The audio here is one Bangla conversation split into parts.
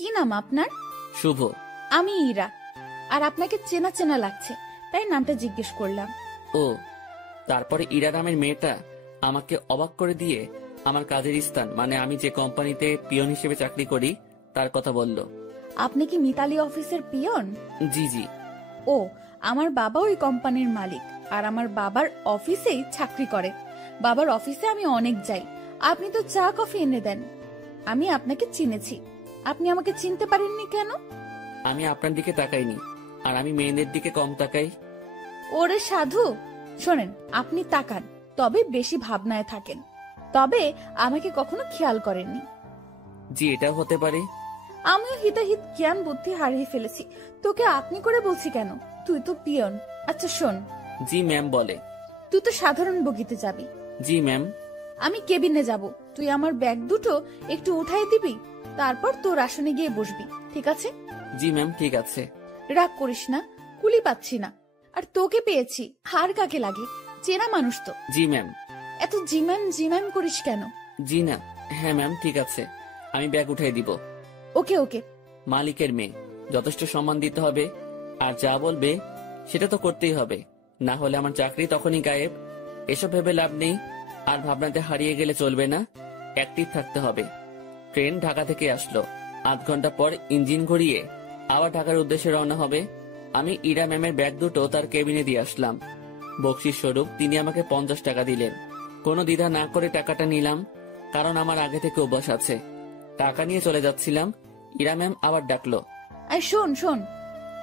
কি নাম আপনার? শুভ। আমি ইরা। আর আপনাকে চেনা চেনা লাগছে, তাই নামটা জিজ্ঞেস করলাম। ও, তারপরে ইরা নামের মেয়েটা আমাকে অবাক করে দিয়ে আমার কাজের স্থান, মানে আমি যে কোম্পানিতে পিয়ন হিসেবে চাকরি করি তার কথা বলল। আপনি কি মিতালি অফিসের পিয়ন? জি জি। ও, আমার বাবা ওই কোম্পানির মালিক, আর আমার বাবার অফিসেই চাকরি করে। বাবার অফিসে আমি অনেক যাই। আপনি তো চা কফি এনে দেন। আমি আপনাকে চিনেছি, আপনি আমাকে চিনতে পারেননি কেন? আমি আপনার দিকে তাকাইনি, আর আমি মেয়েদের দিকে কম তাকাই। ওরে সাধু, শোনেন, আপনি তাকান, তবে বেশি ভাবনায় থাকেন, তবে আমাকে কখনো খেয়াল করেননি। জি, এটাও হতে পারে। আমিও হিতাহিত জ্ঞান বুদ্ধি হারিয়ে ফেলেছি। তোকে আপনি করে বলছি কেন? তুই তো পিয়ন। আচ্ছা শোন। জি ম্যাম। বলে, তুই তো সাধারণ বগিতে যাবি। জি ম্যাম। আমি কেবিনে যাব, তুই আমার ব্যাগ দুটো একটু উঠাই দিবি, তারপর তোর আসনে গিয়ে বসবি, ঠিক আছে? জি ম্যাম, ঠিক আছে। রাগ করিস না, কুলি পাচ্ছি না। আর তোকে পেয়েছি, হার কাকে লাগে, চেনা মানুষ তো। জি ম্যাম। এত জিম্যাম জিম্যাম করিস কেন? জি না। হ্যাঁ ম্যাম, ঠিক আছে, আমি ব্যাগ উঠাই দিব। ওকে ওকে। মালিকের মেয়ে, যথেষ্ট সম্মান দিতে হবে, আর যা বলবে সেটা তো করতেই হবে, না হলে আমার চাকরি তখনই গায়েব। এসব ভেবে লাভ নেই, আর ভাবনাতে হারিয়ে গেলে চলবে না, অ্যাক্টিভ থাকতে হবে। ট্রেন ঢাকা থেকে আসলো, আধ ঘন্টা পর ইঞ্জিন ঘুরিয়ে আবার ঢাকার উদ্দেশ্যে রওনা হবে। আমি ইরা ম্যামের ব্যাগ দুটো তার কেবিনে দিয়ে আসলাম। বকশিস স্বরূপ তিনি আমাকে 50 টাকা দিলেন। কোনো দ্বিধা না করে টাকাটা নিলাম, কারণ আমার আগে থেকে অভ্যাস আছে। টাকা নিয়ে চলে যাচ্ছিলাম, ইরা ম্যাম আবার ডাকলো। আই শোন শোন।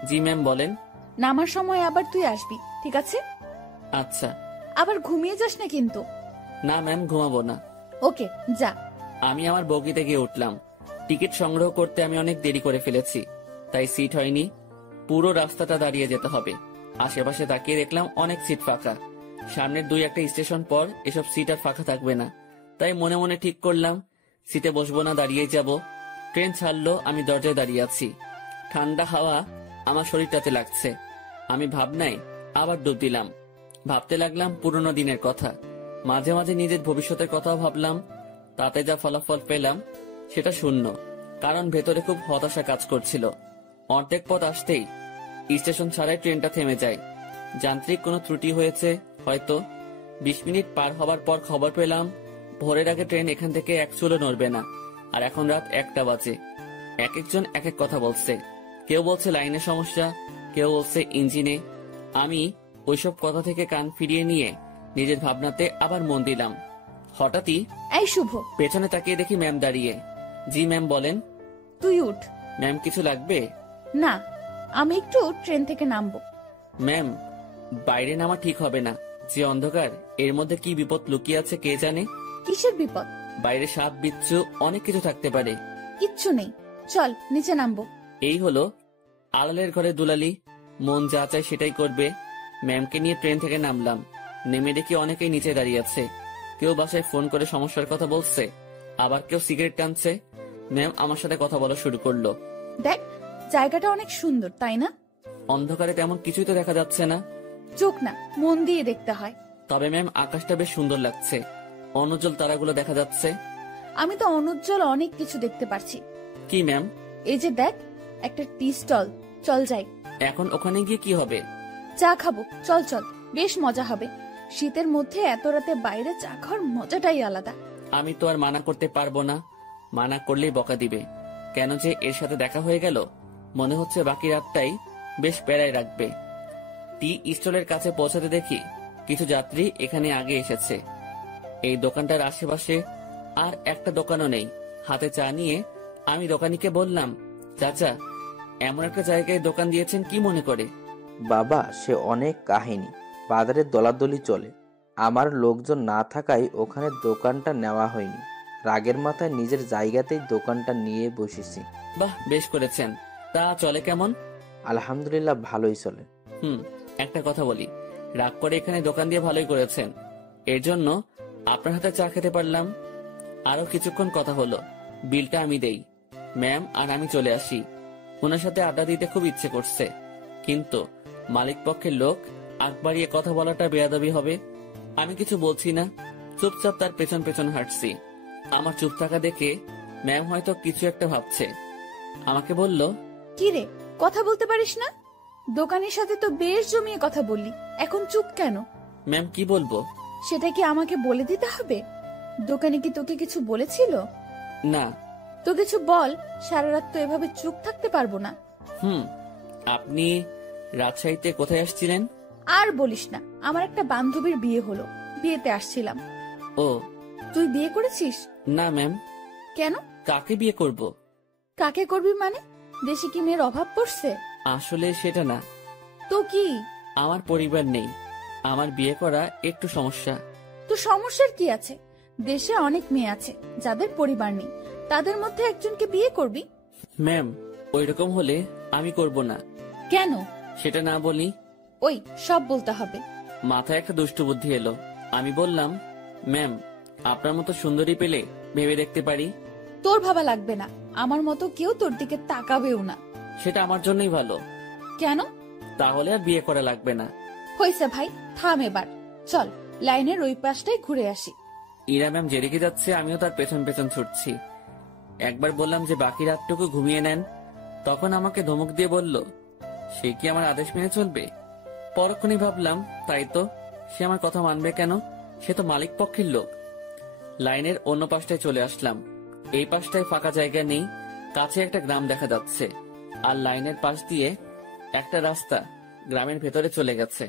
জি ম্যাম, বলেন। নামার সময় আবার তুই আসবি, ঠিক আছে? আচ্ছা। আবার ঘুমিয়ে যাস না কিন্তু। না ম্যাম, ঘুমাবো না। ওকে, যা। আমি আমার বগিতে গিয়ে উঠলাম। টিকিট সংগ্রহ করতে আমি অনেক দেরি করে ফেলেছি, তাই সিট হয়নি। পুরো রাস্তাটা দাঁড়িয়ে যেতে হবে। আশেপাশে তাকিয়ে দেখলাম অনেক সিট ফাঁকা। সামনের 2-1 স্টেশন পর এসব সিট আর ফাঁকা থাকবে না, তাই মনে মনে ঠিক করলাম সিটে বসবো না, দাঁড়িয়ে যাব। ট্রেন ছাড়লো, আমি দরজায় দাঁড়িয়ে আছি। ঠান্ডা হাওয়া আমার শরীরটাতে লাগছে। আমি ভাবনায় আবার ডুব দিলাম। ভাবতে লাগলাম পুরনো দিনের কথা, মাঝে মাঝে নিজের ভবিষ্যতের কথাও ভাবলাম। তাতে যা ফলাফল পেলাম সেটা শূন্য, কারণ ভেতরে খুব হতাশা কাজ করছিল। অর্ধেক পথ আসতেই স্টেশন ছাড়াই ট্রেনটা থেমে যায়। যান্ত্রিক কোনো ত্রুটি হয়েছে হয়তো। 20 মিনিট পার হবার পর খবর পেলাম ভোরের আগে ট্রেন এখান থেকে এক চুলো নড়বে না। আর এখন রাত 1টা বাজে। এক একজন এক এক কথা বলছে। কেউ বলছে লাইনের সমস্যা, কেউ বলছে ইঞ্জিনে। আমি ওইসব কথা থেকে কান ফিরিয়ে নিয়ে নিজের ভাবনাতে আবার মন দিলাম। হঠাৎই এই শুভ, পেছনে তাকিয়ে দেখি ম্যাম দাঁড়িয়ে। জি ম্যাম, বলেন। তুই উঠ। ম্যাম, কিছু লাগবে? না, আমি একটু ট্রেন থেকে নামবো। ম্যাম, বাইরে নামা ঠিক হবে না। যে অন্ধকার, এর মধ্যে কি বিপদ লুকিয়ে আছে কে জানে। কিসের বিপদ? বাইরে সাপ বিচ্ছু অনেক কিছু থাকতে পারে। কিচ্ছু নেই, চল নিচে নামবো। এই হলো আলালের ঘরে দুলালি, মন যা চায় সেটাই করবে। ম্যামকে নিয়ে ট্রেন থেকে নামলাম। নেমে দেখি অনেকেই নিচে দাঁড়িয়ে আছে। কেউ বাসায় ফোন করে সমস্যার কথা বলছে, আবার কেউ সিগারেট টানছে। ম্যাম আমার সাথে কথা বলা শুরু করলো। দেখ, জায়গাটা অনেক সুন্দর, তাই না? অন্ধকারে তেমন কিছুই তো দেখা যাচ্ছে না। চোখ না, মন দিয়ে দেখতে হয়। তবে ম্যাম, আকাশটা বেশ সুন্দর লাগছে, অনুজ্জ্বল তারাগুলো দেখা যাচ্ছে। আমি তো অনুজ্জ্বল অনেক কিছু দেখতে পারছি। কি ম্যাম? এই যে দেখ, একটা টি স্টল, চল যাই। এখন ওখানে গিয়ে কি হবে? চা খাবো, চল চল, বেশ মজা হবে। শীতের মধ্যে এত রাতে বাইরে চা খাওয়ার মজাটাই আলাদা। আমি তো আর মানা করতে পারবো না, মানা করলেই বকা দিবে। কেন যে এর সাথে দেখা হয়ে গেল, মনে হচ্ছে বাকি রাতটাই বেশ প্যারায় রাখবে। টি স্টলের কাছে পৌঁছাতে দেখি কিছু যাত্রী এখানে আগে এসেছে। এই দোকানটার আশেপাশে আর একটা দোকানও নেই। হাতে চা নিয়ে আমি দোকানিকে বললাম, চাচা, এমন একটা জায়গায় দোকান দিয়েছেন কি মনে করে? বাবা, সে অনেক কাহিনী। বাজারে দলাদলি চলে, আমার লোকজন না থাকায় ওখানে দোকানটা নেওয়া হয়নি। রাগের মাথায় নিজের জায়গাতেই দোকানটা নিয়ে বসেছি। বাহ, বেশ করেছেন। তা চলে কেমন? আলহামদুলিল্লাহ, ভালোই চলে। একটা কথা বলি, রাগ করে এখানে দোকান দিয়ে ভালোই করেছেন, এর জন্য আপনার হাতে চা খেতে পারলাম। আরো কিছুক্ষণ কথা হলো, বিলটা আমি দেই। ম্যাম আর আমি চলে আসি। ওনার সাথে আড্ডা দিতে খুব ইচ্ছে করছে, কিন্তু মালিক পক্ষের লোক, আগ বাড়িয়ে কথা বলাটা বেয়াদবি হবে। আমি কিছু বলছি না, চুপচাপ তার পেছন পেছন হাঁটছি। আমার চুপ থাকা দেখে ম্যাম হয়তো কিছু একটা ভাবছে। আমাকে বলল, কি রে, কথা বলতে পারিস না? দোকানের সাথে তো বেশ জমিয়ে কথা বললি, এখন চুপ কেন? ম্যাম কি বলবো? সেটা কি আমাকে বলে দিতে হবে? দোকানে কি তোকে কিছু বলেছিল? না। তো কিছু বল, সারা রাত তো এভাবে চুপ থাকতে পারবো না। আপনি রাজশাহীতে কোথায় আসছিলেন? আর বলিস না, আমার একটা বান্ধবীর বিয়ে হলো, বিয়েতে আসছিলাম। ও। তুই বিয়ে করেছিস? না ম্যাম। কেন? কাকে বিয়ে করব? কাকে করবি মানে? দেশে কি মেয়ের অভাব পড়ছে? আসলে সেটা না। তো কি? আমার পরিবার নেই, আমার বিয়ে করা একটু সমস্যা। তো সমস্যার কি আছে? দেশে অনেক মেয়ে আছে যাদের পরিবার নেই, তাদের মধ্যে একজনকে বিয়ে করবি। ম্যাম ওইরকম হলে আমি করব না। কেন? সেটা না বলি। ওই সব বলতে হবে। মাথায় একটা দুষ্টু বুদ্ধি এলো। আমি বললাম, ম্যাম আপনার মতো সুন্দরী পেলে ভেবে দেখতে পারি। তোর ভাবা লাগবে না, আমার মতো কেউ তোর দিকে তাকাবেও না। সেটা আমার জন্যই ভালো। কেন? তাহলে আর বিয়ে করা লাগবে না। হয়েছে ভাই, থাম এবার। চল লাইনের ওই পাশটাই ঘুরে আসি। ইরা ম্যাম যেদিকে যাচ্ছে আমিও তার পেছন পেছন ছুটছি। একবার বললাম যে বাকি রাতটুকু ঘুমিয়ে নেন, তখন আমাকে ধমক দিয়ে বলল, সে কি আমার আদেশ মেনে চলবে? পরক্ষণই ভাবলাম, তাই তো, সে আমার কথা মানবে কেন? সে তো মালিক পক্ষের লোক। লাইনের অন্য পাশটায় চলে আসলাম। এই পাশটায় ফাঁকা জায়গা নেই, কাছে একটা গ্রাম দেখা যাচ্ছে, আর লাইনের পাশ দিয়ে একটা রাস্তা গ্রামের ভেতরে চলে গেছে।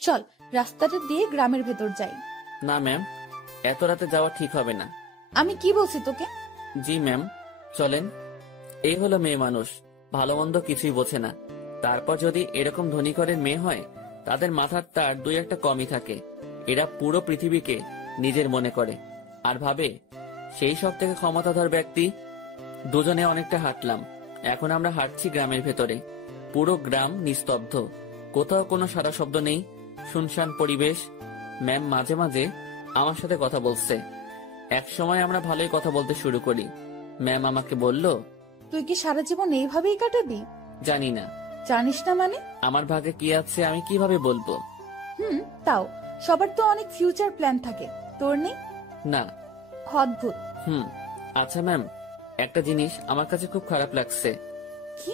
চল রাস্তাটা দিয়ে গ্রামের ভেতর যাই। না ম্যাম, এত রাতে যাওয়া ঠিক হবে না। আমি কি বলছি তোকে? জি ম্যাম, চলেন। এই হলো মেয়ে মানুষ, ভালো মন্দ কিছুই বোঝে না। তারপর যদি এরকম ধনী ঘরের মেয়ে হয়, তাদের মাথার তার দুই একটা কমই থাকে। এরা পুরো পৃথিবীকে নিজের মনে করে আর ভাবে সেই সব থেকে ক্ষমতাধর ব্যক্তি। দুজনে অনেকটা হাঁটলাম। এখন আমরা হাঁটছি গ্রামের ভেতরে। পুরো গ্রাম নিস্তব্ধ, কোথাও কোনো সারা শব্দ নেই, শুনশান পরিবেশ। ম্যাম মাঝে মাঝে আমার সাথে কথা বলছে। এক সময় আমরা ভালোই কথা বলতে শুরু করি। ম্যাম আমাকে বলল, তুই কি সারা জীবন এইভাবেই কাটাবি? জানি না। জানিস না মানে? আমার ভাগে কি আছে আমি কিভাবে বলবো? তাও সবার তো অনেক ফিউচার প্ল্যান থাকে, তোর নেই? না। অদ্ভুত। আচ্ছা ম্যাম, একটা জিনিস আমার কাছে খুব খারাপ লাগছে। কি?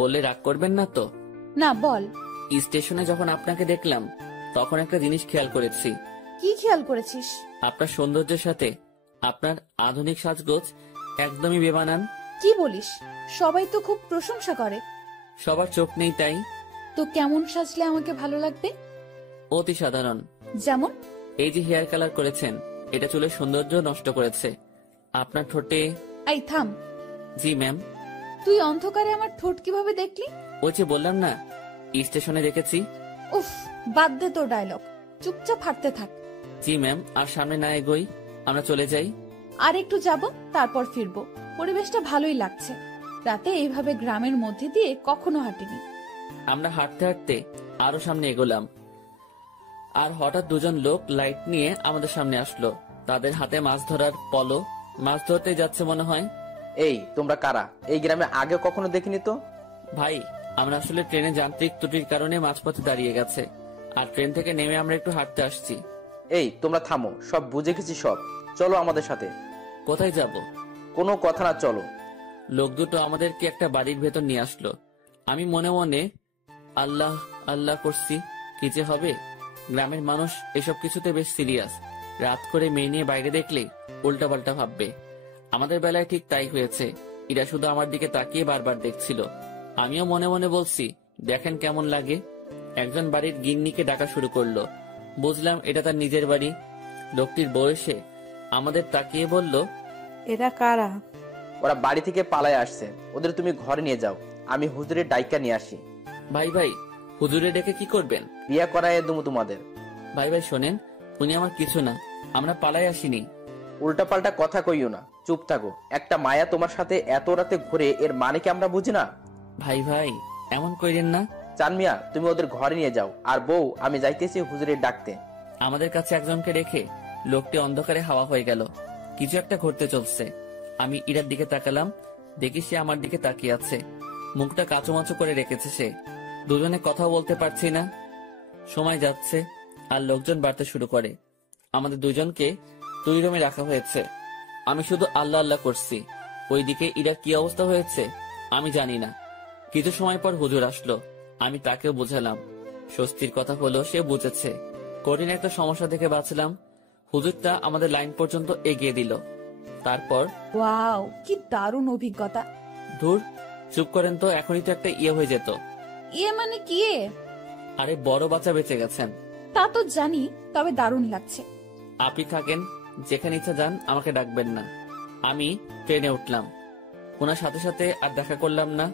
বললে রাগ করবেন না তো? না, বল। স্টেশনে যখন আপনাকে দেখলাম তখন একটা জিনিস খেয়াল করেছি। কি খেয়াল করেছিস? আপনার সৌন্দর্যের সাথে আপনার আধুনিক সাজগোজ একদমই বেমানান। কি বলিস? সবাই তো খুব প্রশংসা করে। সবার চোখ নেই তাই। তো কেমন সাজলে আমাকে ভালো লাগবে? অতি সাধারণ। যেমন? এই যে হেয়ার কালার করেছেন, এটা চুলের সৌন্দর্য নষ্ট করেছে। আপনার ঠোঁটে। এই থাম। জি ম্যাম। তুই অন্ধকারে আমার ঠোঁট কিভাবে দেখলি? ওই যে বললাম না, স্টেশনে দেখেছি। উফ, বাদ দে তোর ডায়লগ, চুপচাপ হাঁটতে থাক। জি ম্যাম, আর সামনে না এগোই, আমরা চলে যাই। আর একটু যাব, তারপর ফিরবো। পরিবেশটা ভালোই লাগছে, রাতে এইভাবে গ্রামের মধ্যে দিয়ে কখনো হাঁটিনি। আমরা হাঁটতে হাঁটতে আরো সামনে এগোলাম, আর হঠাৎ দুজন লোক লাইট নিয়ে আমাদের সামনে আসলো। তাদের হাতে মাছ ধরার পলো, মাছ ধরতে যাচ্ছে মনে হয়। এই তোমরা কারা? এই গ্রামে আগে কখনো দেখিনি তো। ভাই, আমরা আসলে ট্রেনে যান্ত্রিক ত্রুটির কারণে মাঝপথে দাঁড়িয়ে গেছে, আর ট্রেন থেকে নেমে আমরা একটু হাঁটতে আসছি। এই তোমরা থামো, সব বুঝে গেছি সব, চলো আমাদের সাথে। কোথায় যাব? কোনো কথা না, চলো। লোক দুটো আমাদেরকে একটা বাড়ির ভেতর নিয়ে আসলো। আমি মনে মনে আল্লাহ আল্লাহ করছি, কি যে হবে। গ্রামের মানুষ এসব কিছুতে বেশ সিরিয়াস। রাত করে মেয়ে নিয়ে বাইরে দেখলে উল্টাপাল্টা ভাববে। আমাদের বেলায় ঠিক তাই হয়েছে। এরা শুধু আমার দিকে তাকিয়ে বারবার দেখছিল। আমিও মনে মনে বলছি, দেখেন কেমন লাগে। একজন বাড়ির গিন্নিকে ডাকা শুরু করলো। বুঝলাম এটা তার নিজের বাড়ি। লোকটির বয়সে আমাদের তাকিয়ে বলল, এরা কারা? ওরা বাড়ি থেকে পালায় আসছে, ওদের তুমি ঘরে নিয়ে যাও, আমি হুজুরের ডাইকা নিয়ে আসি। ভাই ভাই, হুজুরে ডেকে কি করবেন? বিয়া করায় দেবো তোমাদের। ভাই ভাই শোনেন, উনি আমার কিছু না, আমরা পালাই আসিনি। উল্টাপাল্টা কথা কইও না, চুপ থাকো। একটা মায়া তোমার সাথে এত রাতে ঘুরে, এর মানে কি আমরা বুঝি না? ভাই ভাই এমন কইরেন না। চান মিয়া, তুমি ওদের ঘরে নিয়ে যাও, আর বউ আমি যাইতেছি হুজুরের ডাকতে। আমাদের কাছে একজনকে রেখে লোকটি অন্ধকারে হাওয়া হয়ে গেল। কিছু একটা ঘটতে চলছে। আমি ইরার দিকে তাকালাম, দেখি সে আমার দিকে তাকিয়ে আছে। মুখটা কাঁচুমাচু করে রেখেছে সে। দুজনে কথা বলতে পারছি না। সময় যাচ্ছে আর লোকজন বাড়তে শুরু করে। আমাদের দুজনকে দুই রুমে রাখা হয়েছে। আমি শুধু আল্লাহ আল্লাহ করছি। ওইদিকে ইরার কি অবস্থা হয়েছে আমি জানি না। কিছু সময় পর হুজুর আসলো, আমি তাকেও বুঝালাম। স্বস্তির কথা হলো সে বুঝেছে। কঠিন একটা সমস্যা থেকে বাঁচলাম। হুজুরটা আমাদের লাইন পর্যন্ত এগিয়ে দিল। তারপর ওয়াও, কি দারুণ অভিজ্ঞতা। ধুর, চুপ করেন তো, এখনই তো একটা ইয়ে হয়ে যেত। ইয়ে মানে কি? আরে বড় বাচ্চা বেঁচে গেছেন। তা তো জানি, তবে দারুণ লাগছে। আপনি থাকেন, যেখানে ইচ্ছা যান, আমাকে ডাকবেন না। আমি ট্রেনে উঠলাম। ওনার সাথে সাথে আর দেখা করলাম না।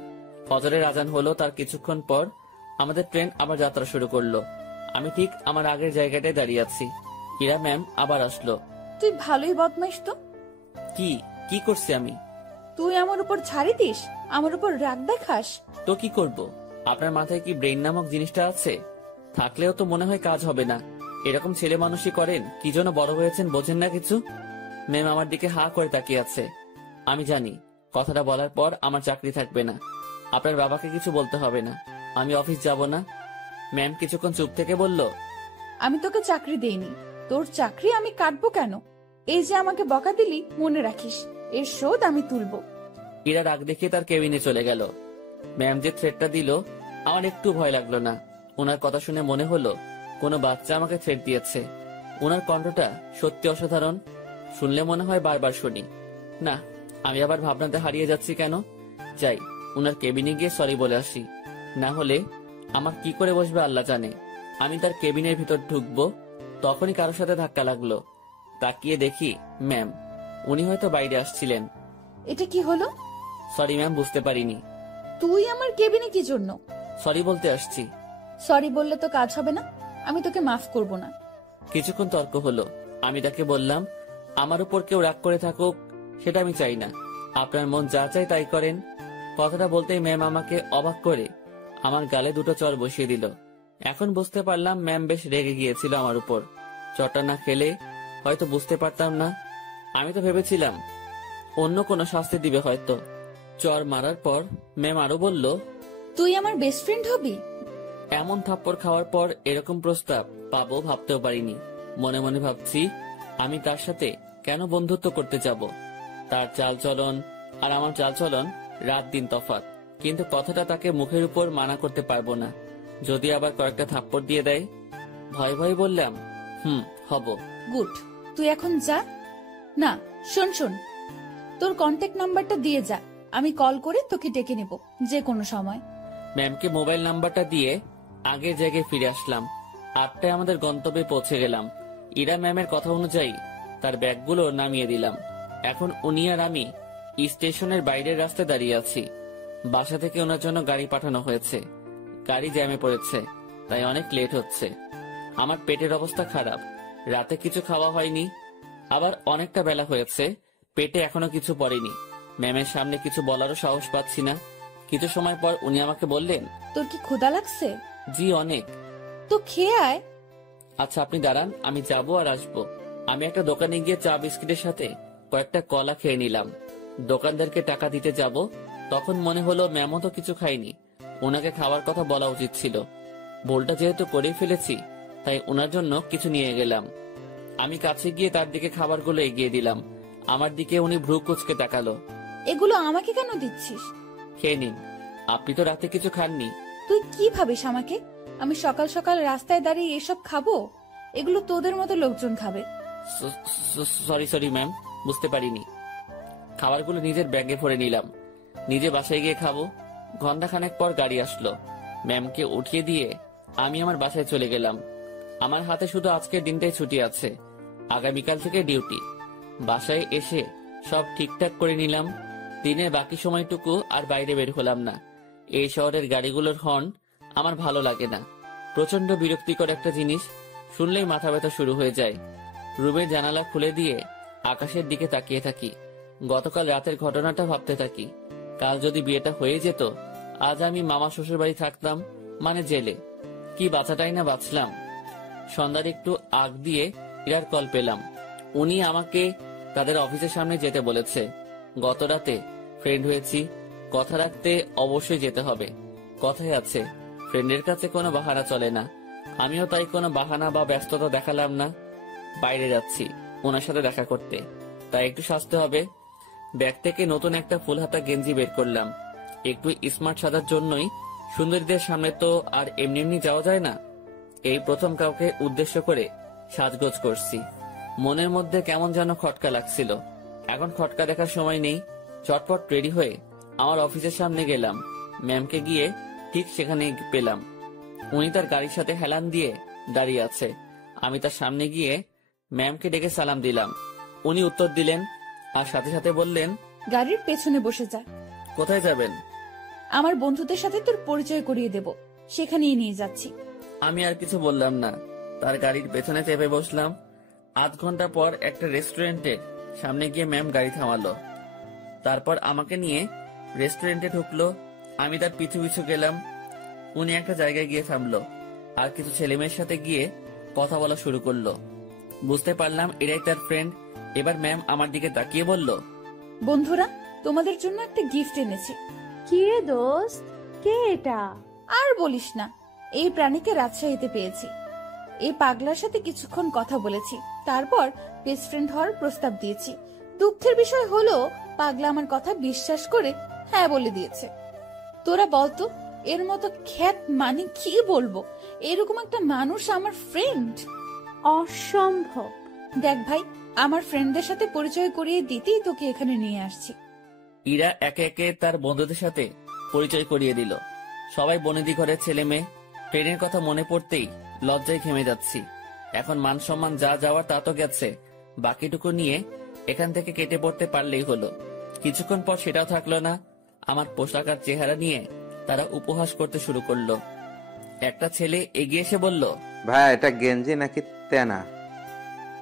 ফজরের আজান হলো, তার কিছুক্ষণ পর আমাদের ট্রেন আবার যাত্রা শুরু করলো। আমি ঠিক আমার আগের জায়গাটায় দাঁড়িয়ে আছি। ইরা ম্যাম আবার আসলো। তুই ভালোই বদমাইশ তো। কি কি করছি আমি? তুই আমার উপর ছাড়ি দিস, আমার উপর রাগ দেখাস। তো কি করব? আপনার মাথায় কি ব্রেইন নামক জিনিসটা আছে? থাকলেও তো মনে হয় কাজ হবে না। এরকম ছেলে মানুষই করেন, কি জন্য বড় হয়েছেন বোঝেন না কিছু। ম্যাম আমার দিকে হা করে তাকিয়ে আছে। আমি জানি কথাটা বলার পর আমার চাকরি থাকবে না। আপনার বাবাকে কিছু বলতে হবে না, আমি অফিস যাব না। ম্যাম কিছুক্ষণ চুপ থেকে বলল, আমি তোকে চাকরি দেইনি, তোর চাকরি আমি কাটবো কেন? এই যে আমাকে বকা দিলি, মনে রাখিস, এর শোধ আমি তুলবো। ইরা রাগ দেখিয়ে তার কেবিনে চলে গেল। ম্যাম যে থ্রেটটা দিল, আমার একটু ভয় লাগলো না। ওনার কথা শুনে মনে হলো কোনো বাচ্চা আমাকে থ্রেট দিয়েছে। ওনার কণ্ঠটা সত্যি অসাধারণ। শুনলে মনে হয় বারবার শুনি। না, আমি আবার ভাবনাতে হারিয়ে যাচ্ছি কেন। যাই, ওনার কেবিনে গিয়ে সরি বলে আসি। না হলে আমার কি করে বসবে আল্লাহ জানে। আমি তার কেবিনের ভিতর ঢুকবো, তখনই কারোর সাথে ধাক্কা লাগলো। তাকিয়ে দেখি ম্যাম। উনি হয়তো বাইরে আসছিলেন। এটা কি হলো? সরি ম্যাম, বুঝতে পারিনি। তুই আমার কেবিনে কি জন্য? সরি বলতে আসছি। সরি বললে তো কাজ হবে না, আমি তোকে মাফ করব না। কিছুক্ষণ তর্ক হলো। আমি তাকে বললাম, আমার উপর কেউ রাগ করে থাকুক সেটা আমি চাই না, আপনার মন যা চাই তাই করেন। কথাটা বলতেই ম্যাম আমাকে অবাক করে আমার গালে দুটো চড় বসিয়ে দিল। এখন বুঝতে পারলাম ম্যাম বেশ রেগে গিয়েছিল আমার উপর। চড়টা না খেলে হয়তো বুঝতে পারতাম না। আমি তো ভেবেছিলাম অন্য কোনো শাস্তি দিবে হয়তো। চড় মারার পর ম্যাম আরো বলল, তুই আমার বেস্ট ফ্রেন্ড হবি? এমন থাপ্পড় খাওয়ার পর এরকম প্রস্তাব পাবো ভাবতেও পারিনি। মনে মনে ভাবছি, আমি তার সাথে কেন বন্ধুত্ব করতে যাব? তার চালচলন আর আমার চালচলন রাত দিন তফাৎ। কিন্তু কথাটা তাকে মুখের উপর মানা করতে পারবো না, যদি আবার কয়েকটা থাপ্পড় দিয়ে দেয়। ভয় ভয় বললাম, হব। গুড, তুই এখন যা। না, শোন শোন, তোর কন্ট্যাক্ট নাম্বারটা দিয়ে যা, আমি কল করে তোকে ডেকে নেব যে কোনো সময়। ম্যামকে মোবাইল নাম্বারটা দিয়ে আগের জায়গায় ফিরে আসলাম। 8টায় আমাদের গন্তব্যে পৌঁছে গেলাম। ইরা ম্যামের কথা অনুযায়ী তার ব্যাগগুলো নামিয়ে দিলাম। এখন উনি আর আমি স্টেশনের বাইরের রাস্তায় দাঁড়িয়ে আছি। বাসা থেকে ওনার জন্য গাড়ি পাঠানো হয়েছে। গাড়ি জ্যামে পড়েছে, তাই অনেক লেট হচ্ছে। আমার পেটের অবস্থা খারাপ, রাতে কিছু খাওয়া হয়নি, আবার অনেকটা বেলা হয়েছে, পেটে এখনো কিছু পড়েনি। ম্যামের সামনে কিছু বলারও সাহস পাচ্ছি না। কিছু সময় পর উনি আমাকে বললেন, তোর কি ক্ষুধা লাগছে? জি অনেক। তো খেয়ে আয়। আচ্ছা আপনি দাঁড়ান, আমি যাবো আর আসবো। আমি একটা দোকানে গিয়ে চা বিস্কিটের সাথে কয়েকটা কলা খেয়ে নিলাম। দোকানদারকে টাকা দিতে যাব, তখন মনে হলো ম্যামও তো কিছু খাইনি, ওনাকে খাওয়ার কথা বলা উচিত ছিল। ভুলটা যেহেতু করেই ফেলেছি, তাই ওনার জন্য কিছু নিয়ে গেলাম। আমি কাছে গিয়ে তার দিকে খাবারগুলো এগিয়ে দিলাম। আমার দিকে উনি ভ্রু কুঁচকে তাকালো। এগুলো আমাকে কেন দিচ্ছিস? খেয়ে নিন, আপনি তো রাতে কিছু খাননি। তুই কি ভাবিস আমাকে? আমি সকাল সকাল রাস্তায় দাঁড়িয়ে এসব খাবো? এগুলো তোদের মতো লোকজন খাবে। সরি সরি ম্যাম, বুঝতে পারিনি। খাবারগুলো নিজের ব্যাগে ভরে নিলাম, নিজে বাসায় গিয়ে খাবো। ঘন্টাখানেক পর গাড়ি আসলো। ম্যামকে উঠিয়ে দিয়ে আমি আমার বাসায় চলে গেলাম। আমার হাতে শুধু আজকের দিনটাই ছুটি আছে, আগামীকাল থেকে ডিউটি। বাসায় এসে সব ঠিকঠাক করে নিলাম। দিনের বাকি সময়টুকু আর বাইরে বের হলাম না। এই শহরের গাড়িগুলোর হর্ন আমার ভালো লাগে না। প্রচন্ড বিরক্তিকর একটা জিনিস, শুনলেই মাথা ব্যথা শুরু হয়ে যায়। রুমের জানালা খুলে দিয়ে আকাশের দিকে তাকিয়ে থাকি। গতকাল রাতের ঘটনাটা ভাবতে থাকি। কাল যদি বিয়েটা হয়ে যেত, আজ আমি মামা শ্বশুর বাড়ি থাকতাম, মানে জেলে। কি বাঁচাটাই না বাঁচলাম। সন্ধ্যার একটু আগ দিয়ে ইরার কল পেলাম। উনি আমাকে তাদের অফিসের সামনে যেতে বলেছে। গত রাতে ফ্রেন্ড হয়েছি, কথা রাখতে অবশ্যই যেতে হবে। কথাই আছে, ফ্রেন্ডের কাছে কোনো বাহানা চলে না। আমিও তাই কোনো বাহানা বা ব্যস্ততা দেখালাম না। বাইরে যাচ্ছি ওনার সাথে দেখা করতে, তাই একটু সাজতে হবে। ব্যাগ থেকে নতুন একটা ফুল হাতা গেঞ্জি বের করলাম। একটু স্মার্ট সাজার জন্যই সুন্দরীদের সামনে তো আর এমনি এমনি যাওয়া যায় না। এই প্রথম কাউকে উদ্দেশ্য করে সাজগোজ করছি। মনের মধ্যে কেমন যেন খটকা লাগছিল। এখন খটকা দেখার সময় নেই। চটপট রেডি হয়ে আমার অফিসের সামনে গেলাম। ম্যামকে গিয়ে ঠিক সেখানে পেলাম। উনি তার গাড়ির সাথে হেলান দিয়ে দাঁড়িয়ে আছে। আমি তার সামনে গিয়ে ম্যামকে ডেকে সালাম দিলাম। উনি উত্তর দিলেন আর সাথে সাথে বললেন, গাড়ির পেছনে বসে যা। কোথায় যাবেন? আমার বন্ধুদের সাথে তোর পরিচয় করিয়ে দেব, সেখানেই নিয়ে যাচ্ছি। আমি আর কিছু বললাম না, তার গাড়ির পেছনে চেপে বসলাম। আধ ঘন্টা পর একটা রেস্টুরেন্টের সামনে গিয়ে ম্যাম গাড়ি থামালো। তারপর আমাকে নিয়ে রেস্টুরেন্টে ঢুকলো। আমি তার পিছু পিছু গেলাম। উনি একটা জায়গায় গিয়ে থামলো আর কিছু ছেলেমেয়ের সাথে গিয়ে কথা বলা শুরু করলো। বুঝতে পারলাম এরাই তার ফ্রেন্ড। এবার ম্যাম আমার দিকে তাকিয়ে বলল, বন্ধুরা, তোমাদের জন্য একটা গিফট এনেছি। কি রে দোস্ত, কে এটা? আর বলিস না, এই প্রাণীকে রাজশাহীতে পেয়েছি। এই পাগলার সাথে কিছুক্ষণ কথা বলেছি, তারপর বেস্ট ফ্রেন্ড হওয়ার প্রস্তাব দিয়েছি। দুঃখের বিষয় হলো পাগলা আমার কথা বিশ্বাস করে হ্যাঁ বলে দিয়েছে। তোরা বলতো, এর মতো খ্যাত মানে কি বলবো, এরকম একটা মানুষ আমার ফ্রেন্ড। অসম্ভব। দেখ ভাই, আমার ফ্রেন্ডদের সাথে পরিচয় করিয়ে দিতেই তোকে এখানে নিয়ে আসছি। ইরা একে একে তার বন্ধুদের সাথে পরিচয় করিয়ে দিল। সবাই বনেদি ঘরের ছেলে মেয়ে। ট্রেনের কথা মনে পড়তেই লজ্জায় ঘেমে যাচ্ছি। এখন মান সম্মান যা যাওয়ার তা তো গেছে, বাকিটুকু নিয়ে এখান থেকে কেটে পড়তে পারলেই হলো। কিছুক্ষণ পর সেটাও থাকলো না। আমার পোশাক আর চেহারা নিয়ে তারা উপহাস করতে শুরু করলো। একটা ছেলে এগিয়ে এসে বলল, ভাইয়া এটা গেঞ্জি নাকি তেনা?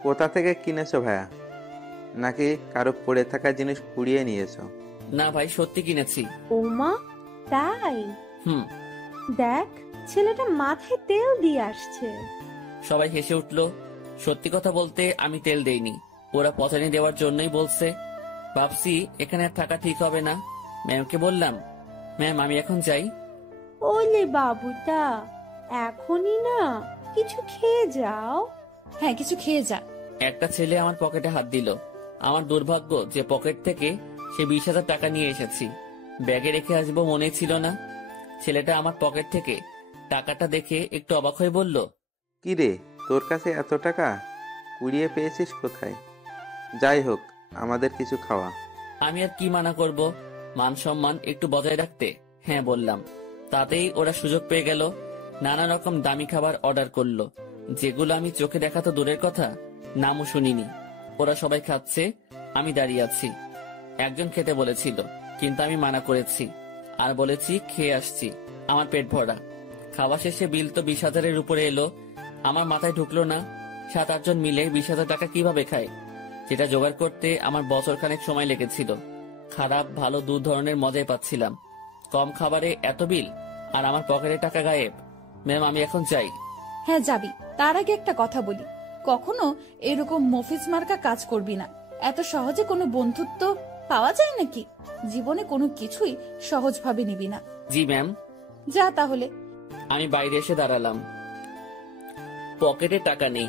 কোথা থেকে কিনেছো ভাইয়া? নাকি কারো পড়ে থাকা জিনিস কুড়িয়ে নিয়েছো? না ভাই, সত্যি কিনেছি। ওমা, তাই? হুম। দেখ, ছেলেটা মাথায় তেল দিয়ে আসছে। সবাই হেসে উঠলো। সত্যি কথা বলতে আমি তেল দেইনি, ওরা পচানি দেওয়ার জন্যই বলছে। ভাবছি এখানে আর থাকা ঠিক হবে না। ম্যামকে বললাম, ম্যাম আমি এখন যাই। ওলে বাবুটা, এখনই না, কিছু খেয়ে যাও। হ্যাঁ, কিছু খেয়ে যা। একটা ছেলে আমার পকেটে হাত দিল। আমার দুর্ভাগ্য যে পকেট থেকে সে 20,000 টাকা নিয়ে এসেছি। ব্যাগে রেখে আসবো মনে ছিল না। ছেলেটা আমার পকেট থেকে টাকাটা দেখে একটু অবাক হয়ে বলল, কি রে, তোর কাছে এত টাকা কুড়িয়ে পেয়েছিস কোথায়? যাই হোক, আমাদের কিছু খাওয়া। আমি আর কি মানা করব, মান সম্মান একটু বজায় রাখতে হ্যাঁ বললাম। তাতেই ওরা সুযোগ পেয়ে গেল। নানা রকম দামি খাবার অর্ডার করলো, যেগুলো আমি চোখে দেখা তো দূরের কথা, নামও শুনিনি। ওরা সবাই খাচ্ছে, আমি দাঁড়িয়ে আছি। একজন খেতে বলেছিল, কিন্তু আমি মানা করেছি আর বলেছি খেয়ে আসছি, আমার পেট ভরা। খাওয়া শেষে বিল তো 20,000-এর উপরে এলো। আমার মাথায় ঢুকলো না 7-8 জন মিলে 20,000 টাকা কিভাবে খায়। যেটা জোগাড় করতে আমার বছর খানেক সময় লেগেছিল। খারাপ ভালো দু ধরনের মজাই পাচ্ছিলাম। কম খাবারে এত বিল আর আমার পকেটে টাকা গায়েব। ম্যাম আমি এখন চাই। হ্যাঁ যাবি, তার আগে একটা কথা বলি, কখনো এরকম মফিজ মার্কা কাজ করবি না। এত সহজে কোনো বন্ধুত্ব পাওয়া যায় নাকি? জীবনে কোনো কিছুই সহজভাবে নিবি না। জি ম্যাম। যা তাহলে। আমি বাইরে এসে দাঁড়ালাম। পকেটে টাকা নেই,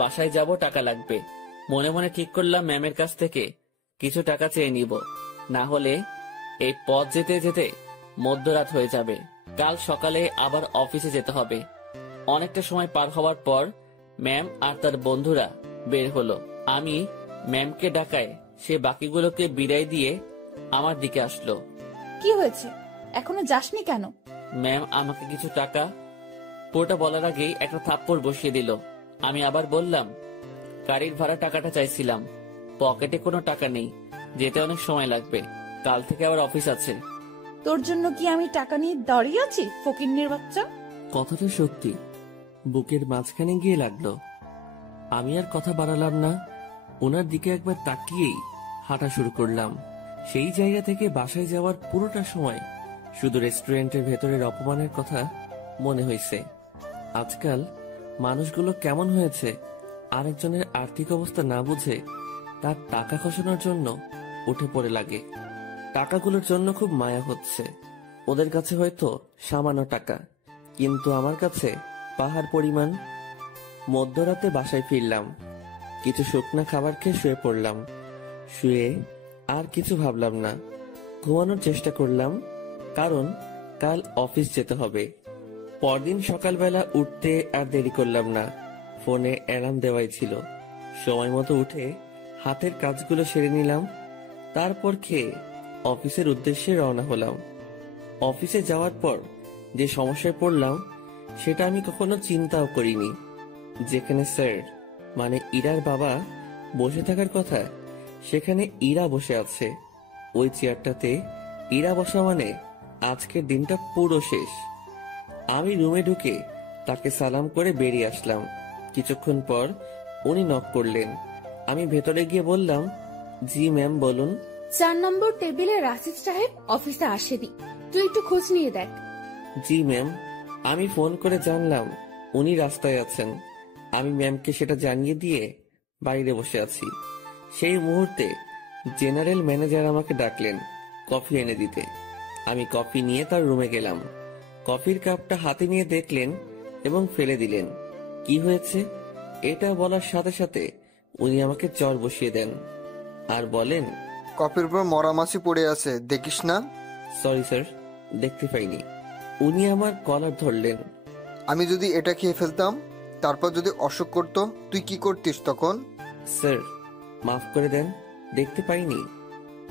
বাসায় যাব টাকা লাগবে। মনে মনে ঠিক করলাম ম্যামের কাছ থেকে কিছু টাকা চেয়ে নিব, না হলে এই পথ যেতে যেতে মধ্যরাত হয়ে যাবে। কাল সকালে আবার অফিসে যেতে হবে। অনেকটা সময় পার হওয়ার পর ম্যাম আর তার বন্ধুরা বের হলো। আমি ম্যামকে ডাকায় সে বাকিগুলোকে বিদায় দিয়ে আমার দিকে আসলো। কি হয়েছে, এখনো যাসনি কেন? ম্যাম আমাকে কিছু টাকা, পুরোটা বলার আগেই একটা থাপ্পড় বসিয়ে দিল। আমি আবার বললাম, গাড়ির ভাড়া টাকাটা চাইছিলাম, পকেটে কোনো টাকা নেই, যেতে অনেক সময় লাগবে, কাল থেকে আবার অফিস আছে। তোর জন্য কি আমি টাকা নিয়ে দাঁড়িয়ে আছি, ফকিন্নির বাচ্চা? কথাটা সত্যি বুকের মাঝখানে গিয়ে লাগলো। আমি আর কথা বাড়ালাম না, ওনার দিকে একবার তাকিয়েই হাঁটা শুরু করলাম। সেই জায়গা থেকে বাসায় যাওয়ার পুরোটা সময় শুধু রেস্টুরেন্টের ভেতরের অপমানের কথা মনে হয়েছে। আজকাল মানুষগুলো কেমন হয়েছে, আরেকজনের আর্থিক অবস্থা না বুঝে তার টাকা খসানোর জন্য উঠে পড়ে লাগে। টাকাগুলোর জন্য খুব মায়া হচ্ছে। ওদের কাছে হয়তো সামান্য টাকা, কিন্তু আমার কাছে পাহাড় পরিমাণ। মধ্যরাতে বাসায় ফিরলাম, কিছু শুকনা খাবার খেয়ে শুয়ে পড়লাম। শুয়ে আর কিছু ভাবলাম না, ঘুমানোর চেষ্টা করলাম, কারণ কাল অফিস যেতে হবে। পরদিন সকালবেলা উঠতে আর দেরি করলাম না। ফোনে অ্যালার্ম দেওয়াই ছিল। সময় মতো উঠে হাতের কাজগুলো সেরে নিলাম। তারপর খেয়ে অফিসের উদ্দেশ্যে রওনা হলাম। অফিসে যাওয়ার পর যে সমস্যায় পড়লাম সেটা আমি কখনো চিন্তাও করিনি। যেখানে স্যার মানে ইরার বাবা বসে থাকার কথা, সেখানে ইরা বসে আছে। ওই চেয়ারটাতে ইরা বসা মানে আজকের দিনটা পুরো শেষ। আমি রুমে ঢুকে তাকে সালাম করে বেরিয়ে আসলাম। কিছুক্ষণ পর উনি নক করলেন। আমি ভেতরে গিয়ে বললাম, জি ম্যাম বলুন। 4 নম্বর টেবিলে রাশিদ সাহেব অফিসে আসেনি, তুই একটু খোঁজ নিয়ে দেখ। জি ম্যাম। আমি ফোন করে জানলাম উনি রাস্তায় আছেন। আমি ম্যামকে সেটা জানিয়ে দিয়ে বাইরে বসে আছি। সেই মুহূর্তে জেনারেল ম্যানেজার আমাকে ডাকলেন কফি এনে দিতে। আমি কফি নিয়ে তার রুমে গেলাম। কফির কাপটা হাতে নিয়ে দেখলেন এবং ফেলে দিলেন। কি হয়েছে এটা বলার সাথে সাথে উনি আমাকে জ্বর বসিয়ে দেন আর বলেন, কফির উপর মরা মাছি পড়ে আছে, দেখিস না? সরি স্যার, দেখতে পাইনি। উনি আমার কলার ধরলেন। আমি যদি এটা খেয়ে ফেলতাম, তারপর যদি অসুখ করতো, তুই কি করতিস তখন? স্যার মাফ করে দেন, দেখতে পাইনি।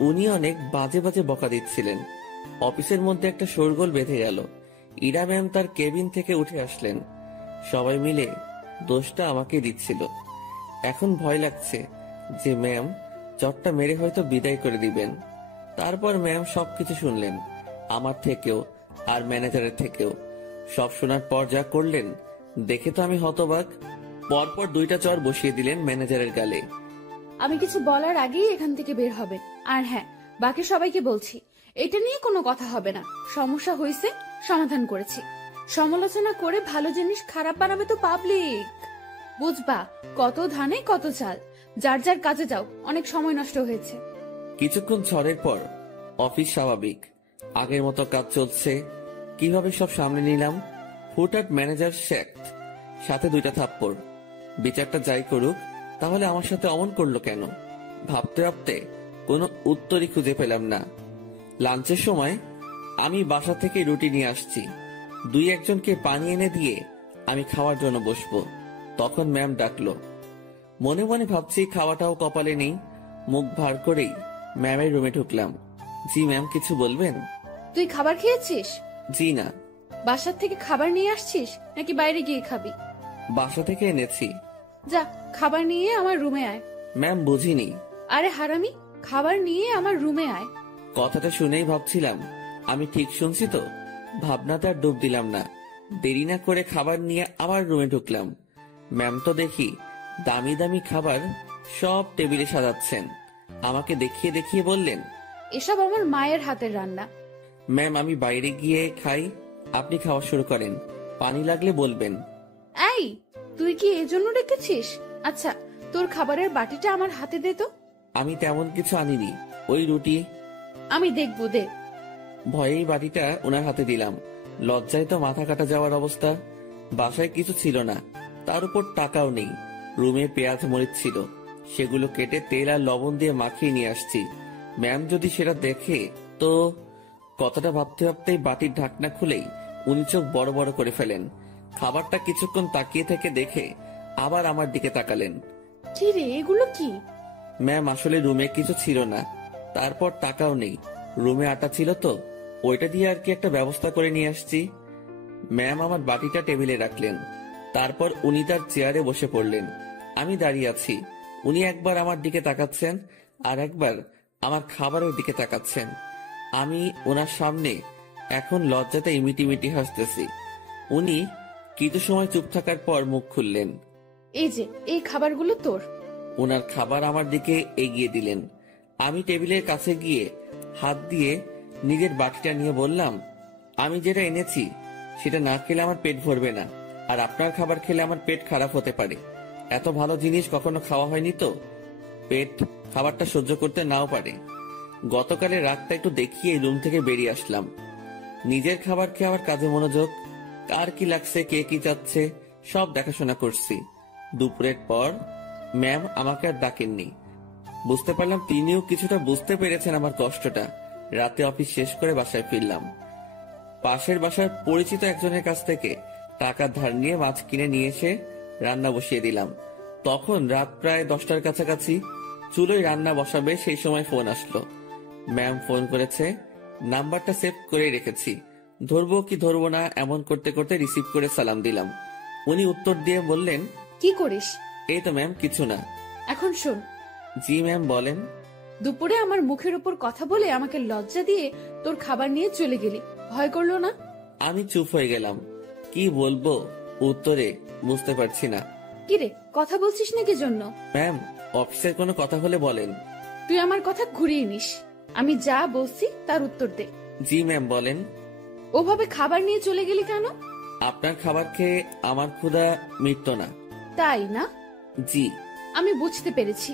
উনি অনেক বাজে বাজে বকা দিচ্ছিলেন। অফিসের মধ্যে একটা শোরগোল বেঁধে গেল। ইরা ম্যাম তার কেবিন থেকে উঠে আসলেন। সবাই মিলে দোষটা আমাকে দিচ্ছিল। এখন ভয় লাগছে যে ম্যাম চটটা মেরে হয়তো বিদায় করে দিবেন। তারপর ম্যাম সবকিছু শুনলেন, আমার থেকেও আর ম্যানেজারের থেকেও। সব শোনার পর যা করলেন দেখে তো আমি হতবাক। পরপর 2টা চর বসিয়ে দিলেন ম্যানেজারের গালে। আমি কিছু বলার আগেই এখান থেকে বের হবে। আর হ্যাঁ, বাকি সবাইকে বলছি, এটা নিয়ে কোনো কথা হবে না। সমস্যা হয়েছে, সমাধান করেছি। সমালোচনা করে ভালো জিনিস খারাপ বানাবে তো পাবলিক। বুঝবা, কত ধানে কত চাল। যার যার কাজে যাও, অনেক সময় নষ্ট হয়েছে। কিছুক্ষণ ঝড়ের পর অফিস স্বাভাবিক, আগের মতো কাজ চলছে। কিভাবে সব সামনে নিলাম। হুটহাট ম্যানেজার শেখ, সাথে 2টা থাপ্পড়। বিচারটা যাই করুক, তাহলে আমার সাথে অমন করলো কেন? ভাবতে ভাবতে কোনো উত্তরই খুঁজে পেলাম না। লাঞ্চের সময় আমি বাসা থেকে রুটি নিয়ে আসছি। 2-1জনকে পানি এনে দিয়ে আমি খাওয়ার জন্য বসবো। তখন ম্যাম ডাকলো। মনে মনে ভাবছি খাওয়াটাও কপালে নেই। মুখ ভার করেই ম্যামের রুমে ঢুকলাম। জি ম্যাম, কিছু বলবেন? তুই খাবার খেয়েছিস? জি না। বাসার থেকে খাবার নিয়ে আসছিস নাকি বাইরে গিয়ে খাবি? বাসা থেকে এনেছি। যা, খাবার নিয়ে আমার রুমে আয়। ম্যাম বুঝিনি। আরে হারামি, খাবার নিয়ে আমার রুমে আয়। কথাটা শুনেই ভাবছিলাম আমি ঠিক শুনছি তো। ভাবনাতে আর ডুব দিলাম না। দেরি না করে খাবার নিয়ে আবার রুমে ঢুকলাম। ম্যাম তো দেখি দামি দামি খাবার সব টেবিলে সাজাচ্ছেন। আমাকে দেখিয়ে দেখিয়ে বললেন, এসব আমার মায়ের হাতের রান্না। ম্যাম আমি বাইরে গিয়ে খাই, আপনি খাওয়া শুরু করেন। পানি লাগলে বলবেন। এই, তুই কি এজন্য ডেকেছিস? আচ্ছা, তোর খাবারের বাটিটা আমার হাতে দে তো। আমি তেমন কিছু আনিনি, ওই রুটি। আমি দেখবো, দে। ভয়েই বাটিটা ওনার হাতে দিলাম। লজ্জায় তো মাথা কাটা যাওয়ার অবস্থা। বাসায় কিছু ছিল না, তার উপর টাকাও নেই। রুমে পেঁয়াজ মরিচ ছিল, সেগুলো কেটে তেল আর লবণ দিয়ে মাখিয়ে নিয়ে আসছি। ম্যাম যদি সেটা দেখে তো। কথাটা ভাবতে ভাবতেই বাটির ঢাকনা খুলেই উনি চোখ বড় বড় করে ফেলেন। খাবারটা কিছুক্ষণ তাকিয়ে থেকে দেখে আবার আমার দিকে তাকালেন। কি রে, এগুলো কি? ম্যাম আসলে রুমে কিছু ছিল না, তারপর টাকাও নেই। রুমে আটা ছিল তো, ওইটা দিয়ে আর কি একটা ব্যবস্থা করে নিয়ে আসছি। ম্যাম আমার বাটিটা টেবিলে রাখলেন। তারপর উনি তার চেয়ারে বসে পড়লেন। আমি দাঁড়িয়ে আছি। উনি একবার আমার দিকে তাকাচ্ছেন আর একবার আমার খাবারের দিকে তাকাচ্ছেন। আমি ওনার সামনে এখন লজ্জাতে ইমিটিমিটি হাসতেছি। উনি কিছু সময় চুপ থাকার পর মুখ খুললেন। এই যে, এই খাবারগুলো তোর। ওনার খাবার আমার দিকে এগিয়ে দিলেন। আমি টেবিলের কাছে গিয়ে হাত দিয়ে নিজের বাটিটা নিয়ে বললাম, আমি যেটা এনেছি সেটা না খেলে আমার পেট ভরবে না, আর আপনার খাবার খেলে আমার পেট খারাপ হতে পারে। এত ভালো জিনিস কখনো খাওয়া হয়নি তো, পেট খাবারটা সহ্য করতে নাও পারে। গতকালের রাতটা একটু দেখিয়ে রুম থেকে বেরিয়ে আসলাম। নিজের খাবার খেয়ে আবার কাজে মনোযোগ। কার কি লাগছে, কে কি চাচ্ছে, সব দেখাশোনা করছি। দুপুরের পর ম্যাম আমাকে আর ডাকেননি। বুঝতে পারলাম তিনিও কিছুটা বুঝতে পেরেছেন আমার কষ্টটা। রাতে অফিস শেষ করে বাসায় ফিরলাম। পাশের বাসার পরিচিত একজনের কাছ থেকে টাকা ধার নিয়ে মাছ কিনে নিয়ে এসে রান্না বসিয়ে দিলাম। তখন রাত প্রায় 10টার কাছাকাছি। চুলোয় রান্না বসাবে সেই সময় ফোন আসলো। ম্যাম ফোন করেছে, নাম্বারটা সেভ করে রেখেছি। ধরবো কি ধরবো না এমন করতে করতে রিসিভ করে সালাম দিলাম। উনি উত্তর দিয়ে বললেন, কি করিস? এই তো ম্যাম, কিছু না। এখন শোন, জি ম্যাম, বলেন। দুপুরে আমার মুখের উপর কথা বলে আমাকে লজ্জা দিয়ে তোর খাবার নিয়ে চলে গেলি, ভয় করলো না? আমি চুপ হয়ে গেলাম। কি বলবো উত্তরে বুঝতে পারছি না। কিরে, কথা বলছিস না কি জন্য? ম্যাম, অফিসের কোনো কথা হলে বলেন। তুই আমার কথা ঘুরিয়ে নিস। আমি যা বলছি তার উত্তর দে। জি ম্যাম, বলেন। ওভাবে খাবার নিয়ে চলে গেলি কেন? আপনার খাবার খেয়ে আমার ক্ষুধা মিটতো না। তাই না? জি। আমি বুঝতে পেরেছি,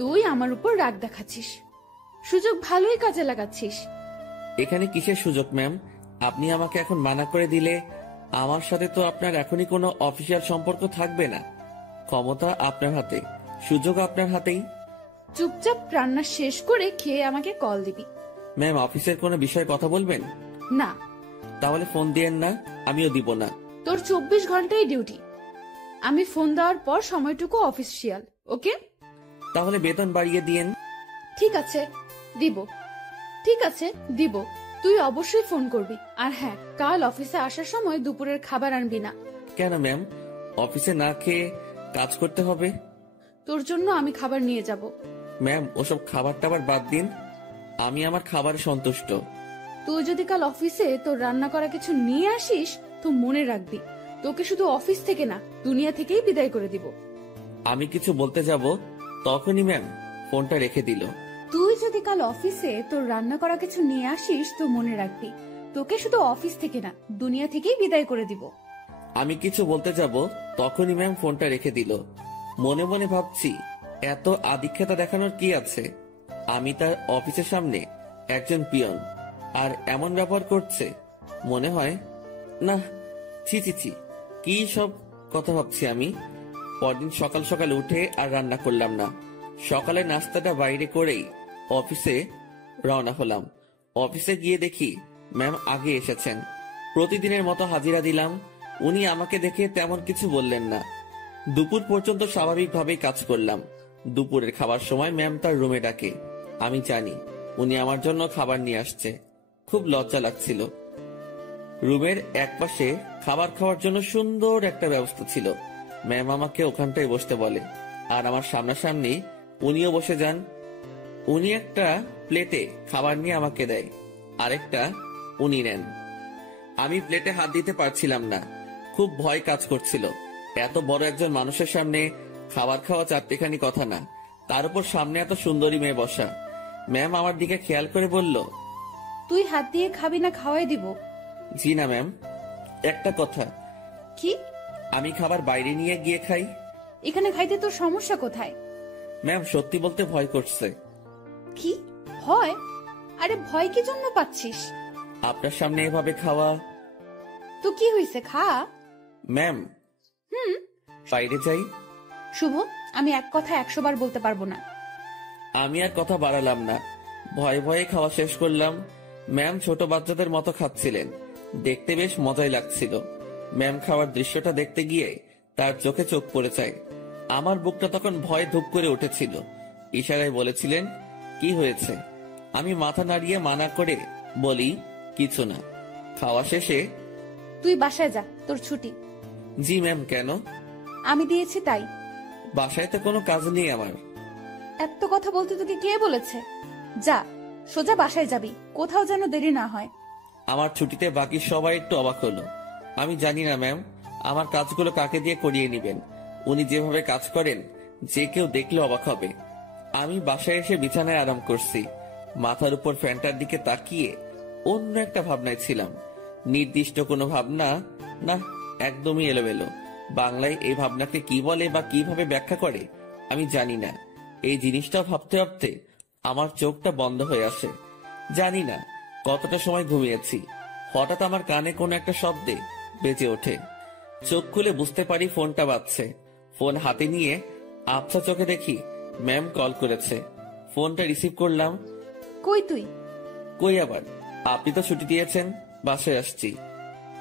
তুই আমার উপর রাগ দেখাচ্ছিস। সুযোগ ভালোই কাজে লাগাচ্ছিস। এখানে কিসের সুযোগ ম্যাম? আপনি আমাকে এখন মানা করে দিলে আমার সাথে তো আপনার এখনই কোনো অফিসিয়াল সম্পর্ক থাকবে না। ক্ষমতা আপনার হাতে, সুযোগ আপনার হাতেই। চুপচাপ রান্না শেষ করে খেয়ে আমাকে কল দিবি। ম্যাম, অফিসের কোনো বিষয়ে কথা বলবেন? না। তাহলে ফোন দিয়েন না, আমিও দিব না। তোর 24 ঘন্টাই ডিউটি। আমি ফোন দেওয়ার পর সময়টুকু অফিসিয়াল, ওকে? তাহলে বেতন বাড়িয়ে দিয়েন। ঠিক আছে, দিব। ঠিক আছে, দিব। তুই অবশ্যই ফোন করবি। আর হ্যাঁ, কাল অফিসে আসার সময় দুপুরের খাবার আনবি না। কেন ম্যাম? অফিসে না খেয়ে কাজ করতে হবে? তোর জন্য আমি খাবার নিয়ে যাব। ম্যাম, ওসব খাবার টাবার বাদ দিন, আমি আমার খাবারে সন্তুষ্ট। তুই যদি কাল অফিসে তোর রান্না করা কিছু নিয়ে আসিস তো মনে রাখবি, তোকে শুধু অফিস থেকে না, দুনিয়া থেকেই বিদায় করে দিব। আমি কিছু বলতে যাব, তখনই ম্যাম ফোনটা রেখে দিল। তুই যদি কাল অফিসে তোর রান্না করা কিছু নিয়ে আসিস তো মনে রাখবি, তোকে শুধু অফিস থেকে না, দুনিয়া থেকেই বিদায় করে দিব। আমি কিছু বলতে যাব, তখনই ম্যাম ফোনটা রেখে দিল। মনে মনে ভাবছি, এত আদিক্ষেতা দেখানোর কি আছে? আমি তার অফিসের সামনে একজন পিয়ন, আর এমন ব্যবহার করছে। মনে হয় না, ছি ছি ছি, কি সব কথা ভাবছি আমি। পরদিন সকাল সকাল উঠে আর রান্না করলাম না। সকালে নাস্তাটা বাইরে করেই অফিসে রওনা হলাম। অফিসে গিয়ে দেখি ম্যাম আগে এসেছেন। প্রতিদিনের মতো হাজিরা দিলাম। উনি আমাকে দেখে তেমন কিছু বললেন না। দুপুর পর্যন্ত স্বাভাবিকভাবেই কাজ করলাম। দুপুরের খাবার সময় ম্যাম তার রুমে ডাকে। আমি জানি উনি আমার জন্য খাবার নিয়ে আসছে। খুব লজ্জা লাগছিল। রুমের একপাশে খাবার খাওয়ার জন্য সুন্দর একটা ব্যবস্থা ছিল। ম্যাম আমাকে ওখানটায় বসতে বলে, আর আমার সামনাসামনি উনিও বসে যান। উনি একটা প্লেটে খাবার নিয়ে আমাকে দেয়, আরেকটা উনি নেন। আমি প্লেটে হাত দিতে পারছিলাম না, খুব ভয় কাজ করছিল। এত বড় একজন মানুষের সামনে খাবার খাওয়া চারটেখানি কথা না, তার উপর সামনে এত সুন্দরী মেয়ে বসা। ম্যাম আমার দিকে খেয়াল করে বলল, তুই হাত দিয়ে খাবি না খাওয়াই দিব? জি না ম্যাম, একটা কথা। কি? আমি খাবার বাইরে নিয়ে গিয়ে খাই। এখানে খাইতে তোর সমস্যা কোথায়? ম্যাম, সত্যি বলতে ভয় করছে। কি ভয়? আরে ভয় কি জন্য পাচ্ছিস? আপনার সামনে এভাবে খাওয়া। তো কি হয়েছে, খা। ম্যাম, বাইরে যাই। শুভ, আমি এক কথা 100 বার বলতে পারবো না। আমি আর কথা বাড়ালাম না, ভয়ে ভয়ে খাওয়া শেষ করলাম। ম্যাম ছোট বাচ্চাদের মতো খাচ্ছিলেন, দেখতে বেশ মজাই লাগছিল। ম্যাম খাওয়ার দৃশ্যটা দেখতে গিয়ে তার চোখে চোখ পড়ে যায়। আমার বুকটা তখন ভয়ে ধুপ করে উঠেছিল। ইশারায় বলেছিলেন, কি হয়েছে? আমি মাথা নাড়িয়ে মানা করে বলি, কিছু না। খাওয়া শেষে, তুই বাসায় যা, তোর ছুটি। জি ম্যাম। কেন? আমি দিয়েছি তাই। বাসায় তো কোনো কাজ নেই আমার। এত কথা বলতে তোকে কে বলেছে? যা, সোজা বাসায় যাবি, কোথাও যেন দেরি না হয়। আমার ছুটিতে বাকি সবাই একটু অবাক হলো। আমি জানি না ম্যাম, আমার কাজগুলো কাকে দিয়ে করিয়ে নিবেন। উনি যেভাবে কাজ করেন, যে কেউ দেখলে অবাক হবে। আমি বাসায় এসে বিছানায় আরাম করছি। মাথার উপর ফ্যানটার দিকে তাকিয়ে অন্য একটা ভাবনায় ছিলাম। নির্দিষ্ট কোনো ভাবনা না, একদমই এলোমেলো। বাংলায় এই ভাবনাকে কি বলে বা কিভাবে ব্যাখ্যা করে আমি জানি না। এই জিনিসটা ভাবতে ভাবতে আমার চোখটা বন্ধ হয়ে আসে। জানি না কতটা সময় ঘুমিয়েছি। হঠাৎ আমার কানে কোনো একটা শব্দে বেজে ওঠে। চোখ খুলে বুঝতে পারি ফোনটা বাজছে। ফোন হাতে নিয়ে আবছা চোখে দেখি ম্যাম কল করেছে। ফোনটা রিসিভ করলাম। কই তুই? কই আবার, আপনি তো ছুটি দিয়েছেন। বাসায় আসছি।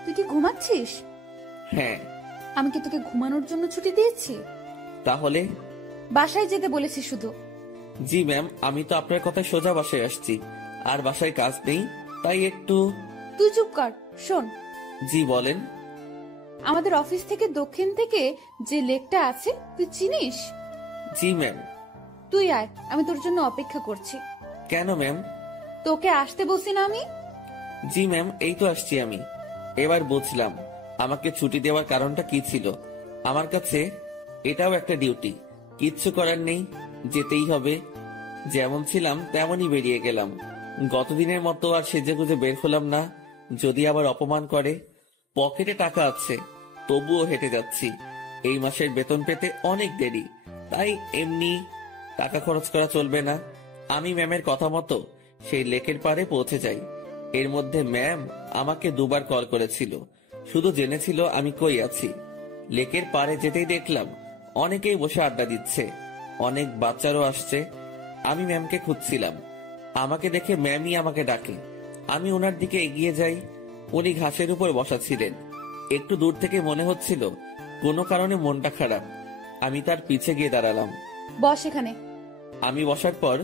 তুই কি ঘুমাচ্ছিস? হ্যাঁ। আমি কি তোকে ঘুমানোর জন্য ছুটি দিয়েছি? তাহলে? বাসায় যেতে বলেছি শুধু। জি ম্যাম, আমি তো আপনার কথায় সোজা বাসায় আসছি। আর বাসায় কাজ নেই, তাই একটু। তুই চুপ কর। শোন, জি বলেন। আমাদের অফিস থেকে দক্ষিণ থেকে যে লেকটা আছে তুই চিনিস? জি ম্যাম। তুই আয়, আমি তোর জন্য অপেক্ষা করছি। কেন ম্যাম? তোকে আসতে বলছি না আমি? জি ম্যাম, এই তো আসছি আমি। এবার বুঝলাম আমাকে ছুটি দেওয়ার কারণটা কি ছিল। আমার কাছে এটাও একটা ডিউটি, কিচ্ছু করার নেই, যেতেই হবে। যেমন ছিলাম তেমনই বেরিয়ে গেলাম। গতদিনের মতো আর সেজেগুজে বের হলাম না, যদি আবার অপমান করে। পকেটে টাকা আছে, তবুও হেঁটে যাচ্ছি। এই মাসের বেতন পেতে অনেক দেরি, তাই এমনি টাকা খরচ করা চলবে না। আমি ম্যামের কথা মতো সেই লেকের পাড়ে পৌঁছে যাই। এর মধ্যে ম্যাম আমাকে দুবার কল করেছিল, শুধু জেনেছিল আমি কই আছি। লেকের পাড়ে যেতেই দেখলাম অনেকেই বসে আড্ডা দিচ্ছে, অনেক বাচ্চারও আসছে। আমি ম্যামকে খুঁজছিলাম, আমাকে দেখে ম্যামই আমাকে ডাকে। আমি ওনার দিকে এগিয়ে যাই। উনি ঘাসের উপর বসা ছিলেন। একটু দূর থেকে মনে হচ্ছিল কোনো কারণে মনটা খারাপ। আমি তার পিছে গিয়ে দাঁড়ালাম। বস এখানে। আমি বসার পর,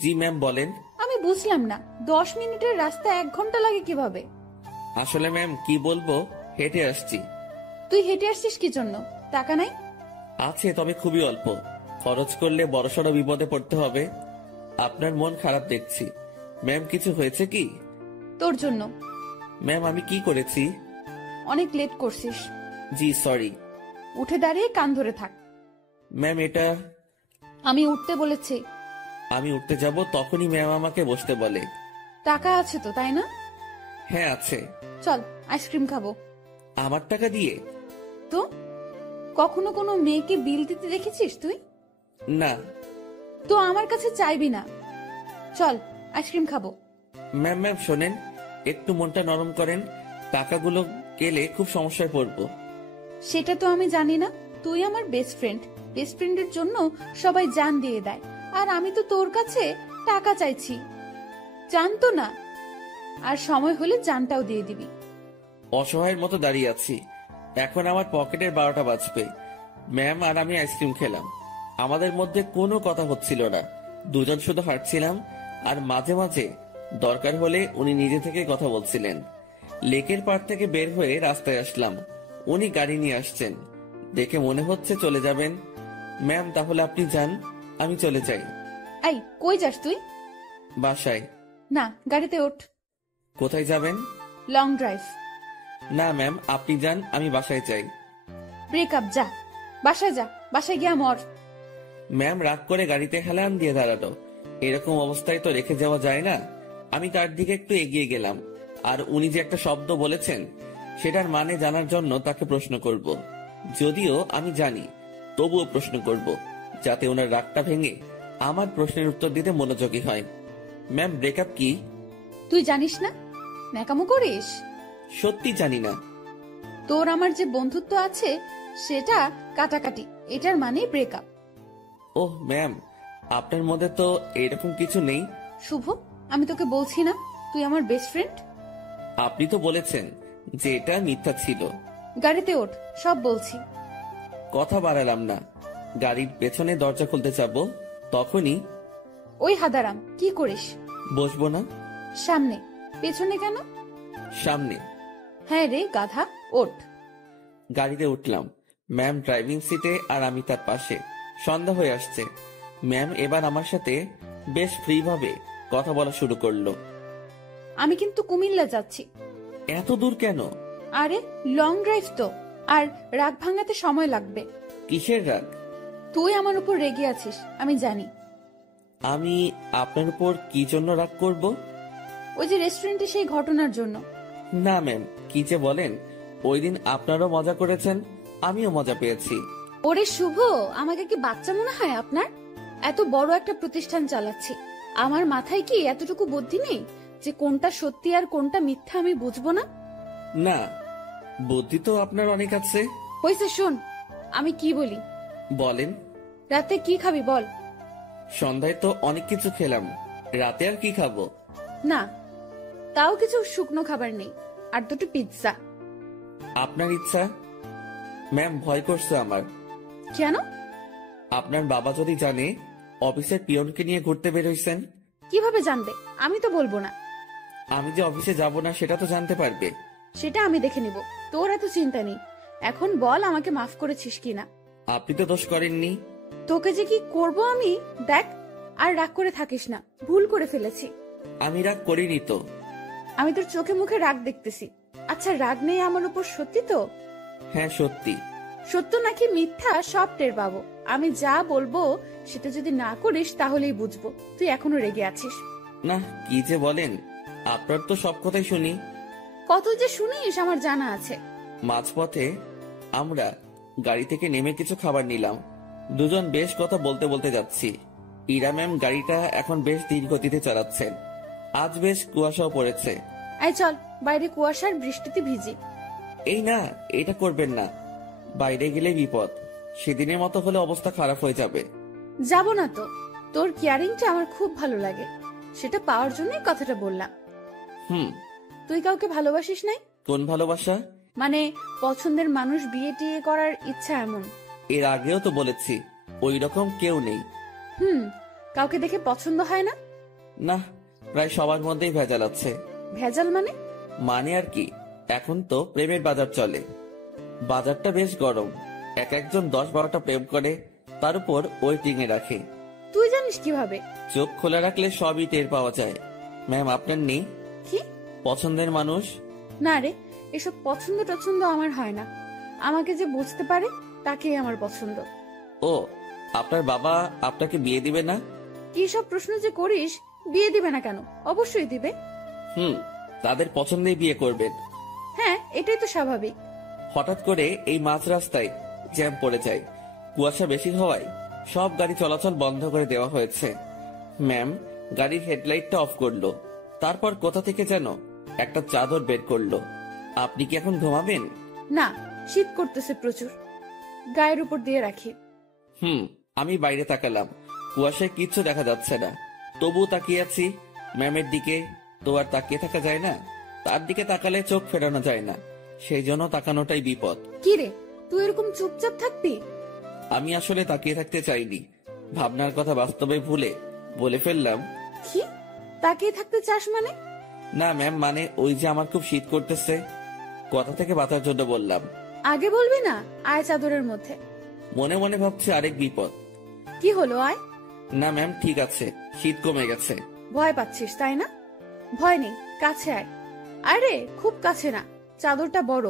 জি ম্যাম বলেন। আমি বুঝলাম না, 10 মিনিটের রাস্তা 1 ঘন্টা লাগে কিভাবে? আসলে ম্যাম কি বলবো, হেঁটে আসছি। তুই হেঁটে আসছিস কি জন্য? টাকা নাই? আছে, তবে খুবই অল্প। খরচ করলে বড়সড় বিপদে পড়তে হবে। আপনার মন খারাপ দেখছি। ম্যাম কিছু হয়েছে কি? তোর জন্য। ম্যাম আমি কি করেছি? অনেক লেট করছিস। জি সরি। উঠে দাঁড়িয়ে কান ধরে থাক। ম্যাম এটা। আমি উঠতে বলেছি। আমি উঠতে যাব তখনই ম্যাম আমাকে বসতে বলে। টাকা আছে তো, তাই না? হ্যাঁ আছে। চল আইসক্রিম খাবো। আমার টাকা দিয়ে? তো কখনো কোনো মেয়েকে বিল দিতে দেখেছিস তুই? না। তো আমার কাছে চাইবি না। চল আইসক্রিম খাবো। ম্যাম ম্যাম শোনেন, একটু মনটা নরম করেন। টাকাগুলো গেলে খুব সমস্যায় পড়বো। সেটা তো আমি জানি না। তুই আমার বেস্ট ফ্রেন্ড, বেস্ট ফ্রেন্ডের জন্য সবাই জান দিয়ে দেয়, আর আমি তো তোর কাছে টাকা চাইছি। জানতো না, আর সময় হলে জানটাও দিয়ে দিবি। অসহায়ের মতো দাঁড়িয়ে আছি। এখন আমার পকেটের 12টা বাজবে। ম্যাম আর আমি আইসক্রিম খেলাম। আমাদের মধ্যে কোনো কথা হচ্ছিল না, দুজন শুধু হাঁটছিলাম। আর মাঝে মাঝে দরকার হলে উনি নিজে থেকে কথা বলছিলেন। লেকের পাড় থেকে বের হয়ে রাস্তায় আসলাম। উনি গাড়ি নিয়ে আসছেন, দেখে মনে হচ্ছে চলে যাবেন। ম্যাম তাহলে আপনি যান, আমি চলে যাই। এই কই যাস তুই? বাসায়। না, গাড়িতে ওঠ। কোথায় যাবেন? Long drive. না ম্যাম আপনি যান, আমি বাসায় যাই। ব্রেকআপ, যা বাসায় যা, বাসায় গিয়া মর। ম্যাম রাগ করে গাড়িতে হেলান দিয়ে দাঁড়ালো। এরকম অবস্থায় তো রেখে যাওয়া যায় না। আমি তার দিকে একটু এগিয়ে গেলাম, আর উনি যে একটা শব্দ বলেছেন সেটার মানে জানার জন্য তাকে প্রশ্ন করব। যদিও আমি জানি, তবুও প্রশ্ন করব, যাতে ওনার রাগটা ভেঙে আমার প্রশ্নের উত্তর দিতে মনোযোগী হয়। ম্যাম ব্রেকআপ কি? তুই জানিস না? ন্যাকামো করিস? সত্যি জানি না। তোর আমার যে বন্ধুত্ব আছে সেটা কাটাকাটি, এটার মানে ব্রেকআপ। ওহ ম্যাম, আপনার মধ্যে তো এরকম কিছু নেই। শুভ, আমি তোকে বলছি না তুই আমার বেস্ট ফ্রেন্ড? আপনি তো বলেছেন যে এটা মিথ্যা ছিল। গাড়িতে ওঠ, সব বলছি। কথা বাড়ালাম না। গাড়ির পেছনে দরজা খুলতে যাব, তখনই। ওই হাদারাম, কি করিস? বসবো না। সামনে। পেছনে কেন? সামনে। হ্যাঁ রে গাধা, ওঠ। গাড়িতে উঠলাম। ম্যাম ড্রাইভিং সিটে আর আমি তার পাশে। সন্ধ্যা হয়ে আসছে। ম্যাম এবার আমার সাথে বেশ ফ্রি ভাবে কথা বলা শুরু করলো। আমি কিন্তু কুমিল্লা যাচ্ছি। এত দূর কেন? আরে লং ড্রাইভ তো, আর রাগ ভাঙাতে সময় লাগবে। কিসের রাগ? তুই আমার উপর রেগে আছিস, আমি জানি। আমি আপনার উপর কি জন্য রাগ করব? ওই যে রেস্টুরেন্টে সেই ঘটনার জন্য। না ম্যাম, কি যে বলেন। ওই দিন আপনারও মজা করেছেন, আমিও মজা পেয়েছি। ওরে শুভ, আমাকে কি বাচ্চা মনে হয় আপনার? এত বড় একটা প্রতিষ্ঠান চালাচ্ছি, আমার মাথায় কি এতটুকু বুদ্ধি নেই যে কোনটা সত্যি আর কোনটা মিথ্যা আমি বুঝবো না? না, বুদ্ধি তো আপনার অনেক আছে। হয়েছে, শোন আমি কি বলি। বলেন। রাতে কি খাবি বল? সন্ধ্যায় তো অনেক কিছু খেলাম, রাতে আর কি খাবো? না, তাও কিছু শুকনো খাবার নেই। আর দুটো পিৎজা। আপনার ইচ্ছা। ম্যাম, ভয় করছে আমার। কেন? আপনার বাবা যদি জানে অফিসের পিয়নকে নিয়ে ঘুরতে বের হইছেন। কিভাবে জানবে? আমি তো বলবো না। আমি যে অফিসে যাব না সেটা তো জানতে পারবে। সেটা আমি দেখে নিব, তোর এত চিন্তা নেই। এখন বল আমাকে মাফ করেছিস কিনা। আপনি তো দোষ করেননি। তোকে যে কি করব আমি, দেখ। আর রাগ করে থাকিস না, ভুল করে ফেলেছি। আমি রাগ করিনি তো। আমি তোর চোখে মুখে রাগ দেখতেছি। আচ্ছা, রাগ নেই আমার উপর, সত্যি তো? হ্যাঁ, সত্যি। সত্য নাকি মিথ্যা সব টের পাবো। আমি যা বলবো সেটা যদি না করিস তাহলেই বুঝবো তুই এখনো রেগে আছিস। না, কি যে বলেন, আপনার তো সব কথাই শুনি। কত যে শুনিস আমার জানা আছে। মাঝপথে আমরা গাড়ি থেকে নেমে কিছু খাবার নিলাম। দুজন বেশ কথা বলতে বলতে যাচ্ছি। ইরা ম্যাম গাড়িটা এখন বেশ ধীর গতিতে চালাচ্ছেন। আজ বেশ কুয়াশাও পড়েছে। আই চল, বাইরে কুয়াশার বৃষ্টিতে ভিজি। এই না, এটা করবেন না। বাইরে গেলে বিপদ। সেদিনের মতো হলে অবস্থা খারাপ হয়ে যাবে। যাব না তো, তোর কেয়ারিংটা আমার খুব ভালো লাগে। সেটা পাওয়ার জন্যই কথাটা বললাম। তুই কাউকে ভালোবাসিস নাই? কোন ভালোবাসা? মানে পছন্দের মানুষ বিয়ে টিয়ে করার ইচ্ছা এমন। এর আগেও তো বলেছি ওই রকম কেউ নেই। কাউকে দেখে পছন্দ হয় না? না, প্রায় সবার মধ্যেই ভেজাল আছে। ভেজাল মানে? মানে আর কি, এখন তো প্রেমের বাজার চলে। বাজারটা বেশ গরম। এক একজন 10-12টা প্রেম করে, তার উপর ওয়েটিং এ রাখে। তুই জানিস কিভাবে? চোখ খোলা রাখলে সবই টের পাওয়া যায়। ম্যাম, আপনার নেই কি পছন্দের মানুষ? না রে, এসব পছন্দ টছন্দ আমার হয় না। আমাকে যে বুঝতে পারে তাকেই আমার পছন্দ। ও, আপনার বাবা আপনাকে বিয়ে দিবে না? কি সব প্রশ্ন যে করিস! বিয়ে দিবে না কেন? অবশ্যই দিবে। তাদের পছন্দেই বিয়ে করবেন। হ্যাঁ, এটাই তো স্বাভাবিক। হঠাৎ করে এই মাঝ রাস্তায় জ্যাম পড়ে যায়। কুয়াশা বেশি হওয়ায় সব গাড়ি চলাচল বন্ধ করে দেওয়া হয়েছে। ম্যাম গাড়ির হেডলাইটটা অফ করলো। তারপর কোথা থেকে যেন একটা চাদর বের করলো। আপনি কি এখন ঘুমাবেন? না, শীত করতেছে প্রচুর, গায়ের উপর দিয়ে রাখি। আমি বাইরে তাকালাম। কুয়াশায় কিচ্ছু দেখা যাচ্ছে না, তবু তাকিয়ে আছি ম্যামের দিকে। তো আর তাকিয়ে থাকা যায় না, তার দিকে তাকালে চোখ ফেরানো যায় না, সেই জন্য তাকানোটাই বিপদ। কি রে, তুই এরকম চুপচাপ থাকবি? আমি আসলে তাকিয়ে থাকতে চাইনি, ভাবনার কথা বাস্তবে ভুলে বলে ফেললাম। কি তাকিয়ে থাকতে চাস মানে? না ম্যাম, মানে ওই যে আমার খুব শীত করতেছে, কথা থেকে বাঁচার জন্য বললাম। আগে বলবি না? আয় চাদরের মধ্যে। মনে মনে ভাবছি আরেক বিপদ। কি হলো? আয়। না ম্যাম, ঠিক আছে, শীত কমে গেছে। ভয় পাচ্ছিস তাই না? ভয় নেই, কাছে আয়। আরে খুব কাছে না, চাদরটা বড়,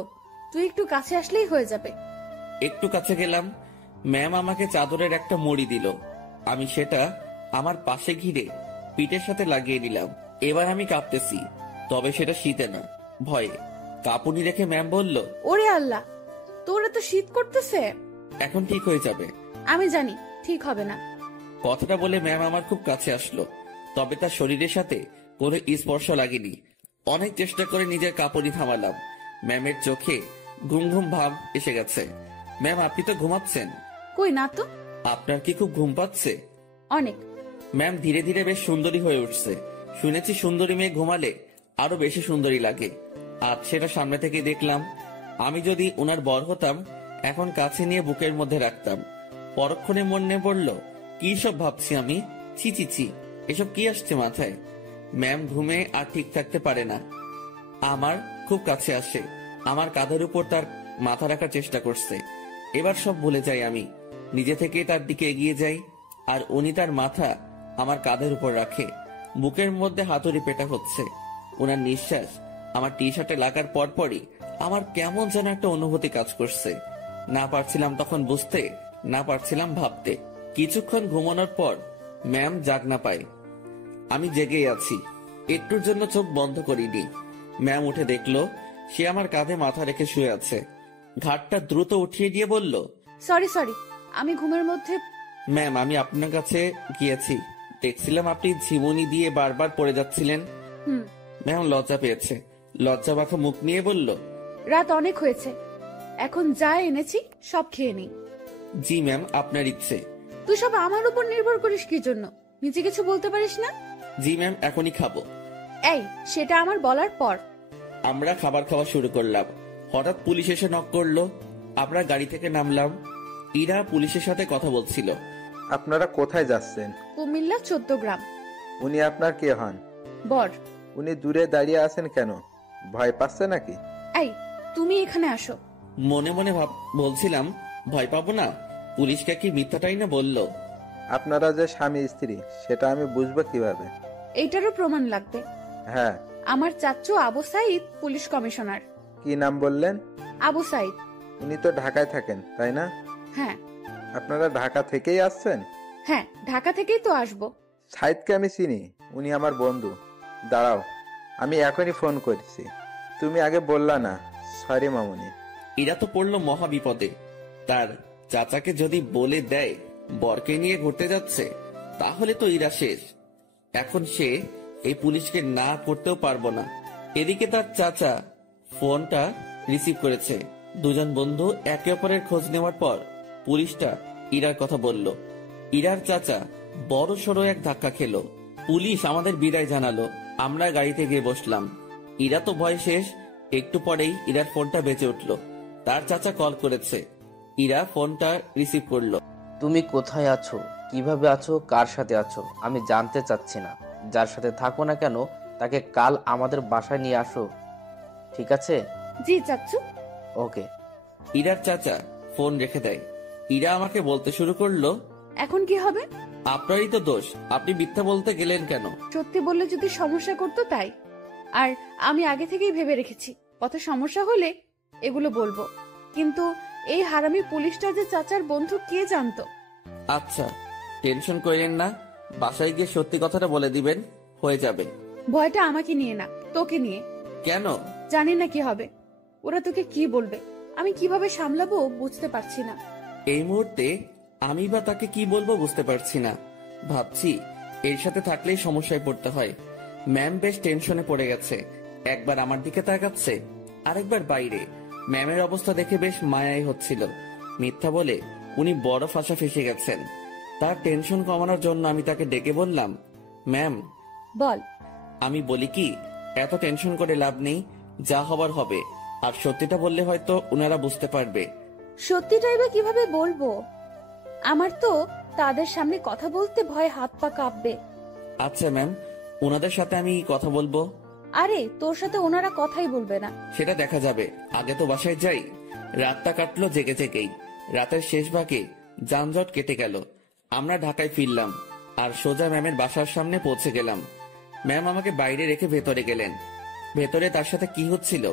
তুই একটু কাছে আসলেই হয়ে যাবে। একটু কাছে গেলাম। ম্যাম আমাকে চাদরের একটা মুড়ি দিল। আমি সেটা আমার পাশে ঘিরে পিঠের সাথে লাগিয়ে নিলাম। এবার আমি কাঁপতেছি, তবে সেটা শীতে না, ভয়ে। কাঁপুনি রেখে ম্যাম বলল, ওরে আল্লাহ, তোর এত শীত করতেছে। এখন ঠিক হয়ে যাবে। আমি জানি ঠিক হবে না। কথাটা বলে ম্যাম আমার খুব কাছে আসলো, তবে তার শরীরের সাথে কোনো স্পর্শ লাগেনি। অনেক চেষ্টা করে নিজের কাঁপুনি থামালাম। ম্যামের চোখে ঘুম ঘুম ভাব এসে গেছে। ম্যাম, আপনি তো ঘুমাচ্ছেন। কই না তো। আপনার কি খুব ঘুম পাচ্ছে? অনেক। ম্যাম ধীরে ধীরে বেশ সুন্দরী হয়ে উঠছে। শুনেছি সুন্দরী মেয়ে ঘুমালে আরো বেশি সুন্দরী লাগে। আজ সেটা সামনে থেকে দেখলাম। আমি যদি ওনার বর হতাম, এখন কাছে নিয়ে বুকের মধ্যে রাখতাম। পরক্ষণে মনে পড়ল, কি সব ভাবছি আমি। ছি ছি ছি, এসব কি আসছে মাথায়। ম্যাম ঘুমে আর ঠিক থাকতে পারে না, আমার খুব কাছে আসে, আমার কাঁধের উপর তার মাথা রাখার চেষ্টা করছে। এবার সব ভুলে যাই আমি, নিজে থেকে তার দিকে এগিয়ে যাই, আর উনি তার মাথা আমার কাঁধের উপর রাখে। বুকের মধ্যে হাতুড়ি পেটা হচ্ছে। ওনার নিঃশ্বাস আমার টি শার্টে লাগার পরপরই আমার কেমন যেন একটা অনুভূতি কাজ করছে। না পারছিলাম তখন বুঝতে, না পারছিলাম ভাবতে। কিছুক্ষণ ঘুমানোর পর ম্যাম জাগ না পায়, আমি জেগেই আছি। একটুর জন্য চোখ বন্ধ করিনি। ম্যাম উঠে দেখলো সে আমার কাঁধে মাথা রেখে শুয়ে আছে। ঘাটটা দ্রুত উঠিয়ে দিয়ে বলল, সরি সরি, আমি ঘুমের মধ্যে। ম্যাম, আমি আপনার কাছে গিয়েছি, দেখছিলাম আপনি ঝিমুনি দিয়ে বারবার পড়ে যাচ্ছিলেন। ম্যাম লজ্জা পেয়েছে, লজ্জা মাখা মুখ নিয়ে বলল, রাত অনেক হয়েছে, এখন যা এনেছি সব খেয়ে নেই। জি ম্যাম, আপনার ইচ্ছে। তুই সব আমার উপর নির্ভর করিস কি জন্য? নিজে কিছু বলতে পারিস না? জি ম্যাম, এখনই খাবো। এই, সেটা আমার বলার পর। আমরা খাবার খাওয়া শুরু করলাম। হঠাৎ পুলিশ এসে নক করলো। আমরা গাড়ি থেকে নামলাম। ইরা পুলিশের সাথে কথা বলছিল। আপনারা কোথায় যাচ্ছেন? কুমিল্লা 14 গ্রাম। উনি আপনার কে হন? বর। উনি দূরে দাঁড়িয়ে আছেন কেন? ভয় পাচ্ছে নাকি? এই, তুমি এখানে আসো। মনে মনে বলছিলাম, ভয় পাবো না? পুলিশকে কি মিথ্যাটাই না বললো? আপনারা যে স্বামী স্ত্রী সেটা আমি বুঝবো কিভাবে? এইটারও প্রমাণ লাগবে। হ্যাঁ। আমার চাচু আবু সাইদ পুলিশ কমিশনার। কি নাম বললেন? আবু সাইদ। উনি তো ঢাকায় থাকেন, তাই না? হ্যাঁ। আপনারা ঢাকা থেকেই আসছেন? হ্যাঁ, ঢাকা থেকেই তো আসবো। সাইদকে আমি চিনি, উনি আমার বন্ধু। দাঁড়াও, আমি এখনই ফোন করছি। তুমি আগে বললা না। সরি মামুনি। ইরা তো পড়লো মহা বিপদে। তার চাচাকে যদি বলে দেয় বরকে নিয়ে ঘুরতে যাচ্ছে, তাহলে তো ইরা শেষ। এখন সে এই পুলিশকে না করতেও পারবো না। এদিকে তার চাচা ফোনটা রিসিভ করেছে। দুজন বন্ধু একে অপরের খোঁজ নেওয়ার পর পুলিশটা ইরার কথা বলল। ইরার চাচা বড় সড়ো এক ধাক্কা খেলো। পুলিশ আমাদের বিদায় জানালো। আমরা গাড়িতে গিয়ে বসলাম। ইরা তো ভয় শেষ। একটু পরেই ইরার ফোনটা বেজে উঠলো। তার চাচা কল করেছে। ইরা ফোনটা রিসিভ করলো। তুমি কোথায় আছো, কিভাবে আছো, কার সাথে আছো আমি জানতে চাচ্ছি না। যার সাথে থাকো না কেন তাকে কাল আমাদের বাসায় নিয়ে আসো, ঠিক আছে? জি চাচু। ওকে। ইরার চাচা ফোন রেখে দেয়। ইরা আমাকে বলতে শুরু করলো, এখন কি হবে? আপনারই তো দোষ। আপনি মিথ্যা বলতে গেলেন কেন? সত্যি বললে যদি সমস্যা করতো তাই। আর আমি আগে থেকেই ভেবে রেখেছি পথে সমস্যা হলে এগুলো বলবো। কিন্তু এই হারামি পুলিশটা যে চাচার বন্ধু কে জানতো? আচ্ছা, টেনশন করেন না। বাসায় গিয়ে সত্যি কথাটা বলে দিবেন, হয়ে যাবে। ভয়টা আমাকে নিয়ে না, তোকে নিয়ে। কেন? জানি না কি হবে। ওরা তোকে কি বলবে, আমি কিভাবে সামলাবো বুঝতে পারছি না। এই মুহূর্তে আমি বা তাকে কি বলবো বুঝতে পারছি না। ভাবছি এর সাথে থাকলেই সমস্যায় পড়তে হয়। ম্যাম বেশ টেনশনে পড়ে গেছে। একবার আমার দিকে তাকাচ্ছে, আরেকবার বাইরে। ম্যামের অবস্থা দেখে বেশ মায়াই হচ্ছিল। মিথ্যা বলে উনি বড় ফাঁসা ফেসে গেছেন। তার টেনশন কমানোর জন্য আমি তাকে ডেকে বললাম, ম্যাম। বল। আমি বলি কি, এত টেনশন করে লাভ নেই, যা হবার হবে। আর সত্যিটা বললে হয়তো উনারা বুঝতে পারবে। সত্যিটাই বা কিভাবে বলবো? আমার তো তাদের সামনে কথা বলতে ভয়, হাত পা কাঁপবে। আচ্ছা ম্যাম, ওনাদের সাথে আমি কথা বলবো। আরে তোর সাথে ওনারা কথাই বলবে না। সেটা দেখা যাবে, আগে তো বাসায় যাই। রাতটা কাটলো জেগে জেগেই। রাতের শেষ ভাগে যানজট কেটে গেল। আমরা ঢাকায় ফিরলাম আর সোজা ম্যামের বাসার সামনে পৌঁছে গেলাম। ম্যাম আমাকে বাইরে রেখে ভেতরে গেলেন। ভেতরে তার সাথে কি হচ্ছিল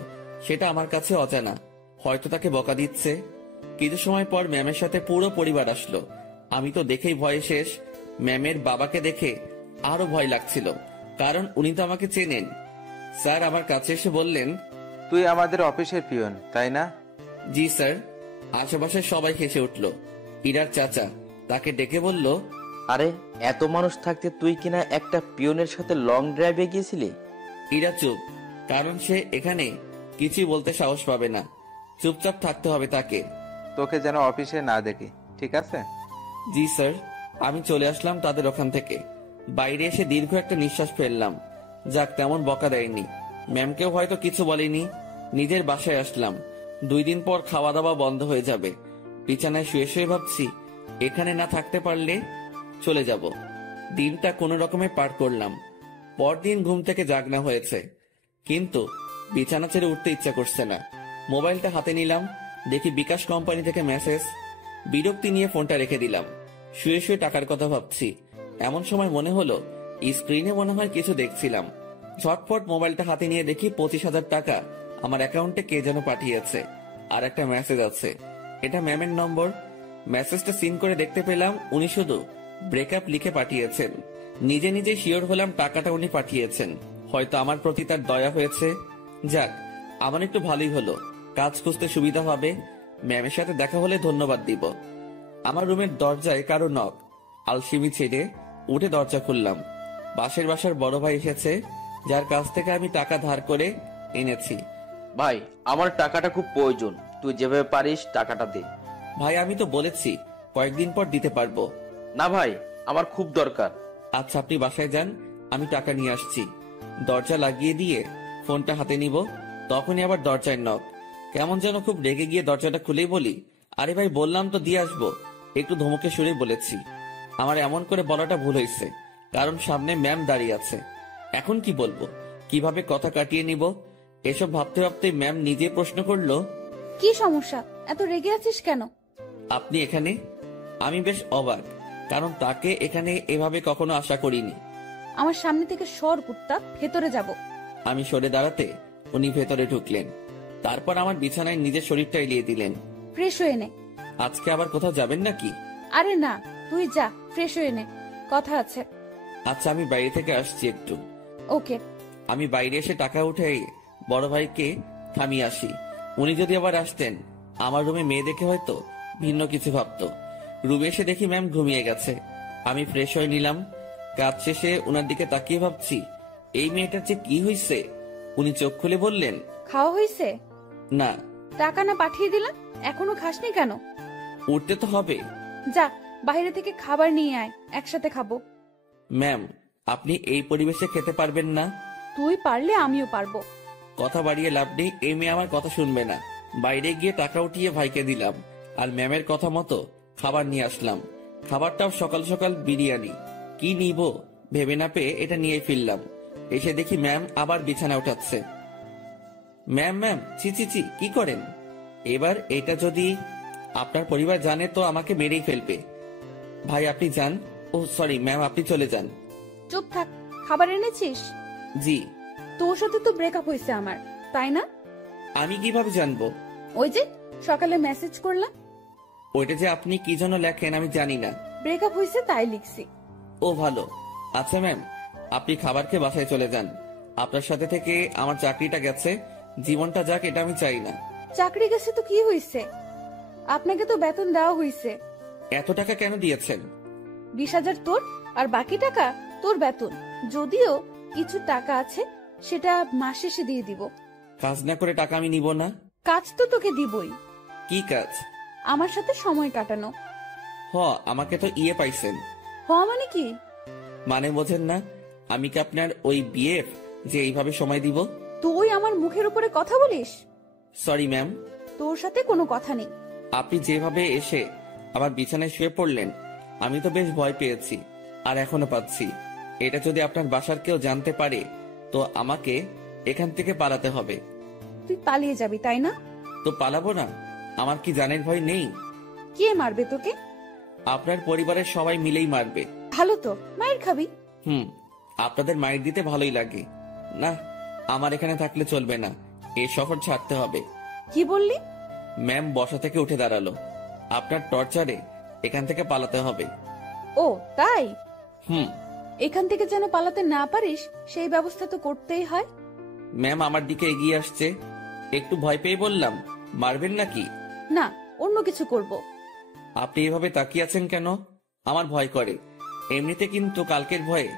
সেটা আমার কাছে অজানা। হয়তো তাকে বকা দিচ্ছে। কিছু সময় পর ম্যামের সাথে পুরো পরিবার আসলো। আমি তো দেখেই ভয়ে শেষ। ম্যামের বাবাকে দেখে আরো ভয় লাগছিল, কারণ উনি তো আমাকে চেনেন। স্যার আমার কাছে এসে বললেন, তুই আমাদের অফিসের পিয়ন, তাই না? জি স্যার। আশেপাশে সবাই হেসে উঠল। ইরার চাচা তাকে ডেকে বলল, আরে এত মানুষ থাকতে তুই কিনা একটা পিয়নের সাথে লং ড্রাইভে গিয়েছিলি? ইরা চুপ, কারণ সে এখানে কিছুই বলতে সাহস পাবে না। চুপচাপ থাকতে হবে তাকে। তোকে যেন অফিসে না দেখি, ঠিক আছে? জি স্যার। আমি চলে আসলাম তাদের ওখান থেকে। বাইরে এসে দীর্ঘ একটা নিঃশ্বাস ফেললাম। যাক, তেমন বকা দেয়নি। ম্যামকেও হয়তো কিছু বলেনি। নিজের বাসায় আসলাম। 2 দিন পর খাওয়া দাওয়া বন্ধ হয়ে যাবে। বিছানায় শুয়ে শুয়ে ভাবছি, এখানে না থাকতে পারলে চলে যাব। দিনটা কোনো রকমে পার করলাম। পরদিন ঘুম থেকে জাগনা হয়েছে, কিন্তু বিছানা ছেড়ে উঠতে ইচ্ছা করছে না। মোবাইলটা হাতে নিলাম, দেখি বিকাশ কোম্পানি থেকে মেসেজ। বিরক্তি নিয়ে ফোনটা রেখে দিলাম। শুয়ে শুয়ে টাকার কথা ভাবছি। এমন সময় মনে হলো স্ক্রিনে মনে হয় কিছু দেখছিলাম। ঝটপট মোবাইলটা হাতে নিয়ে দেখি 25,000 টাকা আমার অ্যাকাউন্টে কে যেন পাঠিয়েছে। আর একটা মেসেজ আছে, এটা ম্যামের নম্বর। মেসেজটা সিন করে দেখতে পেলাম উনি শুধু ব্রেকআপ লিখে পাঠিয়েছেন। নিজে নিজে শিওর হলাম টাকাটা উনি পাঠিয়েছেন। হয়তো আমার প্রতি তার দয়া হয়েছে। যাক, আমার একটু ভালোই হলো। কাজ খুঁজতে সুবিধা হবে। ম্যামের সাথে দেখা হলে ধন্যবাদ দিব। আমার রুমের দরজায় কারো নক। আলসিমি ছেড়ে উঠে দরজা খুললাম। পাশের বাসার বড় ভাই এসেছে, যার কাছ থেকে আমি টাকা ধার করে এনেছি। ভাই আমার টাকাটা খুব প্রয়োজন, তুই যেভাবে পারিস টাকাটা দে। ভাই আমি তো বলেছি কয়েকদিন পর দিতে পারবো। না ভাই, আমার খুব দরকার। আচ্ছা আপনি বাসায় যান, আমি টাকা নিয়ে আসছি। দরজা লাগিয়ে দিয়ে ফোনটা হাতে নিব। তখনই আবার দরজায় নক। কেমন যেন খুব রেগে গিয়ে দরজাটা খুলেই বলি, আরে ভাই বললাম তো দিয়ে আসবো। একটু ধমকে সুরে বলেছি। আমার এমন করে বলাটা ভুল হয়েছে, কারণ সামনে ম্যাম দাঁড়িয়ে আছে। এখন কি বলবো, কিভাবে কথা কাটিয়ে নিব, এসব ভাবতে ভাবতে ম্যাম নিজে প্রশ্ন করলো, কি সমস্যা, এত রেগে আছিস কেন? আপনি এখানে? আমি বেশ অবাক, কারণ তাকে এখানে এভাবে কখনো আশা করিনি। আমার সামনে থেকে সর কুত্তা, ভেতরে যাব। আমি সরে দাঁড়াতে উনি ভেতরে ঢুকলেন। তারপর আমার বিছানায় নিজের শরীরটা এলিয়ে দিলেন। ফ্রেশ হয়ে নে। আজকে আবার কোথাও যাবেন নাকি? আরে না, তুই যা, ফ্রেশ হয়ে নে, কথা আছে। আচ্ছা, আমি বাইরে থেকে আসছি একটু। ওকে। আমি বাইরে এসে টাকা উঠে বড় ভাইকে থামিয়ে আসি। উনি যদি আবার আসতেন, আমার রুমে মেয়ে দেখে হয়তো ভিন্ন কিছু ভাবতো। রুমে এসে দেখি ম্যাম ঘুমিয়ে গেছে। আমি ফ্রেশ হয়ে নিলাম। কাজ শেষে উনার দিকে তাকিয়ে ভাবছি, এই মেয়েটার যে কি হয়েছে। উনি চোখ খুলে বললেন, খাওয়া হয়েছে? না। টাকা না পাঠিয়ে দিলাম, এখনো খাসনি কেন? উঠতে তো হবে। যা, বাইরে থেকে খাবার নিয়ে আয়, একসাথে খাবো। ম্যাম, আপনি এই পরিবেশে খেতে পারবেন না। তুই পারলে আমিও পারবো। কথা বাড়িয়ে লাভ নেই, এই মেয়ে আমার কথা শুনবে না। বাইরে গিয়ে টাকা উঠিয়ে ভাইকে দিলাম, আর ম্যামের কথা মতো খাবার নিয়ে আসলাম। খাবারটাও সকাল সকাল বিরিয়ানি। কি নিব ভেবে না পেয়ে এটা নিয়ে ফিরলাম। এসে দেখি ম্যাম আবার বিছানা উঠাচ্ছে। ম্যাম ম্যাম, ছি ছি ছি, কি করেন? এবার এটা যদি আপনার পরিবার জানে তো আমাকে মেরেই ফেলবে। ভাই আপনি যান। ও সরি ম্যাম, আপনি চলে যান। চুপ থাক। খাবার এনেছিস? জি। তোর সাথে তো ব্রেকআপ হয়েছে আমার, তাই না? আমি কিভাবে জানবো? ওই যে সকালে মেসেজ করলাম। ওইটা যে আপনি কি জন্য লেখেন আমি জানি না। ব্রেকআপ হয়েছে তাই লিখছি। ও ভালো। আচ্ছা ম্যাম, আপনি খাবার খেয়ে বাসায় চলে যান। আপনার সাথে থেকে আমার চাকরিটা গেছে, জীবনটা যাক এটা আমি চাই না। চাকরি গেছে তো কি হয়েছে? আপনাকে তো বেতন দেওয়া হয়েছে। এত টাকা কেন দিয়েছেন? 20,000 তোর, আর বাকি টাকা তোর বেতন। যদিও কিছু টাকা আছে, সেটা মাস শেষে দিয়ে দিব। কাজ না করে টাকা আমি নিব না। কাজ তো তোকে দিবই। কি কাজ? আমার সাথে সময় কাটানো। আমাকে তো ইয়ে পাইছেন। মানে কি? মানে বোঝেন না? আমি কি আপনার ওই বিএফ যে এইভাবে সময় দিব? তুই আমার মুখের উপরে কথা বলিস? Sorry ma'am. তোর সাথে কোনো কথা নেই। আপনি যেভাবে এসে আমার বিছানায় শুয়ে পড়লেন, আমি তো বেশ ভয় পেয়েছি, আর এখনো পাচ্ছি। এটা যদি আপনার বাসার কেউ জানতে পারে তো আমাকে এখান থেকে পালাতে হবে। তুই পালিয়ে যাবি তাই না? তো পালাবো না? আমার কি জানের ভয় নেই? কে মারবে তোকে? আপনার পরিবারের সবাই মিলেই মারবে। ভালো তো, মায়ের খাবি। আপনাদের মাইর দিতে ভালোই লাগে না। আমার এখানে থাকলে চলবে না, এই শহর ছাড়তে হবে। কি বললি? ম্যাম বসা থেকে উঠে দাঁড়ালো। আপনার টর্চারে এখান থেকে পালাতে হবে। ও তাই? হুম। এখান থেকে যেন পালাতে না পারিস সেই ব্যবস্থা তো করতেই হয়। ম্যাম আমার দিকে এগিয়ে আসছে। একটু ভয় পেয়ে বললাম, মারবেন নাকি? না, অন্য কিছু করব। আপনি এভাবে তাকিয়ে আছেন কেন? আমার ভয় করে এমনিতে, কিন্তু কালকের ভয়ে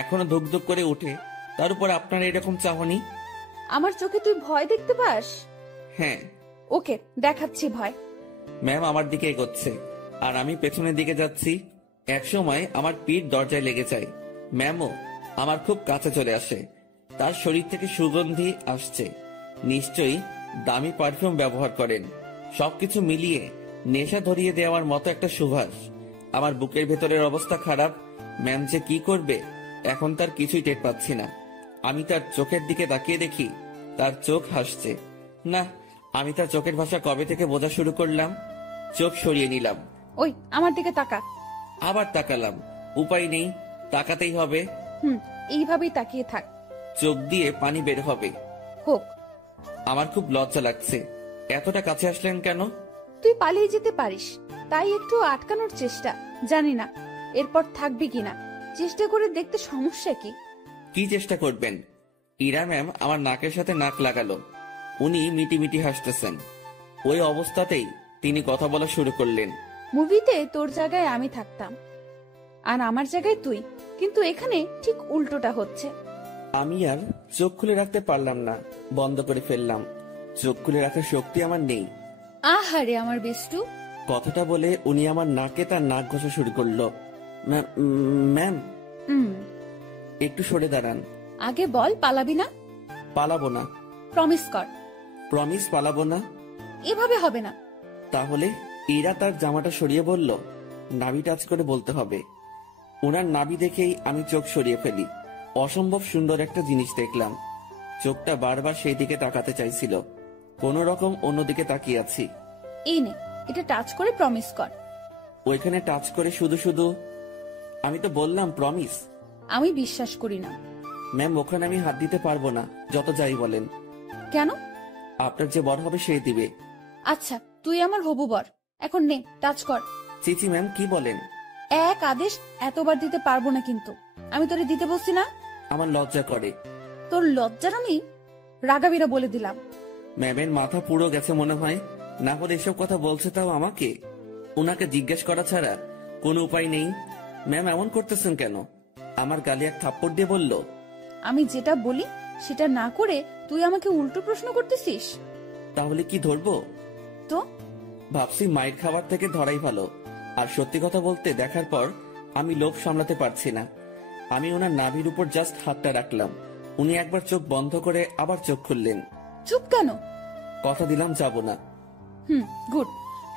এখনো ধুক ধুক করে উঠে, তার উপর আপনার এরকম চাহনি। আমার চোখে তুই ভয় দেখতে পাস? হ্যাঁ। ওকে, দেখাচ্ছি ভয়। ম্যাম আমার দিকে এগোচ্ছে, আর আমি পেছনের দিকে যাচ্ছি। একসময় আমার পিঠ দরজায় লেগে যায়। ম্যামও আমার খুব কাছে চলে আসে। তার শরীর থেকে সুগন্ধি আসছে। নিশ্চয়ই দামি পারফিউম ব্যবহার করেন। সবকিছু মিলিয়ে নেশা ধরিয়ে দেওয়ার মতো একটা সুবাস। আমার বুকের ভেতরের অবস্থা খারাপ। ম্যাম যে কি করবে এখন তার কিছুই টের পাচ্ছি না। আমি তার চোখের দিকে তাকিয়ে দেখি তার চোখ হাসছে। না, আমি তার চোখের ভাষা কবে থেকে বোঝা শুরু করলাম। চোখ সরিয়ে নিলাম। ওই আমার দিকে তাকা। আবার তাকালাম। উপায় নেই, তাকাতেই হবে। এইভাবেই তাকিয়ে থাক। চোখ দিয়ে পানি বের হবে। হোক। আমার খুব লজ্জা লাগছে। এতটা কাছে আসলেন কেন? তুই পালিয়ে যেতে পারিস, তাই একটু আটকানোর চেষ্টা। জানি না এরপর থাকবি কিনা, চেষ্টা করে দেখতে সমস্যা কি? কি চেষ্টা করবেন? ইরা ম্যাম আমার নাকের সাথে নাক লাগালো। উনি মিটিমিটি হাসতেছেন। ওই অবস্থাতেই তিনি কথা বলা শুরু করলেন। মুভিতে তোর জায়গায় আমি থাকতাম, আর আমার জায়গায় তুই, কিন্তু এখানে ঠিক উল্টোটা হচ্ছে। আমি আর চোখ খুলে রাখতে পারলাম না, বন্ধ করে ফেললাম। চোখ খুলে রাখার শক্তি আমার নেই। আহারে আমার বেষ্টু। কথাটা বলে উনি আমার নাকে তার নাক ঘষা শুরু করলো। ম্যাম, হুম, একটু সরে দাঁড়ান। আগে বল পালাবি না? পালাবো না। প্রমিস কর। প্রমিস পালাবো না। এভাবে হবে না। তাহলে ইরা তার জামাটা সরিয়ে বলল, নাভি টাচ করে বলতে হবে। ওনার নাভি দেখেই আমি চোখ সরিয়ে ফেলি। অসম্ভব সুন্দর একটা জিনিস দেখলাম। চোখটা বারবার সেই দিকে তাকাতে চাইছিল, কোন রকম অন্যদিকে তাকিয়ে আছি। এই নে, এটা টাচ করে প্রমিস কর। ওইখানে টাচ করে শুধু শুধু। আমি তো বললাম প্রমিস। আমি বিশ্বাস করি না। ম্যাম, ওখানে আমি হাত দিতে পারবো না, যত যাই বলেন। কেন? আপনার যে বর হবে সেই দিবে। আচ্ছা, তুই আমার হবু বর, এখন নে টাচ কর। চিচি ম্যাম, কি বলেন? এক আদেশ এতবার দিতে পারবো না, কিন্তু আমি তোরে দিতে বলছি না। আমার লজ্জা করে। তোর লজ্জার আমি রাগাবিরা বলে দিলাম। ম্যামের মাথা পুরো গেছে মনে হয়, না হলে এসব কথা বলছে তাও আমাকে। ওনাকে জিজ্ঞেস করা ছাড়া কোনো উপায় নেই। ম্যাম এমন করতেছেন কেন? আমার গালে এক থাপ্পড় দিয়ে বলল, আমি যেটা বলি সেটা না করে তুই আমাকে উল্টো প্রশ্ন করতেছিস। তাহলে কি ধরবো? তো ভাবছি মায়ের খাবার থেকে ধরাই ভালো। আর সত্যি কথা বলতে, দেখার পর আমি লোভ সামলাতে পারছি না। আমি ওনার নাভির উপর জাস্ট হাতটা রাখলাম। উনি একবার চোখ বন্ধ করে আবার চোখ খুললেন। চুপ কেন? কথা দিলাম যাব না। গুড,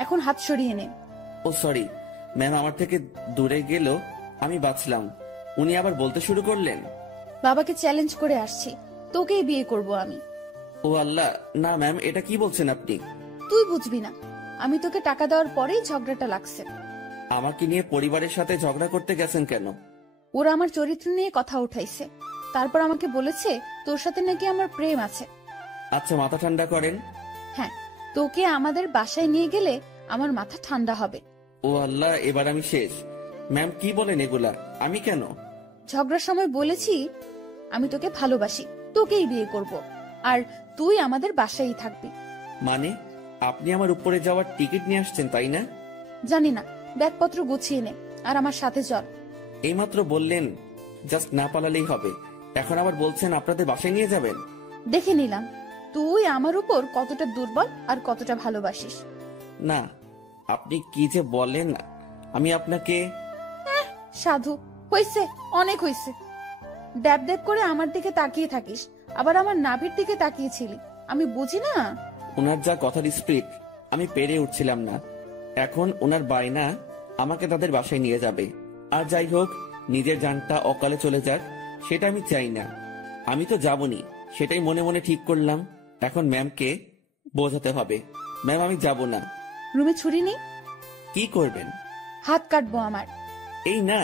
এখন হাত সরিয়ে নে। ও সরি ম্যাম, আমার থেকে দূরে গেল, আমি বাঁচলাম। উনি আবার বলতে শুরু করলেন, বাবাকে চ্যালেঞ্জ করে আসছি, তোকেই বিয়ে করব আমি। ও আল্লাহ, না ম্যাম, এটা কি বলছেন আপনি? তুই বুঝবি না, আমি তোকে টাকা দেওয়ার পরেই ঝগড়াটা লাগছে। আমাকে নিয়ে পরিবারের সাথে ঝগড়া করতে গেছেন কেন? ওরা আমার চরিত্র নিয়ে কথা উঠাইছে, তারপর আমাকে বলেছে তোর সাথে নাকি আমার প্রেম আছে। আচ্ছা, মাথা ঠান্ডা করেন। হ্যাঁ, তোকে আমাদের বাসায় নিয়ে গেলে আমার মাথা ঠান্ডা হবে। ও আল্লাহ, এবার আমি শেষ। ম্যাম কি বলেন এগুলা? আমি কেন? ঝগড়ার সময় বলেছি আমি তোকে ভালোবাসি, তোকেই বিয়ে করব, আর তুই আমাদের বাসায়ই থাকবি। মানে আপনি আমার উপরে যাওয়ার টিকিট নিয়ে আসছেন, তাই না? জানি না, ব্যাগপত্র গুছিয়ে নে আর আমার সাথে চল। এইমাত্র বললেন জাস্ট না পালালেই হবে, এখন আবার বলছেন আপনাদের বাসায় নিয়ে যাবেন। দেখে নিলাম তুই আমার উপর কতটা দুর্বল আর কতটা ভালোবাসিস। না, আপনি কি যে বলেন। আমি আপনাকে। সাধু, হইছে, অনেক হইছে। ড্যাব ড্যাব করে আমার দিকে তাকিয়ে থাকিস, আবার আমার নাভির দিকে তাকিয়েছিলি, আমি বুঝি না। ওনার যা কথার স্পিড, আমি পেরে উঠছিলাম না। এখন ওনার বায়না আমাকে তাদের বাসায় নিয়ে যাবে। আর যাই হোক, নিজের জানটা অকালে চলে যাক সেটা আমি চাই না। আমি তো যাবনি, সেটাই মনে মনে ঠিক করলাম। এখন ম্যামকে বোঝাতে হবে, ম্যাম আমি যাব না। রুমে ছুরি নেই? কি করবেন? হাত কাটবো আমার। এই না,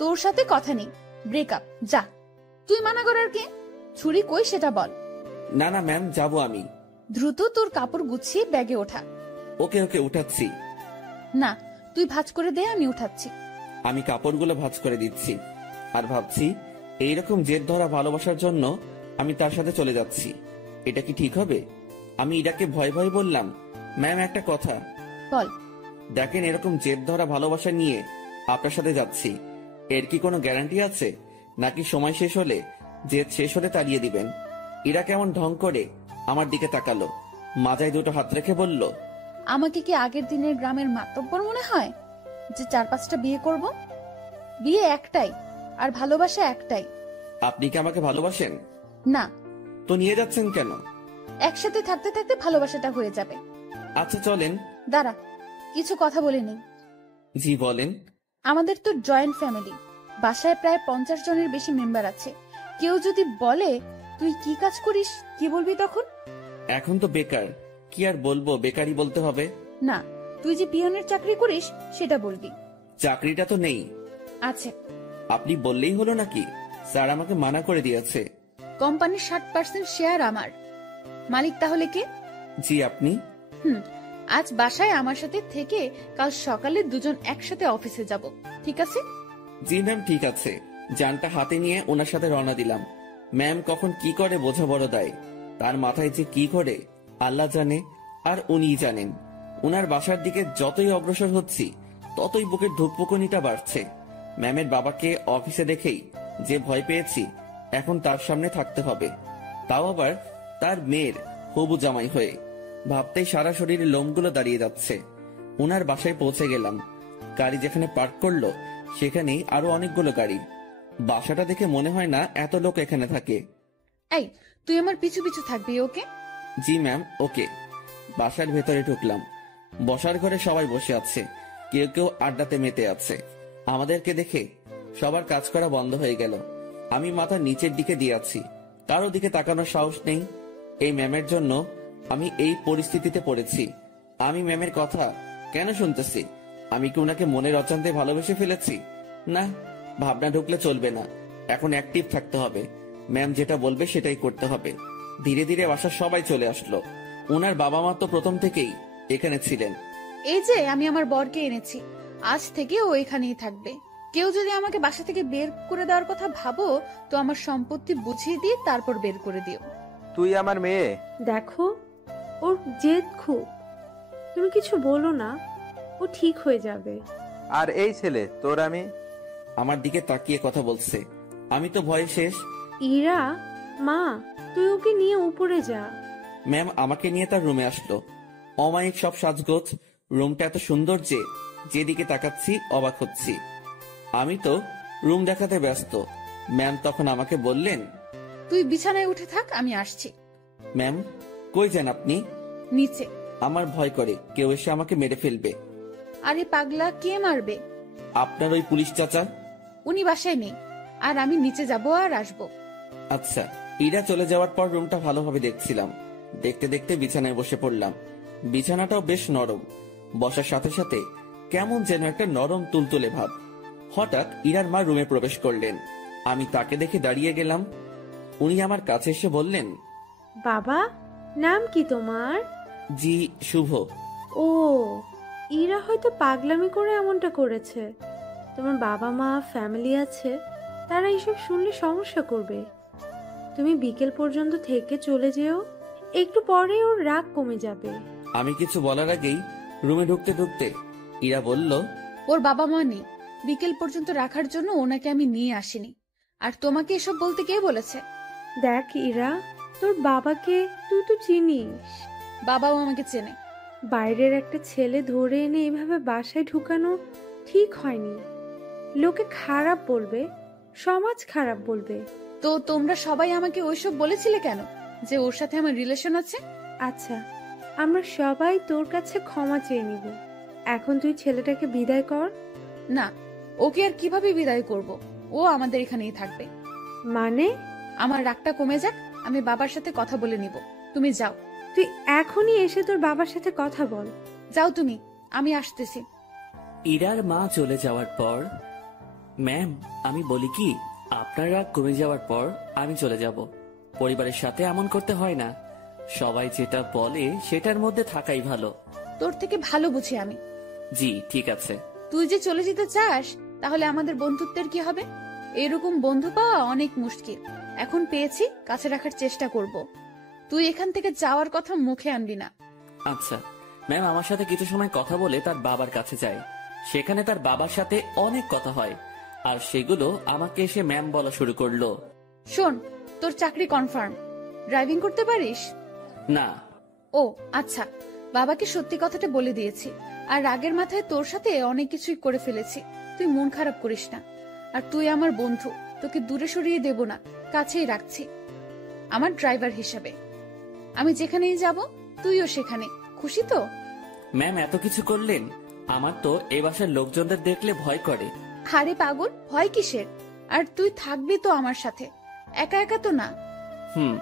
তোর সাথে কথা নেই, ব্রেকআপ, যা। তুই মানা করার কে? ছুরি কই সেটা বল। না না ম্যাম, যাব আমি। দ্রুত তোর কাপড় গুছিয়ে ব্যাগে ওঠা। ওকে ওকে, উঠাচ্ছি। না, তুই ভাঁজ করে দে, আমি উঠাচ্ছি। আমি কাপড়গুলো ভাঁজ করে দিচ্ছি, আর ভাবছি এইরকম জেদ ধরা ভালোবাসার জন্য আমি তার সাথে চলে যাচ্ছি। এটা কি ঠিক হবে? আমি ইরাকে ভয় ভয় বললাম, ম্যাম একটা কথা। বল। দেখেন, এরকম জেদ ধরা ভালোবাসা নিয়ে আপনার সাথে যাচ্ছি, এর কি কোনো গ্যারান্টি আছে? নাকি সময় শেষ হলে, জেদ শেষ হলে তাড়িয়ে দিবেন? ইরা কেমন ঢং করে আমার দিকে তাকালো, মাথায় দুটো হাত রেখে বলল, আমাকে কি আগের দিনের গ্রামের মাতব্বর মনে হয় যে 4-5টা বিয়ে করব? বিয়ে একটাই, আর ভালোবাসা একটাই। আপনি কি আমাকে ভালোবাসেন? না। তো নিয়ে যাচ্ছেন কেন? একসাথে থাকতে থাকতে ভালোবাসাটা হয়ে যাবে। আচ্ছা চলেন। দাঁড়া, কিছু কথা বলে নেই। জি বলেন। আমাদের তো জয়েন্ট ফ্যামিলি, বাসায় প্রায় 50 জনের বেশি মেম্বার আছে। কেউ যদি বলে তুই কি কাজ করিস, কি বলবি তখন? এখন তো বেকার, কি আর বলবো, বেকারই বলতে হবে। না, তুই যে পিয়নের চাকরি করিস সেটা বলবি। চাকরিটা তো নেই। আছে। আপনি বললেই হলো নাকি? স্যার আমাকে মানা করে দিয়েছে। কোম্পানির 60% শেয়ার আমার। মালিক তাহলে কে? জি আপনি। আজ বাসায় আমার সাথে থেকে কাল সকালে দুজন একসাথে অফিসে যাব, ঠিক আছে? জি ম্যাম, ঠিক আছে। যানটা হাতে নিয়ে ওনার সাথে রওনা দিলাম। ম্যাম কখন কি করে বোঝা বড় দায়, তার মাথায় যে কি করে আল্লাহ জানে, আর উনিই জানেন। ওনার বাসার দিকে যতই অগ্রসর হচ্ছি ততই বুকের ধুকপুকুনিটা বাড়ছে। ম্যামের বাবাকে অফিসে দেখেই যে ভয় পেয়েছি, এখন তার সামনে থাকতে হবে, তাও আবার তার মেয়ের হবু জামাই হয়ে। ভাবতেই সারা শরীরে লোমগুলো দাঁড়িয়ে যাচ্ছে। ওনার বাসায় পৌঁছে গেলাম। গাড়ি যেখানে পার্ক করলো সেখানেই আরো অনেকগুলো গাড়ি। বাসাটা দেখে মনে হয় না এত লোক এখানে থাকে। এই, তুই আমার পিছু পিছু থাকবি, ওকে? জি ম্যাম, ওকে। বাসার ভেতরে ঢুকলাম। বসার ঘরে সবাই বসে আছে, কেউ কেউ আড্ডাতে মেতে আছে। আমাদেরকে দেখে সবার কাজ করা বন্ধ হয়ে গেল। আমি মাথা নিচের দিকে দিয়ে আছি, কারো দিকে তাকানোর সাহস নেই। এই ম্যামের জন্য আমি এই পরিস্থিতিতে পড়েছি। আমি ম্যামের কথা কেন শুনতেছি? আমি কি ওনাকে মনের অজান্তে ভালোবেসে ফেলেছি? না, ভাবনা ঢুকলে চলবে না। এখন অ্যাক্টিভ থাকতে হবে। ম্যাম যেটা বলবে সেটাই করতে হবে। ধীরে ধীরে বাসার সবাই চলে আসলো। ওনার বাবা মা তো প্রথম থেকেই এখানে ছিলেন। এই যে আমি আমার বরকে এনেছি, আজ থেকে ও এখানেই থাকবে। কেউ যদি আমাকে বাসা থেকে বের করে দেওয়ার কথা ভাবো, তো আমার সম্পত্তি বুঝিয়ে দিয়ে তারপর বের করে দিও। তুই আমার মেয়ে। দেখো, ওর জেদ খুব। তুমি কিছু বলো না, ও ঠিক হয়ে যাবে। আর এই ছেলে তোর আমি। আমার দিকে তাকিয়ে কথা বলছে। আমি তো ভয়ে শেষ। ইরা, মা, তুই ওকে নিয়ে উপরে যা। ম্যাম আমাকে নিয়ে তার রুমে আসলো। অমায়িক সব সাজগোজ, রুমটা এত সুন্দর যে যেদিকে তাকাচ্ছি অবাক হচ্ছি। আমি তো রুম দেখাতে ব্যস্ত। ম্যাম তখন আমাকে বললেন, তুই বিছানায় উঠে থাক, আমি আসছি। ম্যাম কই যান আপনি? নিচে। আমার ভয় করে কেউ এসে আমাকে মেরে ফেলবে। আরে পাগলা, কে মারবে? আপনার ওই পুলিশ চাচা। উনি বাসায় নেই, আর আমি নিচে যাব আর আসবো। আচ্ছা। ইরা চলে যাওয়ার পর রুমটা ভালোভাবে দেখছিলাম। দেখতে দেখতে বিছানায় বসে পড়লাম। বিছানাটাও বেশ নরম। বসার সাথে সাথে কেমন যেন একটা নরম তুলতুলে ভাব। হঠাৎ ইরার মা রুমে প্রবেশ করলেন। আমি তাকে দেখে দাঁড়িয়ে গেলাম। উনি আমার কাছে এসে বললেন, বাবা, নাম কি তোমার? জি শুভ। ও, ইরা হয়তো পাগলামি করে এমনটা করেছে। তোমার বাবা মা, ফ্যামিলি আছে, তারা এসব শুনলে সমস্যা করবে। তুমি বিকেল পর্যন্ত থেকে চলে যেও, একটু পরে ওর রাগ কমে যাবে। আমি কিছু বলার আগেই রুমে ঢুকতে ঢুকতে ইরা বলল, ওর বাবা মা নেই, বিকেল পর্যন্ত রাখার জন্য ওনাকে আমি নিয়ে আসিনি। আর তোমাকে এসব বলতে কে বলেছে? দেখ ইরা, তোর বাবাকে তুই তো চিনিস। বাবাও আমাকে চেনে। বাইরের একটা ছেলে ধরে এনে এভাবে বাসায় ঢুকানো ঠিক হয়নি। লোকে খারাপ বলবে, সমাজ খারাপ বলবে। তো তোমরা সবাই আমাকে ওইসব বলেছিলে কেন, যে ওর সাথে আমার রিলেশন আছে? আচ্ছা, আমরা সবাই তোর কাছে ক্ষমা চেয়ে নিব। এখন তুই ছেলেটাকে বিদায় কর। না, ওকে আর কিভাবে বিদায় করব? ও আমাদের এখানেই থাকবে। মানে? আমার রাগটা কমে যাক, আমি বাবার সাথে কথা বলে নিব। তুমি যাও। তুই এখনই এসে তোর বাবার সাথে কথা বল। যাও তুমি, আমি আসতেছি। ইরার মা চলে যাওয়ার পর, ম্যাম আমি বলি কি, আপনার রাগ কমে যাওয়ার পর আমি চলে যাব। পরিবারের সাথে এমন করতে হয় না। সবাই যেটা বলে সেটার মধ্যে থাকাই ভালো। তোর থেকে ভালো বুঝি আমি। জি ঠিক আছে। তুই যে চলে যেতে চাস, তাহলে আমাদের বন্ধুত্বের কি হবে? এরকম বন্ধু পাওয়া অনেক মুশকিল। এখন পেয়েছি, কাছে রাখার চেষ্টা করব। তুই এখান থেকে যাওয়ার কথা মুখে আনবি না। আচ্ছা ম্যাম আমার সাথে কিছু সময় কথা বলে তার বাবার কাছে যায়। সেখানে তার বাবার সাথে অনেক কথা হয়, আর সেগুলো আমাকে এসে ম্যাম বলা শুরু করলো। শোন, তোর চাকরি কনফার্ম। ড্রাইভিং করতে পারিস? না। ও আচ্ছা, বাবাকে সত্যি কথাটা বলে দিয়েছি। আর রাগের মাথায় তোর সাথে অনেক কিছুই করে ফেলেছি। তুই মন খারাপ করিস না। আর তুই আমার বন্ধু, তোকে দূরে সরিয়ে দেব না, কাছেই রাখছি আমার ড্রাইভার হিসেবে। আমি যেখানেই যাব তুইও সেখানে। খুশি তো? ম্যাম এত কিছু করলেন, আমার তো এই বাসার লোকজনদের দেখলে ভয় করে। আরে পাগল, ভয় কিসের? আর তুই থাকবি তো আমার সাথে, একা একা তো না। হুম।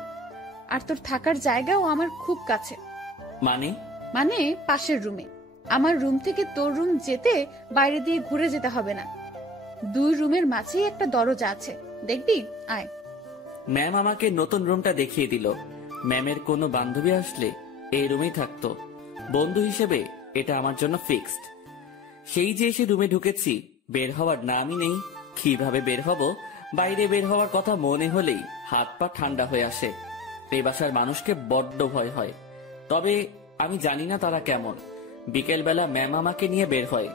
আর তোর থাকার জায়গাও আমার খুব কাছে। মানে? মানে পাশের রুমে। আমার রুম থেকে তোর রুম যেতে বাইরে দিয়ে ঘুরে যেতে হবে না। 2 রুমের মাঝেই একটা দরজা আছে, দেখবি? আয়। ম্যাম আমাকে নতুন রুমটা দেখিয়ে দিল। ম্যামের কোনো বান্ধবী আসলে এই রুমেই থাকতো। বন্ধু হিসেবে এটা আমার জন্য ফিক্সড। সেই যে এসে রুমে ঢুকেছি, বের হওয়ার নামই নেই। কিভাবে বের হব? বাইরে বের হওয়ার কথা মনে হলেই হাত পা ঠান্ডা হয়ে আসে। এই বাসার মানুষকে বড্ড ভয় হয়। তবে আমি জানি না তারা কেমন। বিকেল বেলা ম্যাম আমাকে নিয়ে বের হয়।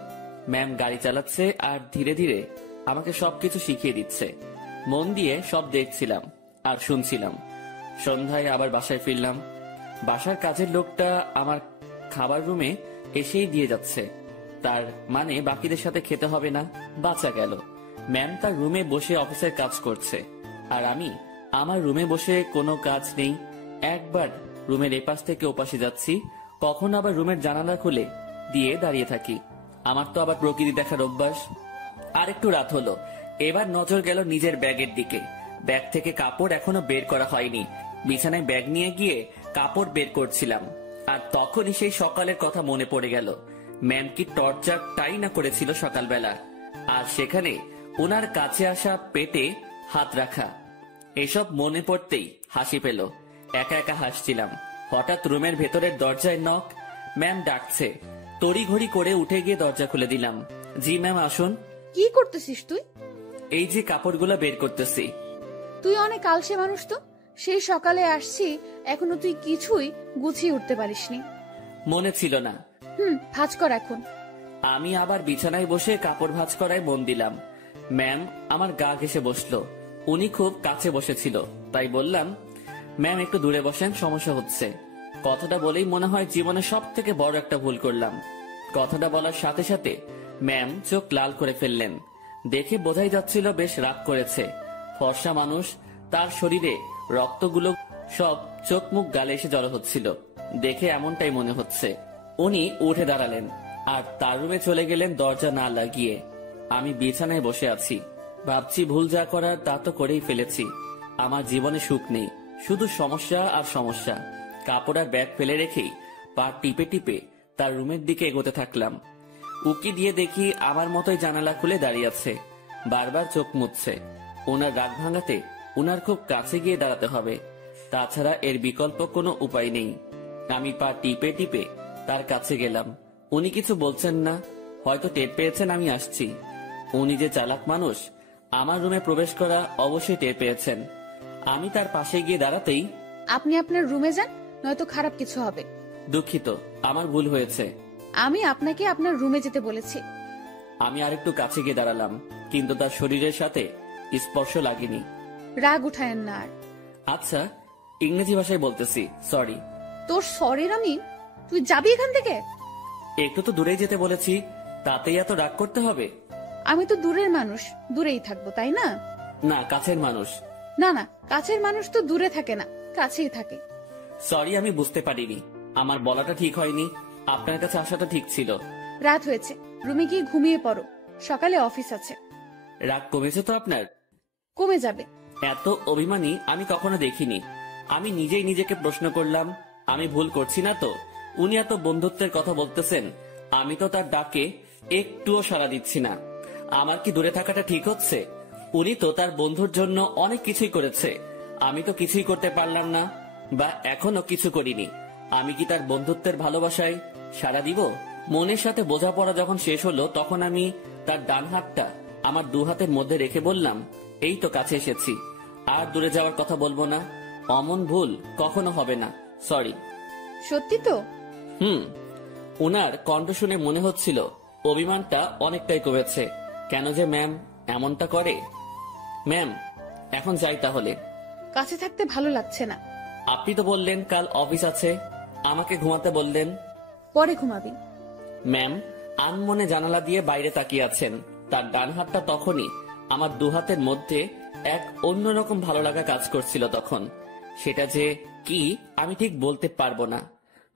ম্যাম গাড়ি চালাচ্ছে আর ধীরে ধীরে আমাকে সবকিছু শিখিয়ে দিচ্ছে। মন দিয়ে সব দেখছিলাম আর শুনছিলাম। সন্ধ্যায় আবার বাসায় ফিরলাম। বাসার কাজের লোকটা আমার খাবার রুমে এসেই দিয়ে যাচ্ছে। তার মানে বাকিদের সাথে খেতে হবে না। বাঁচা গেল। ম্যাম তার রুমে বসে অফিসের কাজ করছে, আর আমি আমার রুমে বসে কোনো কাজ নেই, একবার রুমের এপাশ থেকে ওপাশে যাচ্ছি, কখন আবার রুমের জানালা খুলে দিয়ে দাঁড়িয়ে থাকি। আমার তো আবার প্রকৃতি দেখার অভ্যাস। আর একটু রাত হলো, এবার নজর গেল নিজের ব্যাগের দিকে। ব্যাগ থেকে কাপড় এখনো বের করা হয়নি। বিছানায় ব্যাগ নিয়ে গিয়ে কাপড় বের করছিলাম, আর তখনই সেই সকালের কথা মনে পড়ে গেল। ম্যাম কি টর্চারটাই না করেছিল সকালবেলা, আর সেখানে ওনার কাছে আসা পেটে হাত রাখা। এসব মনে পড়তেই হাসি পেল। একা একা হাসছিলাম। হঠাৎ রুমের ভেতরের দরজায় নক। ম্যাম ডাকছে। তড়িঘড়ি করে উঠে গিয়ে দরজা খুলে দিলাম। জি ম্যাম, আসুন। কি করতেছিস তুই? এই যে কাপড়গুলো বের করতেছি। তুই অনেক আলসে মানুষ তো। সেই সকালে আসছি, এখনো তুই কিছুই গুছিয়ে উঠতে পারিসনি। মনে ছিল না। ভাঁজ কর এখন। আমি আবার বিছানায় বসে কাপড় ভাঁজ করায় মন দিলাম। ম্যাম আমার গা ঘেঁষে বসলো। উনি খুব কাছে বসেছিল, তাই বললাম, ম্যাম একটু দূরে বসেন, সমস্যা হচ্ছে। কথাটা বলেই মনে হয় জীবনে সব থেকে বড় একটা ভুল করলাম। কথাটা বলার সাথে সাথে ম্যাম চোখ লাল করে ফেললেন। দেখে বোঝাই যাচ্ছিল বেশ রাগ করেছে। ফর্সা মানুষ, তার শরীরে রক্তগুলো সব চোখ মুখ গালে এসে জড়ো হচ্ছিল। দেখে এমনটাই মনে হচ্ছে। উনি উঠে দাঁড়ালেন আর তার রুমে চলে গেলেন দরজা না লাগিয়ে। আমি বিছানায় বসে আছি, ভাবছি ভুল যা করার তা তো করেই ফেলেছি। আমার জীবনে সুখ নেই, শুধু সমস্যা আর সমস্যা। কাপড় আর ব্যাগ ফেলে রেখেই পা টিপে টিপে তার রুমের দিকে এগোতে থাকলাম। উকি দিয়ে দেখি আমার মতোই জানালা খুলে দাঁড়িয়ে আছে, বারবার চোখ মুছছে। ওনার রাগ ভাঙাতে ওনার খুব কাছে গিয়ে দাঁড়াতে হবে, তাছাড়া এর বিকল্প কোনো উপায় নেই। আমি পা টিপে টিপে তার কাছে গেলাম। উনি কিছু বলছেন না, হয়তো টের পেয়েছেন আমি আসছি। উনি যে চালাক মানুষ, আমার রুমে প্রবেশ করা অবশ্যই টের পেয়েছেন। আমি তার পাশে গিয়ে দাঁড়াতেই, আপনি আপনার রুমে যান, নয়তো খারাপ কিছু হবে। দুঃখিত, আমার ভুল হয়েছে। আমি আপনাকে আপনার রুমে যেতে বলেছি। আমি আরেকটু কাছে গিয়ে দাঁড়ালাম, কিন্তু তার শরীরের সাথে স্পর্শ লাগেনি। রাগ উঠায়েন না আর। আচ্ছা, ইংরেজি ভাষায় বলতেছি, সরি। তোর সরির আমি, তুই যাবি এখান থেকে? একটু তো দূরেই যেতে বলেছি, তাতেই এত রাগ করতে হবে? আমি তো দূরের মানুষ, দূরেই থাকবো, তাই না? না, কাছের মানুষ। না না, কাছের মানুষ তো দূরে থাকে না, কাছেই থাকে। সরি, আমি বুঝতে পারিনি। আমার বলাটা ঠিক হয়নি, আপনার কাছে আসাটা ঠিক ছিল। রাত হয়েছে, রুমে গিয়ে ঘুমিয়ে পড়ো, সকালে অফিস আছে। রাগ কমেছে তো আপনার? কমে যাবে। এত অভিমানী আমি কখনো দেখিনি। আমি নিজেই নিজেকে প্রশ্ন করলাম, আমি ভুল করছি না তো? উনি এত বন্ধুত্বের কথা বলতেছেন, আমি তো তার ডাকে একটুও সাড়া দিচ্ছি না। আমার কি দূরে থাকাটা ঠিক হচ্ছে? উনি তো তার বন্ধুর জন্য অনেক কিছুই করেছে, আমি তো কিছুই করতে পারলাম না, বা এখনো কিছু করিনি। আমি কি তার বন্ধুত্বের ভালোবাসায় সাড়া দিব? মনের সাথে বোঝাপড়া যখন শেষ হলো, তখন আমি তার ডান হাতটা আমার দু হাতের মধ্যে রেখে বললাম, এই তো কাছে এসেছি, আর দূরে যাওয়ার কথা বলবো না। অমন ভুল কখনো হবে না, সরি। সত্যি তো? ওনার কণ্ঠ শুনে মনে হচ্ছিল অভিমানটা অনেকটাই কমেছে। কেন যে ম্যাম এমনটা করে? ম্যাম, এখন যাই তাহলে। কাছে থাকতে ভালো লাগছে না। আপনি তো বললেন কাল অফিস আছে, আমাকে ঘুমাতে বললেন। পরে ঘুমাবি। ম্যাম আনমনে জানালা দিয়ে বাইরে তাকিয়ে আছেন। তার ডান হাতটা তখনই আমার দু হাতের মধ্যে এক অন্যরকম ভালো লাগা কাজ করছিল তখন। সেটা যে কি আমি ঠিক বলতে পারবো না।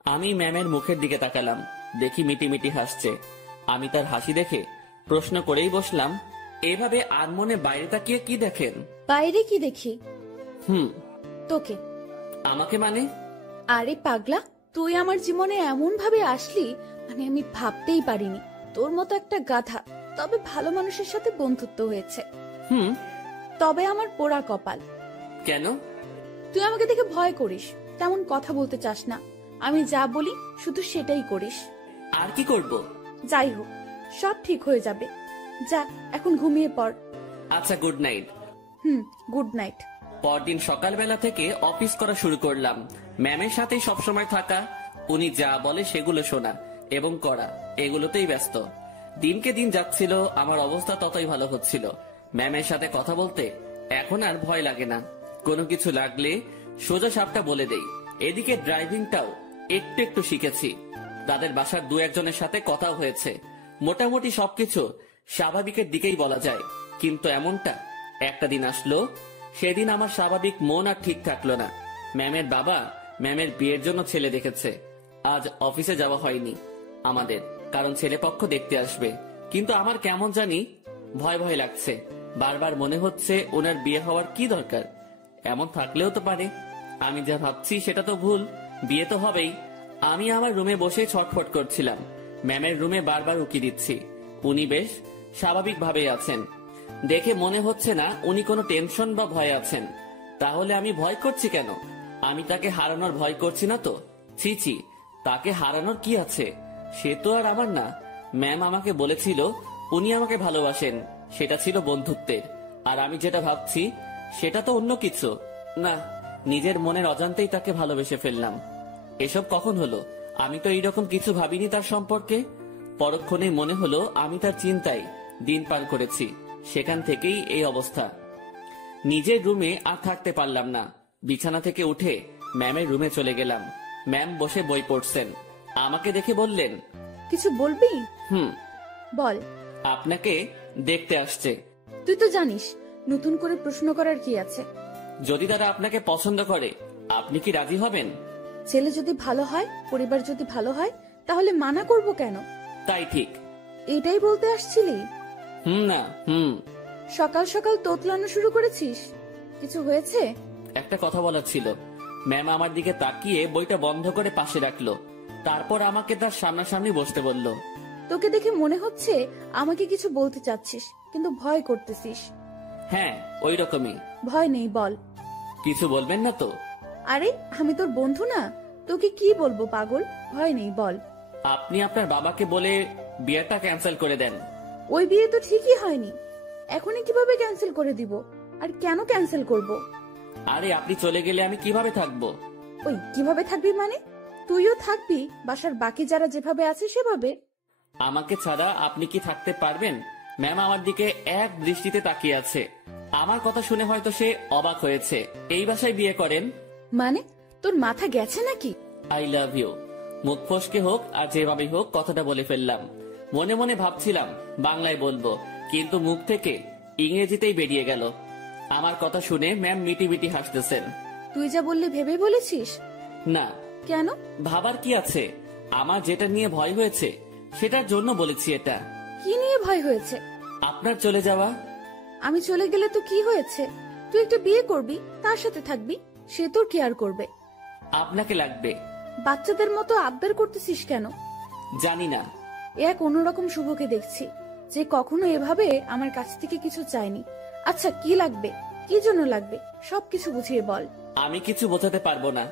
আমি ম্যামের মুখের দিকে তাকালাম, দেখি মিটিমিটি হাসছে। আমি তার হাসি দেখে প্রশ্ন করেই বসলাম, এভাবে আনমনে বাইরে তাকিয়ে কি দেখেন? বাইরে কি দেখি? তোকে। আমাকে মানে? আরে পাগলা, তুই আমার জীবনে এমন ভাবে আসলি, মানে আমি ভাবতেই পারিনি। তোর মতো একটা গাধা, তবে ভালো মানুষের সাথে বন্ধুত্ব হয়েছে। তবে আমার পোড়া কপাল। কেন? তুই আমাকে দেখে ভয় করিস, তেমন কথা বলতে চাস না। আমি যা বলি শুধু সেটাই করিস। আর কি করব? যাই হোক, সব ঠিক হয়ে যাবে। যা এখন ঘুমিয়ে পড়। আচ্ছা, গুড নাইট। Good night. পরদিন সকালবেলা থেকে অফিস করা শুরু করলাম। ম্যামের সাথেই সবসময় থাকা, উনি যা বলে সেগুলো শোনা এবং করা, এগুলোতেই ব্যস্ত। দিনকে দিন যাচ্ছিল, আমার অবস্থা ততই ভালো হচ্ছিল। ম্যামের সাথে কথা বলতে এখন আর ভয় লাগে না। কোনো কিছু লাগলে সোজা সাপটা বলে দেই। এদিকে ড্রাইভিংটাও একটু একটু শিখেছি। তাদের বাসার দু একজনের সাথে কথাও হয়েছে। মোটামুটি সবকিছু স্বাভাবিকের দিকেই বলা যায়। কিন্তু এমনটা একটা দিন আসলো সেদিন আমার স্বাভাবিক মন আর ঠিক থাকলো না। ম্যামের বাবা ম্যামের বিয়ের জন্য ছেলে দেখেছে। আজ অফিসে যাওয়া হয়নি আমাদের, কারণ ছেলেপক্ষ দেখতে আসবে। কিন্তু আমার কেমন জানি ভয় ভয় লাগছে। বারবার মনে হচ্ছে ওনার বিয়ে হওয়ার কি দরকার, এমন থাকলেও তো পারে। আমি যা ভাবছি সেটা তো ভুল, বিয়ে তো হবেই। আমি আমার রুমে বসে ছটফট করছিলাম। ম্যামের রুমে বারবার উকি দিচ্ছি। উনি বেশ স্বাভাবিকভাবেই আছেন, দেখে মনে হচ্ছে না উনি কোনো টেনশন বা ভয় আছেন। তাহলে আমি ভয় করছি কেন? আমি তাকে হারানোর ভয় করছি না তো। ছি ছি, তাকে হারানোর কি আছে? সে তো আর আমার না। ম্যাম আমাকে বলেছিল উনি আমাকে ভালোবাসেন, সেটা ছিল বন্ধুত্বের। আর আমি যেটা ভাবছি সেটা তো অন্য কিছু না। নিজের মনের অজান্তেই তাকে ভালোবেসে ফেললাম। এসব কখন হলো? আমি তো এইরকম কিছু ভাবিনি তার সম্পর্কে। পরক্ষণে মনে হলো আমি তার চিন্তায় দিন পার করেছি, সেখান থেকেই এই অবস্থা। নিজের রুমে আর থাকতে পারলাম না। বিছানা থেকে উঠে ম্যামের রুমে চলে গেলাম। ম্যাম বসে বই পড়ছেন। আমাকে দেখে বললেন, কিছু বলবি? হুম, বল। আপনাকে দেখতে আসছে। তুই তো জানিস নতুন করে প্রশ্ন করার কি আছে। যদি তারা আপনাকে পছন্দ করে, আপনি কি রাজি হবেন? ছেলে যদি ভালো হয়, পরিবার যদি ভালো হয়, তাহলে মানা করব কেন? তাই ঠিক। এটাই বলতে আসছিলি? না হুম। সকাল সকাল তোতলানো শুরু করেছিস। কিছু হয়েছে? একটা কথা বলার ছিল। ম্যাম আমার দিকে তাকিয়ে বইটা বন্ধ করে পাশে রাখলো। তারপর আমাকে তার সামনাসামনি বসতে বলল। তোকে দেখে মনে হচ্ছে আমাকে কিছু বলতে চাচ্ছিস, কিন্তু ভয় করতেছিস। হ্যাঁ, ওই রকমই। ভয় নেই, বল। কিছু বলবেন না তো? আরে আমি তোর বন্ধু না, তোকে কি বলবো পাগল। ভয় নেই, বল। আপনি আপনার বাবাকে বলে বিয়েটা ক্যান্সেল করে দেন। ওই বিয়ে তো ঠিকই হয়নি, এখনই কিভাবে ক্যান্সেল করে দিব? আর কেন ক্যান্সেল করব? আরে আপনি চলে গেলে আমি কিভাবে থাকবো? ওই কিভাবে থাকবি মানে? তুইও থাকবি বাসার বাকি যারা যেভাবে আছে সেভাবে। আমাকে ছাড়া আপনি কি থাকতে পারবেন? ম্যাম আমার দিকে এক দৃষ্টিতে তাকিয়ে আছে। আমার কথা শুনে হয়তো সে অবাক হয়েছে। এই বাসায় বিয়ে করেন মানে? তোর মাথা গেছে নাকি? I love you. মুখ ফসকে হোক আর যেভাবে হোক কথাটা বলে ফেললাম। মনে মনে ভাবছিলাম বাংলায় বলবো, কিন্তু মুখ থেকে ইংরেজিতেই বেরিয়ে গেল। আমার কথা শুনে ম্যাম মিটি মিটি হাসতেছেন। তুই যা বললি ভেবে বলেছিস? না, কেন? ভাবার কি আছে? আমার যেটা নিয়ে ভয় হয়েছে সেটার জন্য বলেছি এটা। কি নিয়ে ভয় হয়েছে? আপনার চলে যাওয়া। আমি চলে গেলে তো কি হয়েছে? তুই একটা বিয়ে করবি, তার সাথে থাকবি, সে তোর কেয়ার করবে। আপনাকে লাগবে। বাচ্চাদের মতো আবদার করতেছিস কেন? জানি না। এক অন্যরকম শুভকে দেখছি, যে কখনো এভাবে আমার কাছ থেকে কিছু চায়নি। আচ্ছা কি লাগবে, কি জন্য লাগবে, সবকিছু বুঝিয়ে বল। আমি কিছু বোঝাতে পারবো না।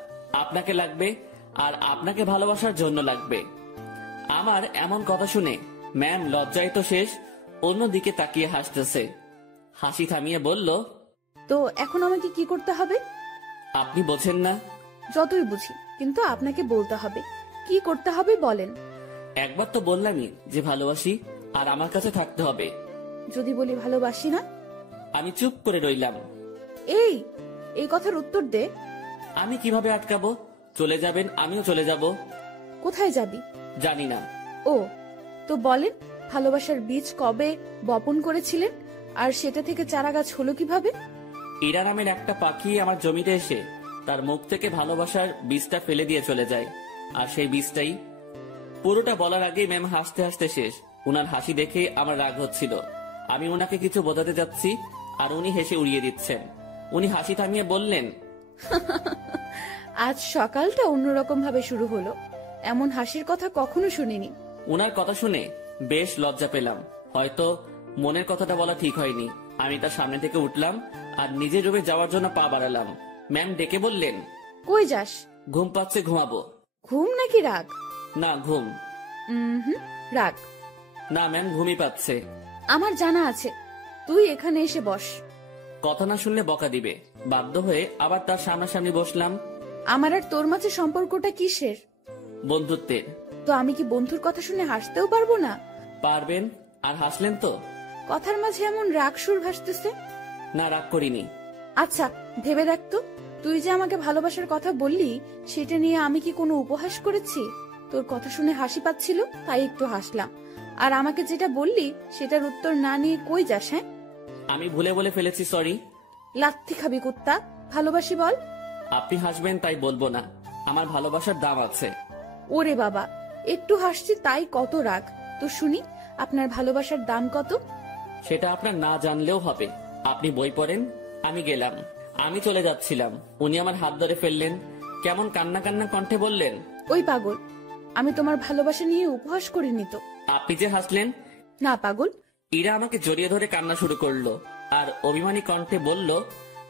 আপনাকে লাগবে, আর আপনাকে ভালোবাসার জন্য লাগবে। আমার এমন কথা শুনে ম্যাম লজ্জায় তো শেষ, অন্যদিকে তাকিয়ে হাসতেছে। হাসি থামিয়ে বলল, তো এখন আমাকে কি করতে হবে? আপনি বোঝেন না? যতই বুঝি, কিন্তু আপনাকে বলতে হবে। কি করতে হবে বলেন। একবার তো বললামই যে ভালোবাসি, আর আমার কাছে থাকতে হবে। যদি বলি ভালোবাসি না? আমি চুপ করে রইলাম। এই এই কথার উত্তর দে। আমি কিভাবে আটকাবো? চলে যাবেন, আমিও চলে যাব। কোথায় যাবি? জানি না। ও, তো বলেন, ভালোবাসার বীজ কবে বপন করেছিলেন, আর সেটা থেকে চারা গাছ হলো কিভাবে? ইরা নামের একটা পাখি আমার জমিতে এসে তার মুখ থেকে ভালোবাসার বীজটা ফেলে দিয়ে চলে যায়, আর সেই বীজটাই। পুরোটা বলার আগেই ম্যাম হাসতে হাসতে শেষ। উনার হাসি দেখে আমার রাগ হচ্ছিল। আমি উনাকে কিছু বোঝাতে যাচ্ছি, আর উনি হেসে উড়িয়ে দিচ্ছেন। উনি হাসি থামিয়ে বললেন, আজ সকালটা অন্যরকম ভাবে শুরু হলো, এমন হাসির কথা কখনো শুনিনি। উনার কথা শুনে বেশ লজ্জা পেলাম। হয়তো মনের কথাটা বলা ঠিক হয়নি। আমি তার সামনে থেকে উঠলাম আর নিজের রুমে যাওয়ার জন্য পা বাড়ালাম। ম্যাম ডেকে বললেন, কই যাস? ঘুম পাচ্ছে, ঘুমাবো। ঘুম নাকি রাগ? না, ঘুম। রাগ না ম্যাম, ঘুমই পাচ্ছে। আমার জানা আছে, তুই এখানে এসে বস। কথা না শুনলে বকা দিবে। বাধ্য হয়ে আবার তার সামনাসামনি বসলাম। আমার আর তোর মাঝে সম্পর্কটা কিসের? বন্ধুত্বের। তো আমি কি বন্ধুর কথা শুনে হাসতেও পারবো না? পারবেন। আর হাসলেন তো? কথার মাঝে এমন রাগ সুর ভাসতেছে। না, রাগ করিনি। আচ্ছা ভেবে দেখ তো, তুই যে আমাকে ভালোবাসার কথা বললি, সেটা নিয়ে আমি কি কোনো উপহাস করেছি? তোর কথা শুনে হাসি পাচ্ছিল তাই একটু হাসলাম। আর আমাকে যেটা বললি সেটার উত্তর না নিয়ে কই যাস? হ্যাঁ, আমি ভুলে বলে ফেলেছি, সরি। লাত্তি খাবি কুত্তা। ভালোবাসি বল। আপনি হাসবেন তাই বলবো না, আমার ভালোবাসার দাম আছে। ওরে বাবা, একটু হাসছি তাই কত রাগ। তো শুনি, আপনার ভালোবাসার দাম কত? সেটা আপনার না জানলেও হবে। আপনি বই পড়েন, আমি গেলাম। আমি চলে যাচ্ছিলাম, উনি আমার হাত ধরে ফেললেন। কেমন কান্না কান্না কণ্ঠে বললেন, ওই পাগল, আমি তোমার ভালোবাসা নিয়ে উপহাস করিনি তো। আপনি যে হাসলেন। না পাগল। ইরা আমাকে জড়িয়ে ধরে কান্না শুরু করলো আর অভিমানী কণ্ঠে বলল,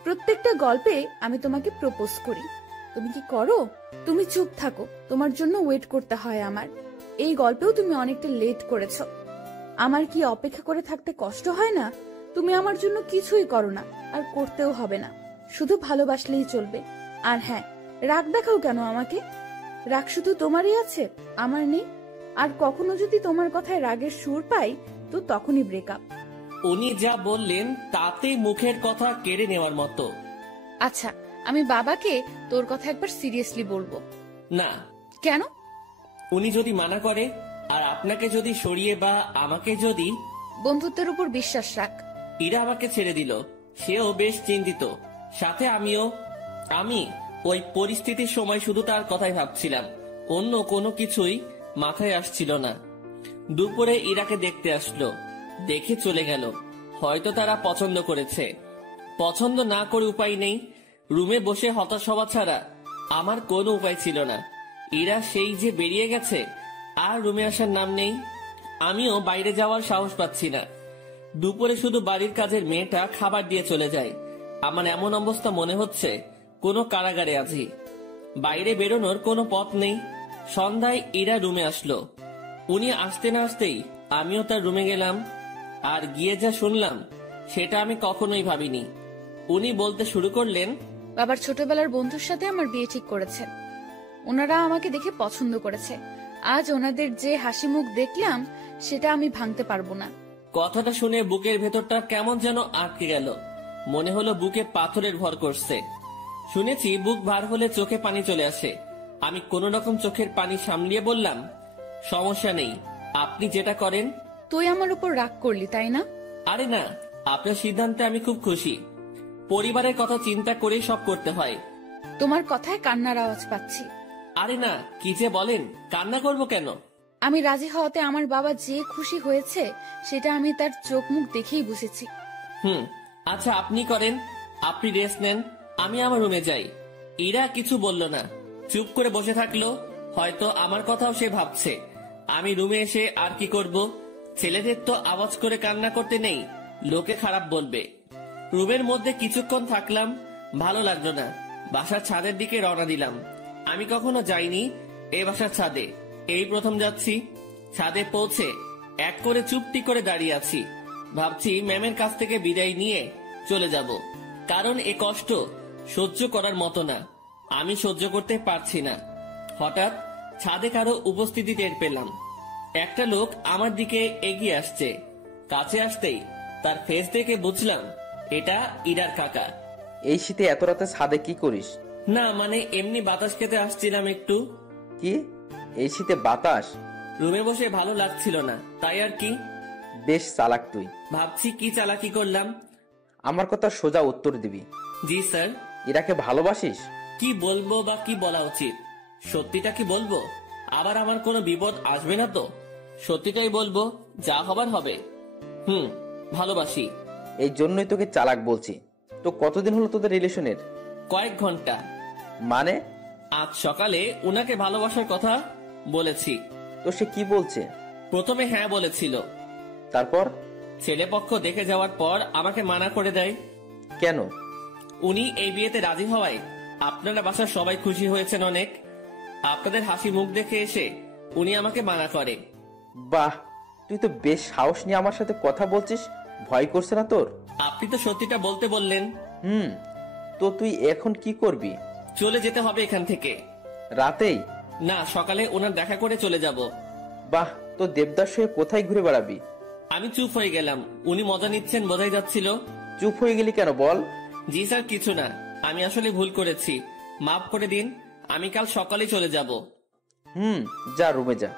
প্রত্যেকটা গল্পে আমি তোমাকে প্রপোজ করি, তুমি কি করো? তুমি চুপ থাকো, তোমার জন্য ওয়েট করতে হয় আমার। এই গল্পেও তুমি অনেকটা লেট করেছো। আমার কি অপেক্ষা করে থাকতে কষ্ট হয় না? তুমি আমার জন্য কিছুই করো না, আর করতেও হবে না। শুধু ভালোবাসলেই চলবে। আর হ্যাঁ, রাগ দেখাও কেন আমাকে? রাগ শুধু তোমারই আছে, আমার নেই। আর কখনো যদি তোমার কথায় রাগের সুর পাই, তো তখনই ব্রেকআপ। উনি যা বললেন তাতে মুখের কথা কেড়ে নেওয়ার মতো। আচ্ছা, আমি বাবাকে তোর কথা একবার সিরিয়াসলি বলবো। না। কেন? উনি যদি মানা করে, আর আপনাকে যদি সরিয়ে বা আমাকে যদি। বন্ধুত্বের উপর বিশ্বাস রাখ। ইরা আমাকে ছেড়ে দিল, সেও বেশ চিন্তিত, সাথে আমিও। আমি ওই পরিস্থিতির সময় শুধু তার কথাই ভাবছিলাম, অন্য কোনো কিছুই মাথায় আসছিল না। দুপুরে ইরাকে দেখতে আসলো, দেখে চলে গেল। হয়তো তারা পছন্দ করেছে। পছন্দ না করে উপায় নেই, রুমে বসে হতাশ হওয়া ছাড়া আমার কোনো উপায় ছিল না। ইরা সেই যে বেরিয়ে গেছে, আর রুমে আসার নাম নেই। আমিও বাইরে যাওয়ার সাহস পাচ্ছি না। দুপুরে শুধু বাড়ির কাজের মেয়েটা খাবার দিয়ে চলে যায়। আমার এমন অবস্থা মনে হচ্ছে কোনো কারাগারে আছি, বাইরে বেরোনোর কোনো পথ নেই। সন্ধ্যায় ইরা রুমে আসলো। উনি আসতে না আসতেই আমিও তার রুমে গেলাম, আর গিয়ে যা শুনলাম সেটা আমি কখনোই ভাবিনি। উনি বলতে শুরু করলেন, বাবার ছোটবেলার বন্ধুর সাথে আমার বিয়ে ঠিক করেছে। ওনারা আমাকে দেখে পছন্দ করেছে। আজ ওনাদের যে হাসি মুখ দেখলাম, সেটা আমি ভাঙতে পারবো না। কথাটা শুনে বুকের ভেতরটা কেমন যেন আটকে গেল। মনে হলো বুকে পাথরের ভর করছে। শুনেছি বুক ভার হলে চোখে পানি চলে আসে। আমি কোন রকম চোখের পানি সামলিয়ে বললাম, সমস্যা নেই, আপনি যেটা করেন। তুই আমার উপর রাগ করলি তাই না? আরে না, আপনার সিদ্ধান্তে আমি খুব খুশি। পরিবারের কথা চিন্তা করে সব করতে হয়। তোমার কথায় কান্নার আওয়াজ পাচ্ছি। আরে না, কি যে বলেন, কান্না করব কেন? আমি রাজি হওয়াতে আমার বাবা যে খুশি হয়েছে, সেটা আমি তার চোখ মুখ দেখেই বুঝেছি। আচ্ছা আপনি করেন, আপনি রেস্ট নেন, আমি আমার রুমে যাই। ইরা কিছু বলল না, চুপ করে বসে থাকলো। হয়তো আমার কথাও সে ভাবছে। আমি রুমে এসে আর কি করব? ছেলেদের তো আওয়াজ করে কান্না করতে নেই, লোকে খারাপ বলবে। রুমের মধ্যে কিছুক্ষণ থাকলাম, ভালো লাগলো না। বাসার ছাদের দিকে রওনা দিলাম। আমি কখনো যাইনি এই বাসার ছাদে, এই প্রথম যাচ্ছি। ছাদে পৌঁছে এক করে চুপটি করে দাঁড়িয়ে আছি। ভাবছি ম্যামের কাছ থেকে বিদায় নিয়ে চলে যাব, কারণ এ কষ্ট সহ্য করার মতো না, আমি সহ্য করতে পারছি না। হঠাৎ ছাদে কারো উপস্থিতি টের পেলাম। একটা লোক আমার দিকে এগিয়ে আসছে। কাছে আসতেই তার ফেস দেখে বুঝলাম এটা ইরার কাকা। এই শীতে এত রাতে ছাদে কি করিস? না মানে এমনি বাতাস খেতে আসছিলাম একটু। কি, এই শীতে বাতাস? রুমে বসে ভালো লাগছিল না, তাই আর কি। বেশ চালাক তুই। ভাবছি কি চালাকি করলাম। আমার কথা সোজা উত্তর দিবি। জি স্যার। ইরাকে ভালোবাসিস? কি বলবো বা কি বলা উচিত? সত্যিটা কি বলবো? আবার আমার কোনো বিপদ আসবে না তো? সত্যিটাই বলবো, যা হবার হবে। ভালোবাসি। এই জন্যই তোকে চালাক বলছি। তো কতদিন হলো তোদের রিলেশনের? কয়েক ঘন্টা। মানে? আজ সকালে উনাকে ভালোবাসার কথা বলেছি। তো সে কি বলছে? প্রথমে হ্যাঁ বলেছিল, তারপর? ছেলেপক্ষ দেখে যাওয়ার পর আমাকে মানা করে দেয়। কেন? উনি এই বিয়েতে রাজি হওয়ায় আপনারা বাসার সবাই খুশি হয়েছেন অনেক। আপনাদের হাসি মুখ দেখে এসে উনি আমাকে মানা করে। বাহ, তুই তো বেশ সাহস নিয়ে আমার সাথে কথা বলছিস। ভয় করছে না তোর? আপনি তো সত্যিটা বলতে বললেন। তো তুই এখন কি করবি? চলে যেতে হবে এখান থেকে। রাতেই? না, সকালে ওনার দেখা করে চলে যাব। বাহ, তো দেবদাস হয়ে কোথায় ঘুরে বেড়াবি? আমি চুপ হয়ে গেলাম। উনি মজা নিচ্ছেন বোঝাই যাচ্ছিল। চুপ হয়ে গেলি কেন বল? জি স্যার, কিছু না, আমি আসলে ভুল করেছি, মাফ করে দিন। আমি কাল সকালে চলে যাব। যা, রুমে যা।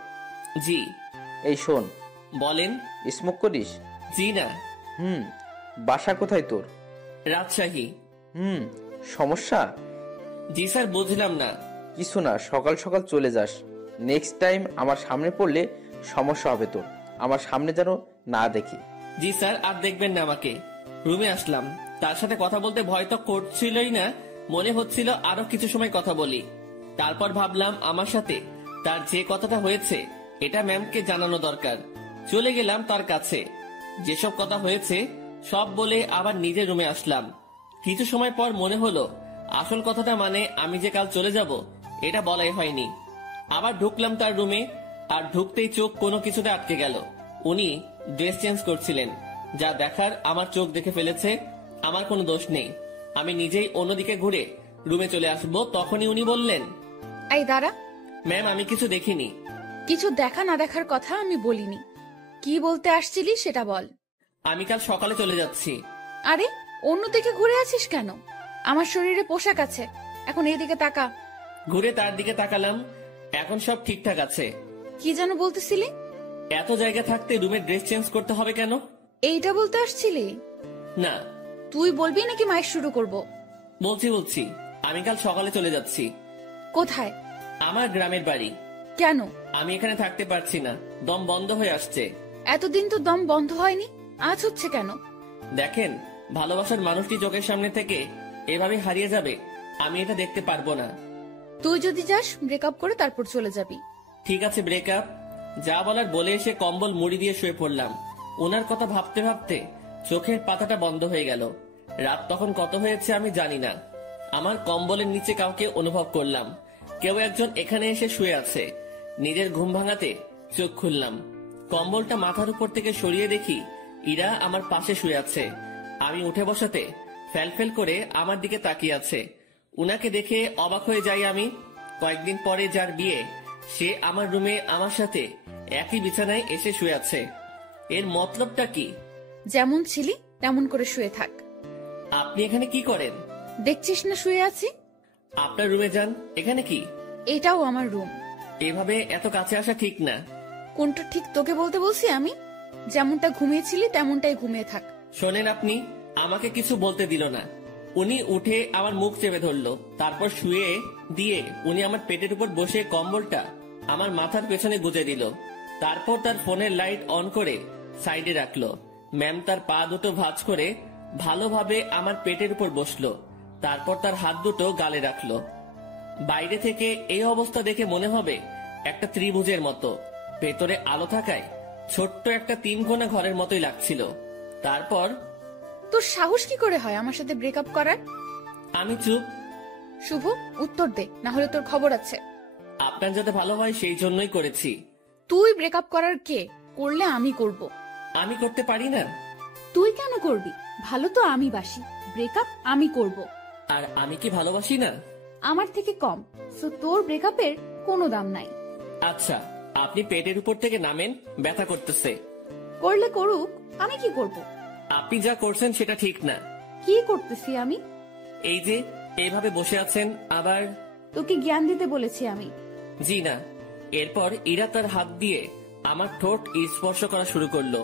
জি। এই শোন। বলেন। স্মোক করিস? জি না। বাসা কোথায় তোর? রাজশাহী। সমস্যা? জি স্যার, বুঝলাম না। কিছু না, সকাল সকাল চলে যাস। নেক্সট টাইম আমার সামনে পড়লে সমস্যা হবে তোর। আমার সামনে যেন না দেখি। জি স্যার, আর দেখবেন না আমাকে। রুমে আসলাম, তার সাথে কথা বলতে ভয় তো করছিলই না, মনে হচ্ছিল আরো কিছু সময় কথা বলি। তারপর ভাবলাম আমার সাথে তার যে কথাটা হয়েছে এটা ম্যামকে জানানো দরকার। চলে গেলাম তার কাছে, যেসব কথা হয়েছে সব বলে আবার নিজের রুমে আসলাম। কিছু সময় পর মনে হলো আসল কথাটা, মানে আমি যে কাল চলে যাব এটা বলাই হয়নি। আবার ঢুকলাম তার রুমে, আর ঢুকতেই চোখ কোনো কিছুতে আটকে গেল। উনি ড্রেস চেঞ্জ করছিলেন, যা দেখার আমার চোখ দেখে ফেলেছে, আমার কোনো দোষ নেই। আমি নিজেই অন্যদিকে ঘুরে রুমে চলে আসবো, তখনই উনি বললেন, এই দাঁড়া। ম্যাম আমি কিছু দেখিনি। কিছু দেখা না দেখার কথা আমি বলিনি। কি বলতে আসছিলি সেটা বল। আমি কাল সকালে চলে যাচ্ছি। আরে, অন্যদিকে ঘুরে আছিস কেন? আমার শরীরে পোশাক আছে, এখন এইদিকে তাকা। ঘুরে তার দিকে তাকালাম, এখন সব ঠিকঠাক আছে। কি যেন বলতেছিলি? এত জায়গা থাকতে রুমে ড্রেস চেঞ্জ করতে হবে কেন? এইটা বলতে আসছিলি? না। তুই বলবি নাকি মাইক শুরু করব? বলছি, আমি কাল সকালে চলে যাচ্ছি। কোথায়? আমার গ্রামের বাড়ি। কেন? আমি এখানে থাকতে পারছি না, দম বন্ধ হয়ে আসছে। এতদিন তো দম বন্ধ হয়নি, আজ হচ্ছে কেন? দেখেন, ভালোবাসার মানুষটি চোখের সামনে থেকে এভাবে হারিয়ে যাবে, আমি এটা দেখতে পারবো না। তুই যদি যাস ব্রেকআপ করে তারপর চলে যাবি। ঠিক আছে, ব্রেকআপ। যা বলার বলে এসে কম্বল মুড়ি দিয়ে শুয়ে পড়লাম। ওনার কথা ভাবতে ভাবতে চোখের পাতাটা বন্ধ হয়ে গেল। রাত তখন কত হয়েছে আমি জানি না। আমার কম্বলের নিচে কাউকে অনুভব করলাম, কেউ একজন এখানে এসে শুয়ে আছে। নিজের ঘুম ভাঙাতে চোখ খুললাম, কম্বলটা মাথার উপর থেকে সরিয়ে দেখি ইরা আমার পাশে শুয়ে আছে। আমি উঠে বসাতে ফেলফেল করে আমার দিকে তাকিয়ে আছে। উনাকে দেখে অবাক হয়ে যাই আমি। কয়েকদিন পরে যার বিয়ে, সে আমার রুমে আমার সাথে একই বিছানায় এসে শুয়ে আছে। এর মতলবটা কি? যেমন ছিলি তেমন করে শুয়ে থাক। আপনি এখানে কি করেন? দেখছিস না শুয়ে আছি? আপনার রুমে যান। এখানে কি? এটাও আমার রুম। এভাবে এত কাছে আসা ঠিক না। কোনটা ঠিক তোকে বলতে বলছি আমি? যেমনটা ঘুমিয়েছিলি তেমনটাই ঘুমিয়ে থাক। শোনেন, আপনি আমাকে কিছু বলতে দিল না। উনি উঠে আমার মুখ চেপে ধরলো, তারপর শুয়ে দিয়ে উনি আমার পেটের উপর বসে কম্বলটা আমার মাথার পেছনে গুজে দিল। তারপর তার ফোনের লাইট অন করে সাইডে রাখলো। ম্যাম তার পা দুটো ভাঁজ করে ভালোভাবে আমার পেটের উপর বসলো, তারপর তার হাত দুটো গালে রাখলো। বাইরে থেকে এই অবস্থা দেখে মনে হবে একটা ত্রিভুজের মতো, ভেতরে আলো থাকায় ছোট্ট একটা 3 কোণা ঘরের মতোই লাগছিল। তারপর, তোর সাহস কি করে হয় আমার সাথে ব্রেকআপ করার? আমি চুপ। শুভ, উত্তর দে, না হলে তোর খবর আছে। আপনার যাতে ভালো হয় সেই জন্যই করেছি। তুই ব্রেকআপ করার কে? করলে আমি করব। আমি করতে পারি না। তুই কেন করবি? ভালো তো আমি বাসি, ব্রেকআপ আমি করব। আর আমি কি ভালোবাসি না? আমার থেকে কম, সো তোর ব্রেকআপের কোনো দাম নাই। আচ্ছা, আপনি পেটের উপর থেকে নামেন, ব্যথা করতেছে। করলে করুক, আমি কি করব? আপনি যা করছেন সেটা ঠিক না। কি করতেছি আমি? এই যে এইভাবে বসে আছেন, আবার তোকে জ্ঞান দিতে বলেছি আমি। জি না। এরপর ইরা তার হাত দিয়ে আমার ঠোঁট স্পর্শ করা শুরু করলো,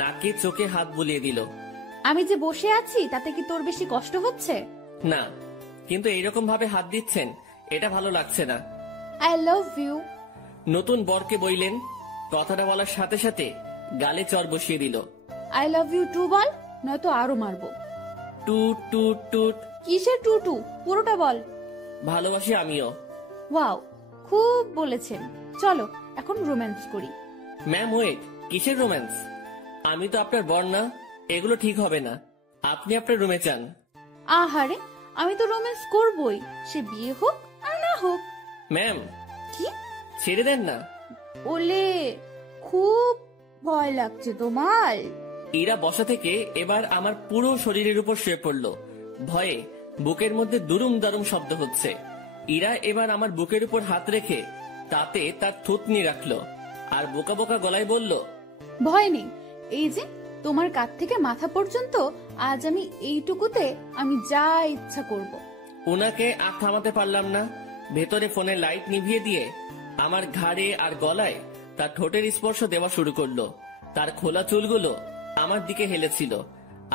নাকে চোখে হাত বুলিয়ে দিল। আমি যে বসে আছি তাতে কি তোর বেশি কষ্ট হচ্ছে? না, কিন্তু এইরকম ভাবে হাত দিচ্ছেন এটা ভালো লাগছে না। I love you. নতুন বরকে বইলেন, কথাটা বলার সাথে সাথে গালে চর বসিয়ে দিল। আই লাভ ইউ টু বল, নয়তো আরো মারবো। টুট টুট টুট। কিসের টু টু? পুরোটা বল। ভালোবাসি আমিও। ওয়াও, খুব বলেছেন। চলো এখন রোম্যান্স করি। ম্যাম ওয়েট, কিসের রোম্যান্স? আমি তো আপনার বর না, এগুলো ঠিক হবে না। আপনি আপনার রুমে যান। আহারে, আমি তো রোম্যান্স করবই, সে বিয়ে হোক আর না হোক। ম্যাম, কি? ছেড়ে দেন না। ওলে, খুব ভয় লাগছে তোমার? ইরা বসা থেকে এবার আমার পুরো শরীরের উপর শুয়ে পড়লো। ভয়ে বুকের মধ্যে দুরুম দারুম শব্দ হচ্ছে। ইরা এবার আমার বুকের উপর হাত রেখে তাতে তার থুতনি রাখলো, আর বোকা বোকা গলায় বলল, ভয় নেই, এই যে তোমার কাঁধ থেকে মাথা পর্যন্ত আজ আমি এইটুকুতে আমি যা ইচ্ছা করব। উনাকে আর থামাতে পারলাম না। ভেতরে ফোনের লাইট নিভিয়ে দিয়ে আমার ঘাড়ে আর গলায় তার ঠোঁটের স্পর্শ দেওয়া শুরু করলো। তার খোলা চুলগুলো আমার দিকে হেলেছিল,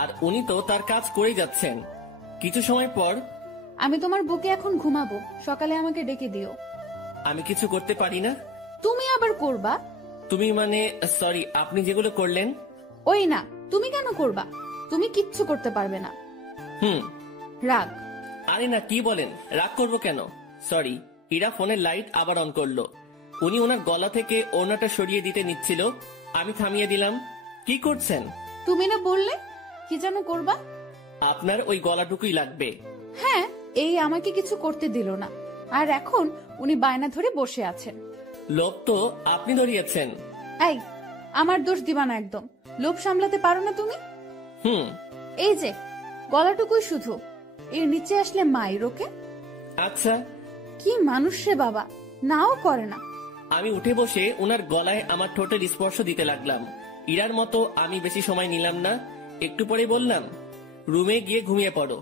আর উনি তো তার কাজ করেই যাচ্ছেন। কিছু সময় পর, আমি তোমার বুকে এখন ঘুমাবো, সকালে আমাকে ডেকে দিও। আমি কিছু করতে পারি না। তুমি আবার করবা? তুমি মানে, সরি, আপনি যেগুলো করলেন। ওই না, তুমি কেন করবা? তুমি কিচ্ছু করতে পারবে না। রাগ। আরে না, কি বলেন, রাগ করবো কেন? সরি। ইরা ফোনের লাইট আবার অন করলো। উনি ওনার গলা থেকে ওড়নাটা সরিয়ে দিতে নিচ্ছিল, আমি থামিয়ে দিলাম। কি করছেন? তুমি না বললে কি যেন করবা? আপনার ওই গলাটুকুই লাগবে। হ্যাঁ, এই আমাকে কিছু করতে দিল না, আর এখন উনি বায়না ধরে বসে আছেন। লোভ তো আপনি ধরিয়েছেন। এই, আমার দোষ দিবা না একদম। লোভ সামলাতে পারো না তুমি? এই যে গলাটুকুই শুধু, এর নিচে আসলে মায়ের ওকে। আচ্ছা। কি মানুষ রে বাবা, নাও করে না। আমি উঠে বসে ওনার গলায় আমার ঠোঁটের স্পর্শ দিতে লাগলাম। ইরার মতো আমি বেশি সময় নিলাম না, একটু পরে বললাম, রুমে গিয়ে ঘুমিয়ে পড়ো।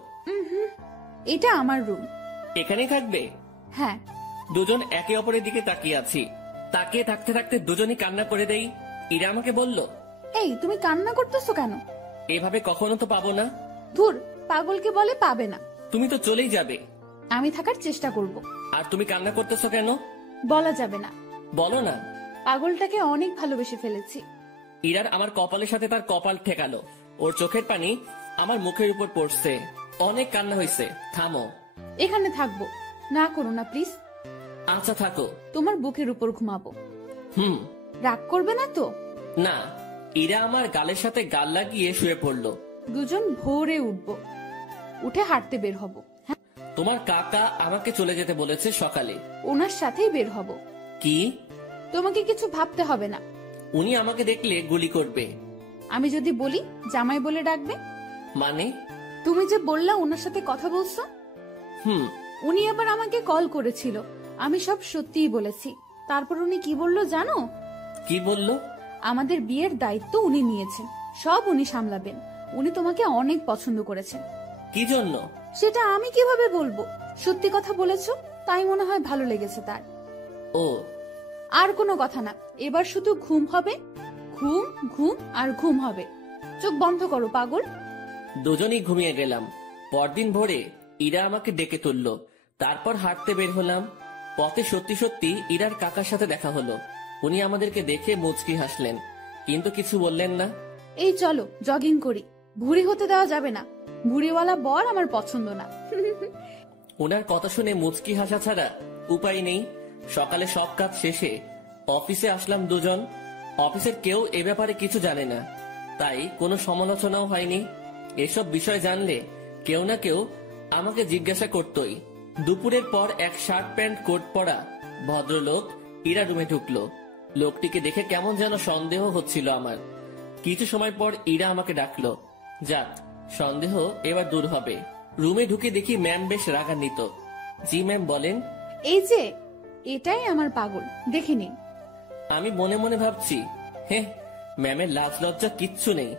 এটা আমার রুম। এখানেই থাকবে? হ্যাঁ। দুজন একে অপরের দিকে তাকিয়ে আছি। তাকিয়ে থাকতে থাকতে দুজনই কান্না করে দেই। ইরা আমাকে বলল, এই তুমি কান্না করতেছো কেন? এভাবে কখনো তো পাবো না। ধুর, পাগলকে বলে পাবে না। তুমি তো চলেই যাবে। আমি থাকার চেষ্টা করব। আর তুমি কান্না করতেছো কেন? বলা যাবে না। বলো না। পাগলটাকে অনেক ভালোবেসে ফেলেছি। ইরার আমার কপালের সাথে তার কপাল ঠেকালো। ওর চোখের পানি আমার মুখের উপর পড়ছে। অনেক কান্না হয়েছে, থামো। এখানে থাকবো, না করো না প্লিজ। আচ্ছা থাকো। তোমার বুকের উপর ঘুমাবো। রাগ করবে না তো? না। ইরা আমার গালের সাথে গাল লাগিয়ে শুয়ে পড়লো। দুজন ভোরে উঠবো, উঠে হাঁটতে বের হব। তোমার কাকা আমাকে চলে যেতে বলেছে সকালে। ওনার সাথেই বের হব। কি? তোমাকে কিছু ভাবতে হবে না। উনি আমাকে দেখলে গুলি করবে। আমি যদি বলি জামাই বলে ডাকবে। মানে? তুমি যে বললা ওনার সাথে কথা বলছো। উনি আবার আমাকে কল করেছিল, আমি সব সত্যিই বলেছি। তারপর উনি কি বললো জানো? কি বললো? আমাদের বিয়ের দায়িত্ব উনি নিয়েছেন, সব উনি সামলাবেন। উনি তোমাকে অনেক পছন্দ করেছেন। কি জন্য? সেটা আমি কিভাবে বলবো? সত্যি কথা বলেছো, তাই মনে হয় ভালো লেগেছে তার। ও। আর কোনো কথা না, এবার শুধু ঘুম হবে, ঘুম ঘুম আর ঘুম হবে। চোখ বন্ধ করো পাগল। দুজনেই ঘুমিয়ে গেলাম। পরদিন ভোরে ইরা আমাকে ডেকে তুললো। তারপর হাঁটতে বের হলাম। পথে সত্যি সত্যি ইরার কাকার সাথে দেখা হলো। উনি আমাদেরকে দেখে মুচকি হাসলেন, কিন্তু কিছু বললেন না। এই চলো জগিং করি, ভুঁড়ি হতে দেওয়া যাবে না। ভুঁড়িওয়ালা বর আমার পছন্দ না। ওনার কথা শুনে মুচকি হাসা ছাড়া উপায় নেই। সকালে সব কাজ শেষে অফিসে আসলাম দুজন। অফিসের কেউ এ ব্যাপারে কিছু জানে না, তাই কোনো সমালোচনাও হয়নি। এসব বিষয় জানলে কেউ না কেউ আমাকে জিজ্ঞাসা করতই। দুপুরের পর এক শার্ট প্যান্ট কোট পরা ভদ্রলোক ইরা রুমে ঢুকলো। লোকটিকে দেখে কেমন যেন সন্দেহ হচ্ছিল আমার। কিছু সময় পর ইরা আমাকে ডাকলো। যাক, সন্দেহ এবার দূর হবে। রুমে ঢুকে দেখি ম্যাম বেশ রাগান্বিত। জি ম্যাম, বলেন। এই যে এটাই আমার পাগল, দেখে নিন। আমি মনে মনে ভাবছি, হ্যাঁ, ম্যামের লাজ লজ্জা কিচ্ছু নেই,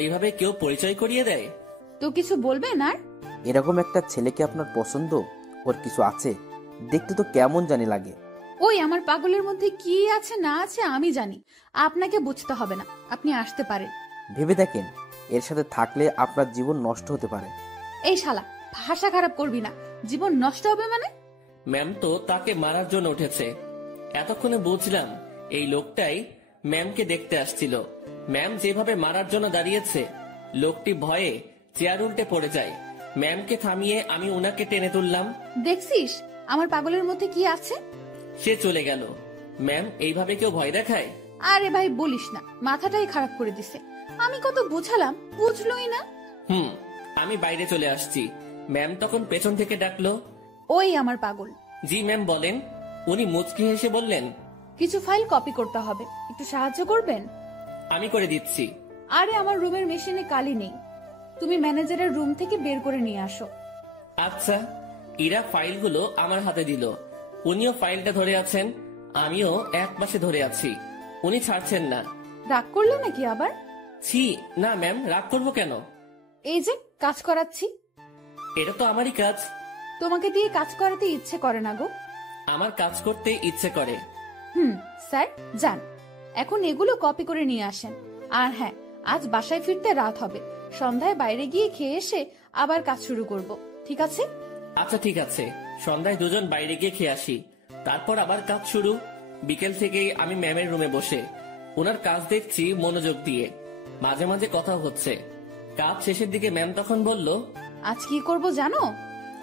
এইভাবে কেউ পরিচয় করিয়ে দেয়। তো কিছু বলবেন আর? এরকম একটা ছেলেকে আপনার পছন্দ? ওর কিছু আছে? দেখতে তো কেমন জানি লাগে। ওই আমার পাগলের মধ্যে কি আছে না আছে আমি জানি, আপনাকে বুঝতে হবে না। আপনি আসতে পারেন। ভেবে দেখেন, এর সাথে থাকলে আপনার জীবন নষ্ট হতে পারে। এই শালা, ভাষা খারাপ করবি না। জীবন নষ্ট হবে মানে? ম্যাম তো তাকে মারার জন্য উঠেছে। এতক্ষণে বুঝলাম এই লোকটাই ম্যামকে দেখতে আসছিল। ম্যাম যেভাবে মারার জন্য দাঁড়িয়েছে, লোকটি ভয়ে চেয়ার উল্টে পড়ে যায়। ম্যামকে থামিয়ে আমি উনাকে টেনে তুললাম। দেখছিস আমার পাগলের মধ্যে কি আছে? সে চলে গেল। ম্যাম, এইভাবে কেউ ভয় দেখায়? আরে ভাই বলিস না, মাথাটাই খারাপ করে দিছে। আমি কত বুঝালাম, বুঝলোই না। আমি বাইরে চলে আসছি। ম্যাম তখন পেছন থেকে ডাকলো, ওই আমার পাগল। জি ম্যাম, বলেন। উনি মুচকি হেসে বললেন, কিছু ফাইল কপি করতে হবে, একটু সাহায্য করবেন? আমি করে দিচ্ছি। আরে আমার রুমের মেশিনে কালি নেই, তুমি ম্যানেজারের রুম থেকে বের করে নিয়ে আসো। আচ্ছা। ইরা ফাইলগুলো আমার হাতে দিল। উনিও ফাইলটা ধরে আছেন, আমিও এক পাশে ধরে আছি। উনি ছাড়ছেন না। রাগ করলে নাকি আবার? ছি না ম্যাম, রাগ করবো কেন? এই যে কাজ করাচ্ছি। এটা তো আমারই কাজ। তোমাকে দিয়ে কাজ করাতে ইচ্ছে করে না গো। আমার কাজ করতে ইচ্ছে করে। স্যার যান, এখন এগুলো কপি করে নিয়ে আসেন। আর হ্যাঁ, আজ বাসায় ফিরতে রাত হবে, সন্ধ্যায় বাইরে গিয়ে খেয়ে এসে আবার কাজ শুরু করব, ঠিক আছে? আচ্ছা ঠিক আছে, সন্ধ্যায় দুজন বাইরে গিয়ে খেয়ে আসি, তারপর আবার কাজ শুরু। বিকেল থেকেই আমি ম্যামের রুমে বসে ওনার কাজ দেখছি মনোযোগ দিয়ে, মাঝে মাঝে কথা হচ্ছে। কাজ শেষের দিকে ম্যাম তখন বলল, আজ কি করব জানো?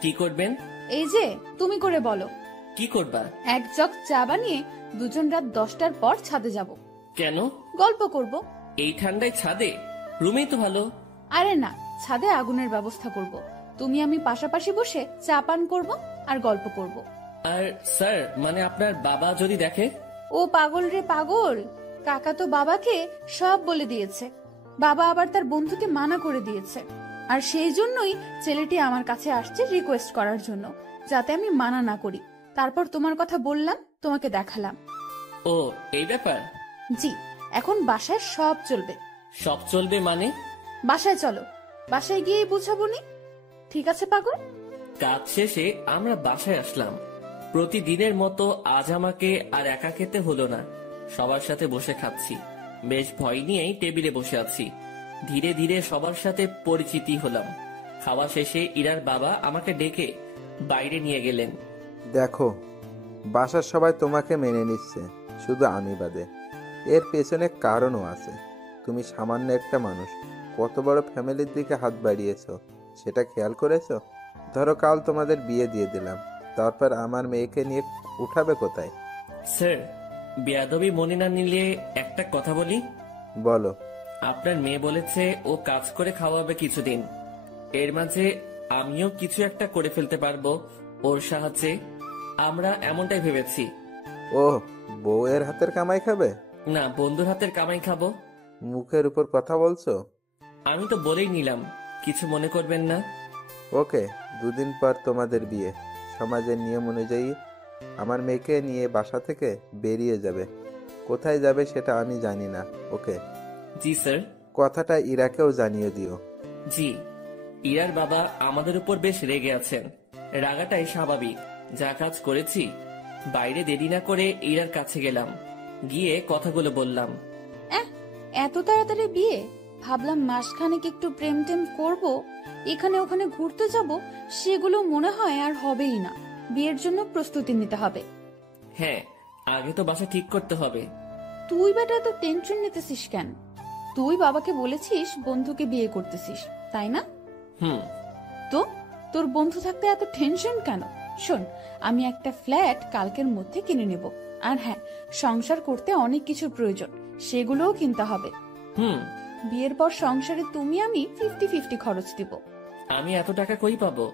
কি করবেন? এই যে তুমি করে বলো। কি করবা? এক জগ চা বানিয়ে দুজন রাত 10টার পর ছাদে যাব। কেন? গল্প করব। এই ঠান্ডায় ছাদে? রুমেই তো ভালো। আরে না, ছাদে আগুনের ব্যবস্থা করব, তুমি আমি পাশাপাশি বসে চা পান করব আর গল্প করব। আর স্যার, মানে আপনার বাবা যদি দেখে? ও পাগল রে পাগল, কাকা তো বাবাকে সব বলে দিয়েছে। বাবা আবার তার বন্ধুকে মানা করে দিয়েছে, আর সেই জন্যই ছেলেটি আমার কাছে আসছে রিকোয়েস্ট করার জন্য, যাতে আমি মানা না করি। তারপর তোমার কথা বললাম, তোমাকে দেখালাম। ও এই ব্যাপার? জি, এখন বাসায় সব চলবে। সব চলবে মানে? বাসায় চলো, বাসায় গিয়েই বুঝাবনি, ঠিক আছে পাগল? কাজ শেষে আমরা বাসায় আসলাম। প্রতিদিনের মতো আজ আমাকে আর একা খেতে হলো না, সবার সাথে বসে খাচ্ছি। বেশ ভয় নিয়েই টেবিলে বসে আছি। ধীরে ধীরে সবার সাথে পরিচিতি হলাম। খাওয়া শেষে ইরার বাবা আমাকে ডেকে বাইরে নিয়ে গেলেন। দেখো, বাসার সবাই তোমাকে মেনে নিচ্ছে, শুধু আমি বাদে। এর পেছনে কারণও আছে। তুমি সামান্য একটা মানুষ, কত বড় ফ্যামিলির দিকে হাত বাড়িয়েছো সেটা খেয়াল করেছো? ধরো কাল তোমাদের বিয়ে দিয়ে দিলাম, তারপর আমার মেয়েকে নিয়ে উঠাবে কোথায়? স্যার, বেয়াদবি মনে না নিলে একটা কথা বলি। বলো। আপনার মেয়ে বলেছে ও কাজ করে খাওয়াবে কিছুদিন, এর মাঝে আমিও কিছু একটা করে ফেলতে পারবো ওর সাহায্যে। আমরা এমনটাই ভেবেছি। ও, বউয়ের হাতের কামাই খাবে? না, বন্ধুর হাতের কামাই খাবো। মুখের উপর কথা বলছো। আমি তো বলেই নিলাম, কিছু মনে করবেন না। ওকে, দুদিন পর তোমাদের বিয়ে। সমাজের নিয়ম অনুযায়ী আমার মেয়েকে নিয়ে বাসা থেকে বেরিয়ে যাবে। কোথায় যাবে সেটা আমি জানি না। ওকে? জি স্যার। কথাটা ইরাকেও জানিয়ে দিও। জি। ইরার বাবা আমাদের উপর বেশ রেগে আছেন। রাগাটাই স্বাভাবিক, যা কাজ করেছি। বাইরে দেরি না করে ইরার কাছে গেলাম, গিয়ে কথাগুলো বললাম। এত তাড়াতাড়ি বিয়ে? ভাবলাম মাসখানেক একটু প্রেম টেম করবো, এখানে ওখানে ঘুরতে যাব, সেগুলো মনে হয় আর হবেই না। বিয়ের জন্য প্রস্তুতি নিতে হবে। হ্যাঁ, আগে তো বাসা ঠিক করতে হবে। তুই বেটা এত টেনশন নিতেছিস কেন? তুই বাবাকে বলেছিস বন্ধুকে বিয়ে করতেছিস, তাই না? হুম। তো তোর বন্ধু থাকতে এত টেনশন কেন? শোন, আমি একটা ফ্ল্যাট কালকের মধ্যে কিনে নেব। আর হ্যাঁ, সংসার করতে অনেক কিছুর প্রয়োজন, সেগুলোও কিনতে হবে। হুম। বিয়ের পর সংসারে তুমি আমি 50-50 খরচ দিব। আমি এত টাকা কই পাবো?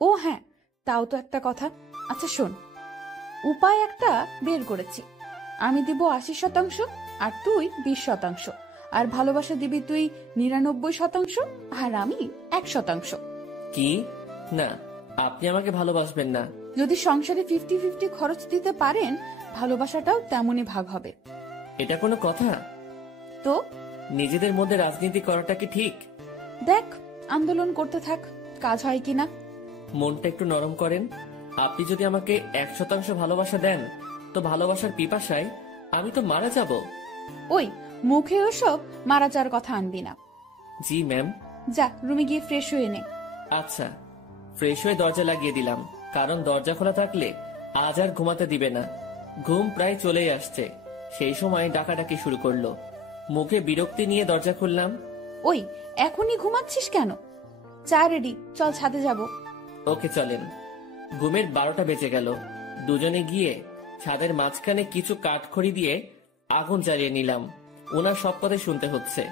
ও হ্যাঁ, তাও তো একটা কথা। আচ্ছা শোন, উপায় একটা বের করেছি। আমি দিব 80%, আর তুই 20%, আর ভালোবাসা দিবি তুই 99%, আর আমি 1%। কি? না, আপনি আমাকে ভালোবাসবেন না। যদি সংসারে 50-50 খরচ দিতে পারেন, ভালোবাসাটাও তেমনই ভাগ হবে। এটা কোনো কথা? তো নিজেদের মধ্যে রাজনীতি করাটা কি ঠিক? দেখ, আন্দোলন করতে থাক, কাজ হয় কিনা। মনটা একটু নরম করেন। আপনি যদি আমাকে 100% ভালোবাসা দেন, তো ভালোবাসার পিপাসায় আমি তো মারা যাব। ওই মুখে ওসব মারা যাওয়ার কথা আনবি না। জি ম্যাম। যা রুমে গিয়ে ফ্রেশ হয়ে নে। আচ্ছা। ফ্রেশ হয়ে দরজা লাগিয়ে দিলাম, কারণ দরজা খোলা থাকলে আজ আর ঘুমাতে দিবে না। ঘুম প্রায় চলেই আসছে, সেই সময় ডাকাডাকি শুরু করলো। মুখে বিরক্তি নিয়ে দরজা খুললাম। ওই এখনই ঘুমাচ্ছিস কেন? চা রেডি, চল ছাদে যাব। ওকে চলেন। ঘুমের 12টা বেজে গেল। দুজনে গিয়ে ছাদের মাঝখানে কিছু কাঠখড়ি দিয়ে আগুন জ্বালিয়ে নিলাম। ওনার সব কথা শুনতে হচ্ছে।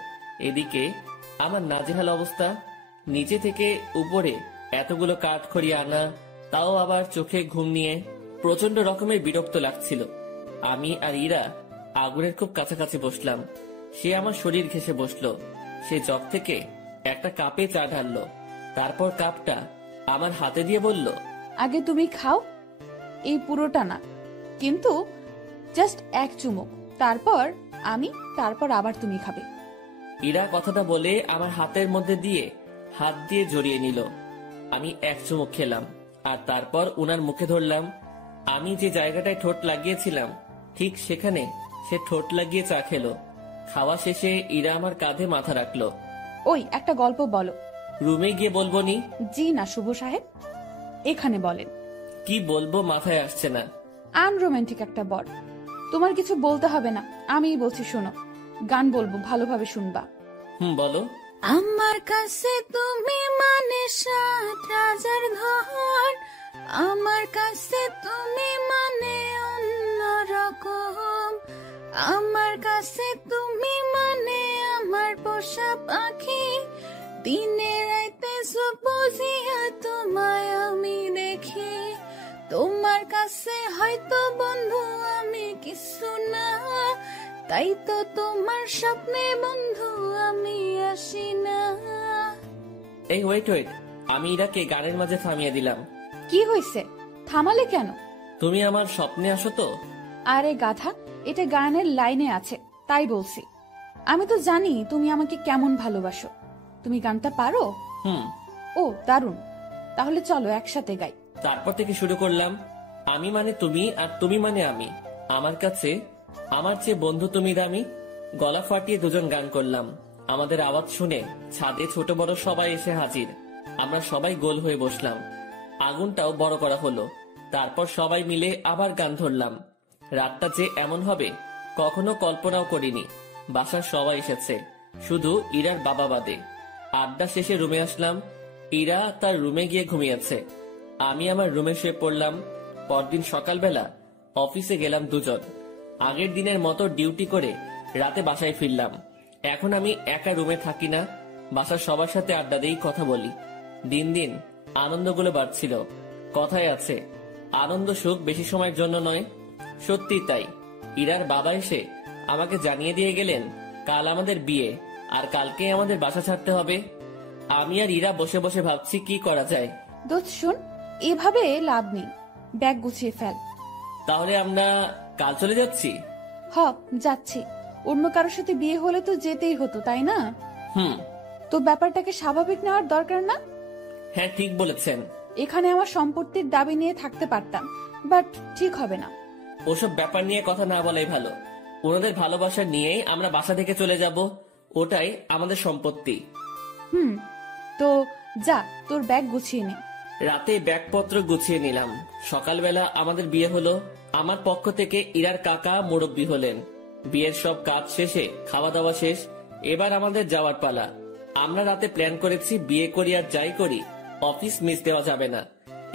এদিকে আমার নাজেহাল অবস্থা। নিচে থেকে উপরে এতগুলো কাঠখড়ি আনা, তাও আবার চোখে ঘুম নিয়ে প্রচন্ড রকমের বিরক্ত লাগছিল। আমি আর ইরা আগুনের খুব কাছাকাছি বসলাম। সে আমার শরীর ঘেঁষে বসলো। সে জগ থেকে একটা কাপে চা ঢাললো, তারপর কাপটা আমার হাতে দিয়ে বলল, আগে তুমি খাও, এই পুরোটা না, কিন্তু জাস্ট এক চুমুক, তারপর আমি, তারপর আবার তুমি খাবে। ইরা কথাটা বলে আমার হাতের মধ্যে দিয়ে হাত দিয়ে জড়িয়ে নিল। আমি এক চুমুক খেলাম, আর তারপর উনার মুখে ধরলাম। আমি যে জায়গাটায় ঠোঁট লাগিয়েছিলাম, ঠিক সেখানে সে ঠোঁট লাগিয়ে চা খেলো। খাওয়া শেষে ইরা আমার কাঁধে মাথা রাখলো। ওই একটা গল্প বলো। রুমে গিয়ে বলবো নি? জি না শুভ সাহেব, এখানে বলেন। কি বলবো মাথায় আসছে না। আনরোমান্টিক একটা বর। তোমার কিছু বলতে হবে না, আমিই বলছি শোনো। গান বলবো, ভালোভাবে শুনবা। বলো। আমার কাছে তুমি মানে ৭,০০০ ধন, আমার কাছে তুমি মানে অন্যরকম, আমার কাছে তুমি মানে আমার পোষা পাখি, দিনে রাইতে বুঝিয়া তোমায় আমি দেখি, তোমার কাছে হয়তো বন্ধু আমি কিছু না, তাই তো তোমার স্বপ্নে বন্ধু আমি আসি না। এই ওয়েট ওয়েট, আমি ইরাকে গানের মাঝে থামিয়ে দিলাম। কি হয়েছে, থামালে কেন? তুমি আমার স্বপ্নে আসো তো? আরে গাধা, এটা গানের লাইনে আছে তাই বলছি। আমি তো জানি তুমি আমাকে কেমন ভালোবাসো। তুমি গানটা পারো? ও দারুণ, তাহলে চলো একসাথে গাই। তারপর থেকে শুরু করলাম। আমি মানে তুমি আর তুমি মানে আমি, আমার কাছে আমার চেয়ে বন্ধু তুমি দামি। গলা ফাটিয়ে দুজন গান করলাম। আমাদের আওয়াজ শুনে ছাদে ছোট বড় সবাই এসে হাজির। আমরা সবাই গোল হয়ে বসলাম। আগুনটাও বড় করা হলো। তারপর সবাই মিলে আবার গান ধরলাম। রাতটা যে এমন হবে কখনো কল্পনাও করিনি। বাসার সবাই এসেছে, শুধু ইরার বাবা বাদে। আড্ডা শেষে রুমে আসলাম। ইরা তার রুমে গিয়ে ঘুমিয়েছে, আমি আমার রুমে শুয়ে পড়লাম। পরদিন সকালবেলা অফিসে গেলাম দুজন। আগের দিনের মতো ডিউটি করে রাতে বাসায় ফিরলাম। এখন আমি একা রুমে থাকি না, বাসার সবার সাথে আড্ডা দিয়েই কথা বলি। দিন দিন আনন্দগুলো বাড়ছিল। কথায় আছে, আনন্দ সুখ বেশি সময়ের জন্য নয়। সত্যি তাই। ইরার বাবা এসে আমাকে জানিয়ে দিয়ে গেলেন কাল আমাদের বিয়ে, আর কালকে আমাদের বাসা ছাড়তে হবে। আমি আর ইরা বসে বসে ভাবছি কি করা যায়। দোস্ত শোন, এভাবে লাভ নেই, ব্যাগ গুছিয়ে ফেল। তাহলে আমরা কাল চলে যাচ্ছি? হ, যাচ্ছি। অন্য কারোর সাথে বিয়ে হলে তো যেতেই হতো, তাই না? তো ব্যাপারটাকে স্বাভাবিক নেওয়ার দরকার না? হ্যাঁ ঠিক বলেছেন। এখানে আমার সম্পত্তির দাবি নিয়ে থাকতে পারতাম, বাট ঠিক হবে না। ওসব ব্যাপার নিয়ে কথা না বলাই ভালো। ওনাদের ভালোবাসা নিয়েই আমরা বাসা থেকে চলে যাব, ওটাই আমাদের সম্পত্তি। তো যা, তোর ব্যাগ গুছিয়ে নে। রাতে ব্যাগপত্র গুছিয়ে নিলাম। সকালবেলা আমাদের বিয়ে হলো। আমার পক্ষ থেকে ইরার কাকা মুরব্বি হলেন। বিয়ের সব কাজ শেষে খাওয়া দাওয়া শেষ, এবার আমাদের যাওয়ার পালা। আমরা রাতে প্ল্যান করেছি বিয়ে করি আর যাই করি অফিস মিস দেওয়া যাবে না।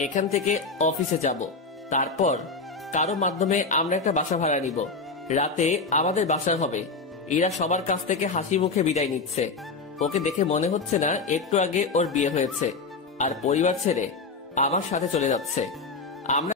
এখান থেকে অফিসে যাব, তারপর কারো মাধ্যমে আমরা একটা বাসা ভাড়া নিব। রাতে আমাদের বাসা হবে। ইরা সবার কাছ থেকে হাসি মুখে বিদায় নিচ্ছে। ওকে দেখে মনে হচ্ছে না একটু আগে ওর বিয়ে হয়েছে, আর পরিবার ছেড়ে আমার সাথে চলে যাচ্ছে। আমরা